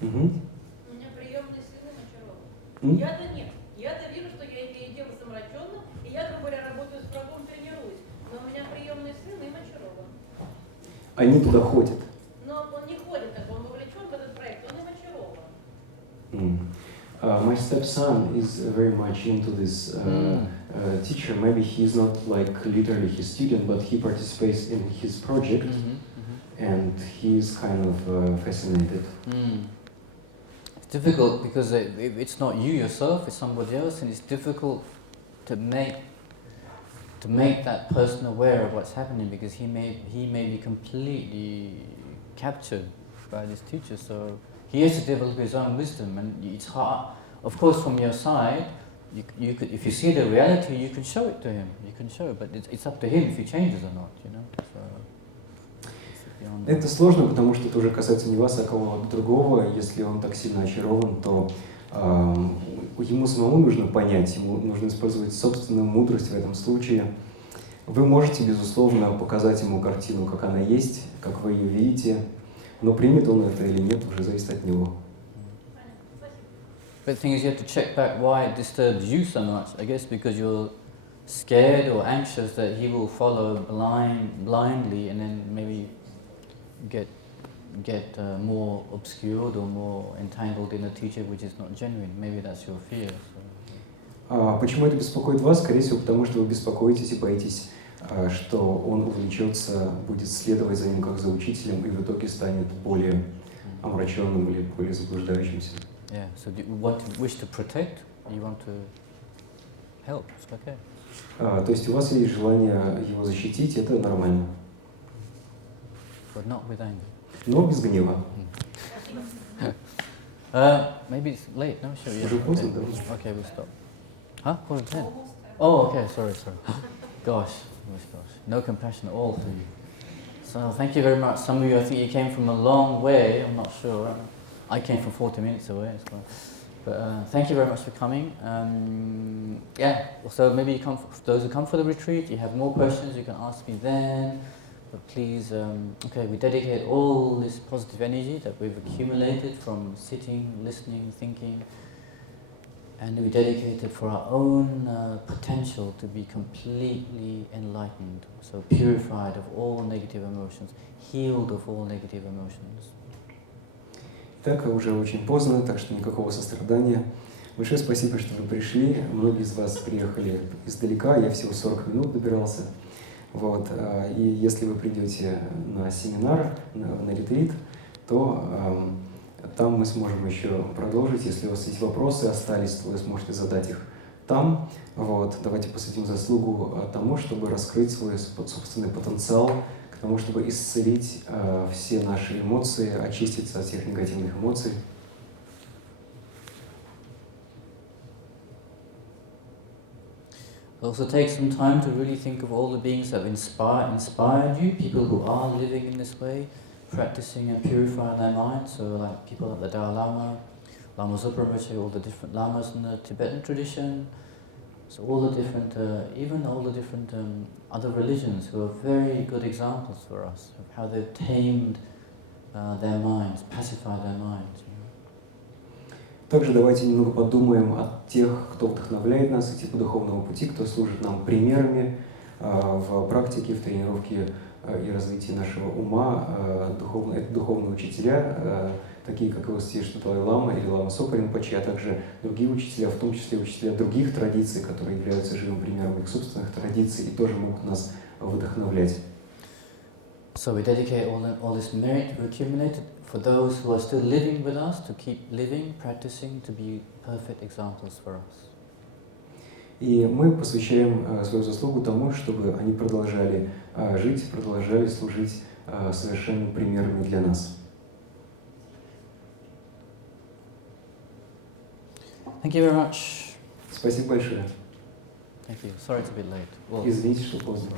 У меня приемный сын очарован. Я-то нет. Я-то вижу, что я имею дело с омраченным, и я, грубо говоря, работаю с врагом, тренируюсь. Но у меня приемный сын им очарован. Они туда ходят. Но он не ходит, так он вовлечен в этот проект, он им очарован. My stepson is very much into this teacher. Maybe he's not like literally his student, but he participates in his project. And he's kind of fascinated. It's difficult because it's not you yourself, it's somebody else, and it's difficult to make that person aware of what's happening because he may be completely captured by this teacher. So he has to develop his own wisdom, and it's hard. Of course, from your side, you could, if you see the reality, you can show it to him. You can show it, but it's up to him if he changes or not. You know. So, это сложно, потому что это уже касается не вас, а кого-то другого. Если он так сильно очарован, то ему самому нужно понять, ему нужно использовать собственную мудрость в этом случае. Вы можете, безусловно, показать ему картину, как она есть, как вы ее видите, но примет он это или нет, уже зависит от него. But the thing is, you have to check back why it disturbs you so much. I guess because you're scared or anxious that he will follow blindly and then maybe get more obscured or more entangled in a teacher which is not genuine. Maybe that's your fear. So. Почему это беспокоит вас? Скорее всего, потому что вы беспокоитесь и боитесь, что он увлечется, будет следовать за ним как за учителем и в итоге станет более омраченным или более заблуждающимся. Yeah. So do you wish to protect? Or you want to help? It's okay. То есть у вас есть желание его защитить, это нормально. But not with anger. Но без гнева. Maybe it's late. No, sure. Yeah. Уже поздно, да? Okay, we'll stop. Huh? 10:15. Oh, okay. Sorry. Gosh. No compassion at all for you. So thank you very much. Some of you, I think you came from a long way. I'm not sure. I came from 40 minutes away as well. But thank you very much for coming. Yeah. So maybe for those who come for the retreat, you have more questions, you can ask me then. But please, okay, we dedicate all this positive energy that we've accumulated from sitting, listening, thinking, and we dedicate it for our own potential to be completely enlightened, so purified of all negative emotions, healed of all negative emotions. Так, уже очень поздно, так что никакого сострадания. Большое спасибо, что вы пришли. Многие из вас приехали издалека, я всего 40 минут добирался. Вот. И если вы придете на семинар, на ретрит, то там мы сможем еще продолжить. Если у вас есть вопросы остались, то вы сможете задать их там. Вот. Давайте посвятим заслугу тому, чтобы раскрыть свой собственный потенциал, к тому, чтобы исцелить все наши эмоции, очиститься от всех негативных эмоций. Also take some time to really think of all the beings that have inspired you, people who are living in this way, practicing and purifying their minds. So like people like the Dalai Lama, Lama Zopa, all the different lamas in the Tibetan tradition. So all the different, even all the different other religions who are very good examples for us of how they've tamed their minds, pacified their minds. Также давайте немного подумаем о тех, кто вдохновляет нас идти по духовному пути, кто служит нам примерами в практике, в тренировке и развитии нашего ума. Это духовные учителя, такие как его святейшество Далай-лама или Лама Сопа Ринпоче, а также другие учителя, в том числе учителя других традиций, которые являются живым примером их собственных традиций и тоже могут нас вдохновлять. So we dedicate all this merit we accumulated for those who are still living with us, to keep living, practicing, to be perfect examples for us. И мы посвящаем свою заслугу тому, чтобы они продолжали жить, продолжали служить совершенными примерами для нас. Thank you very much. Спасибо большое. Thank you. Sorry it's a bit late. Well, Извините, что поздно.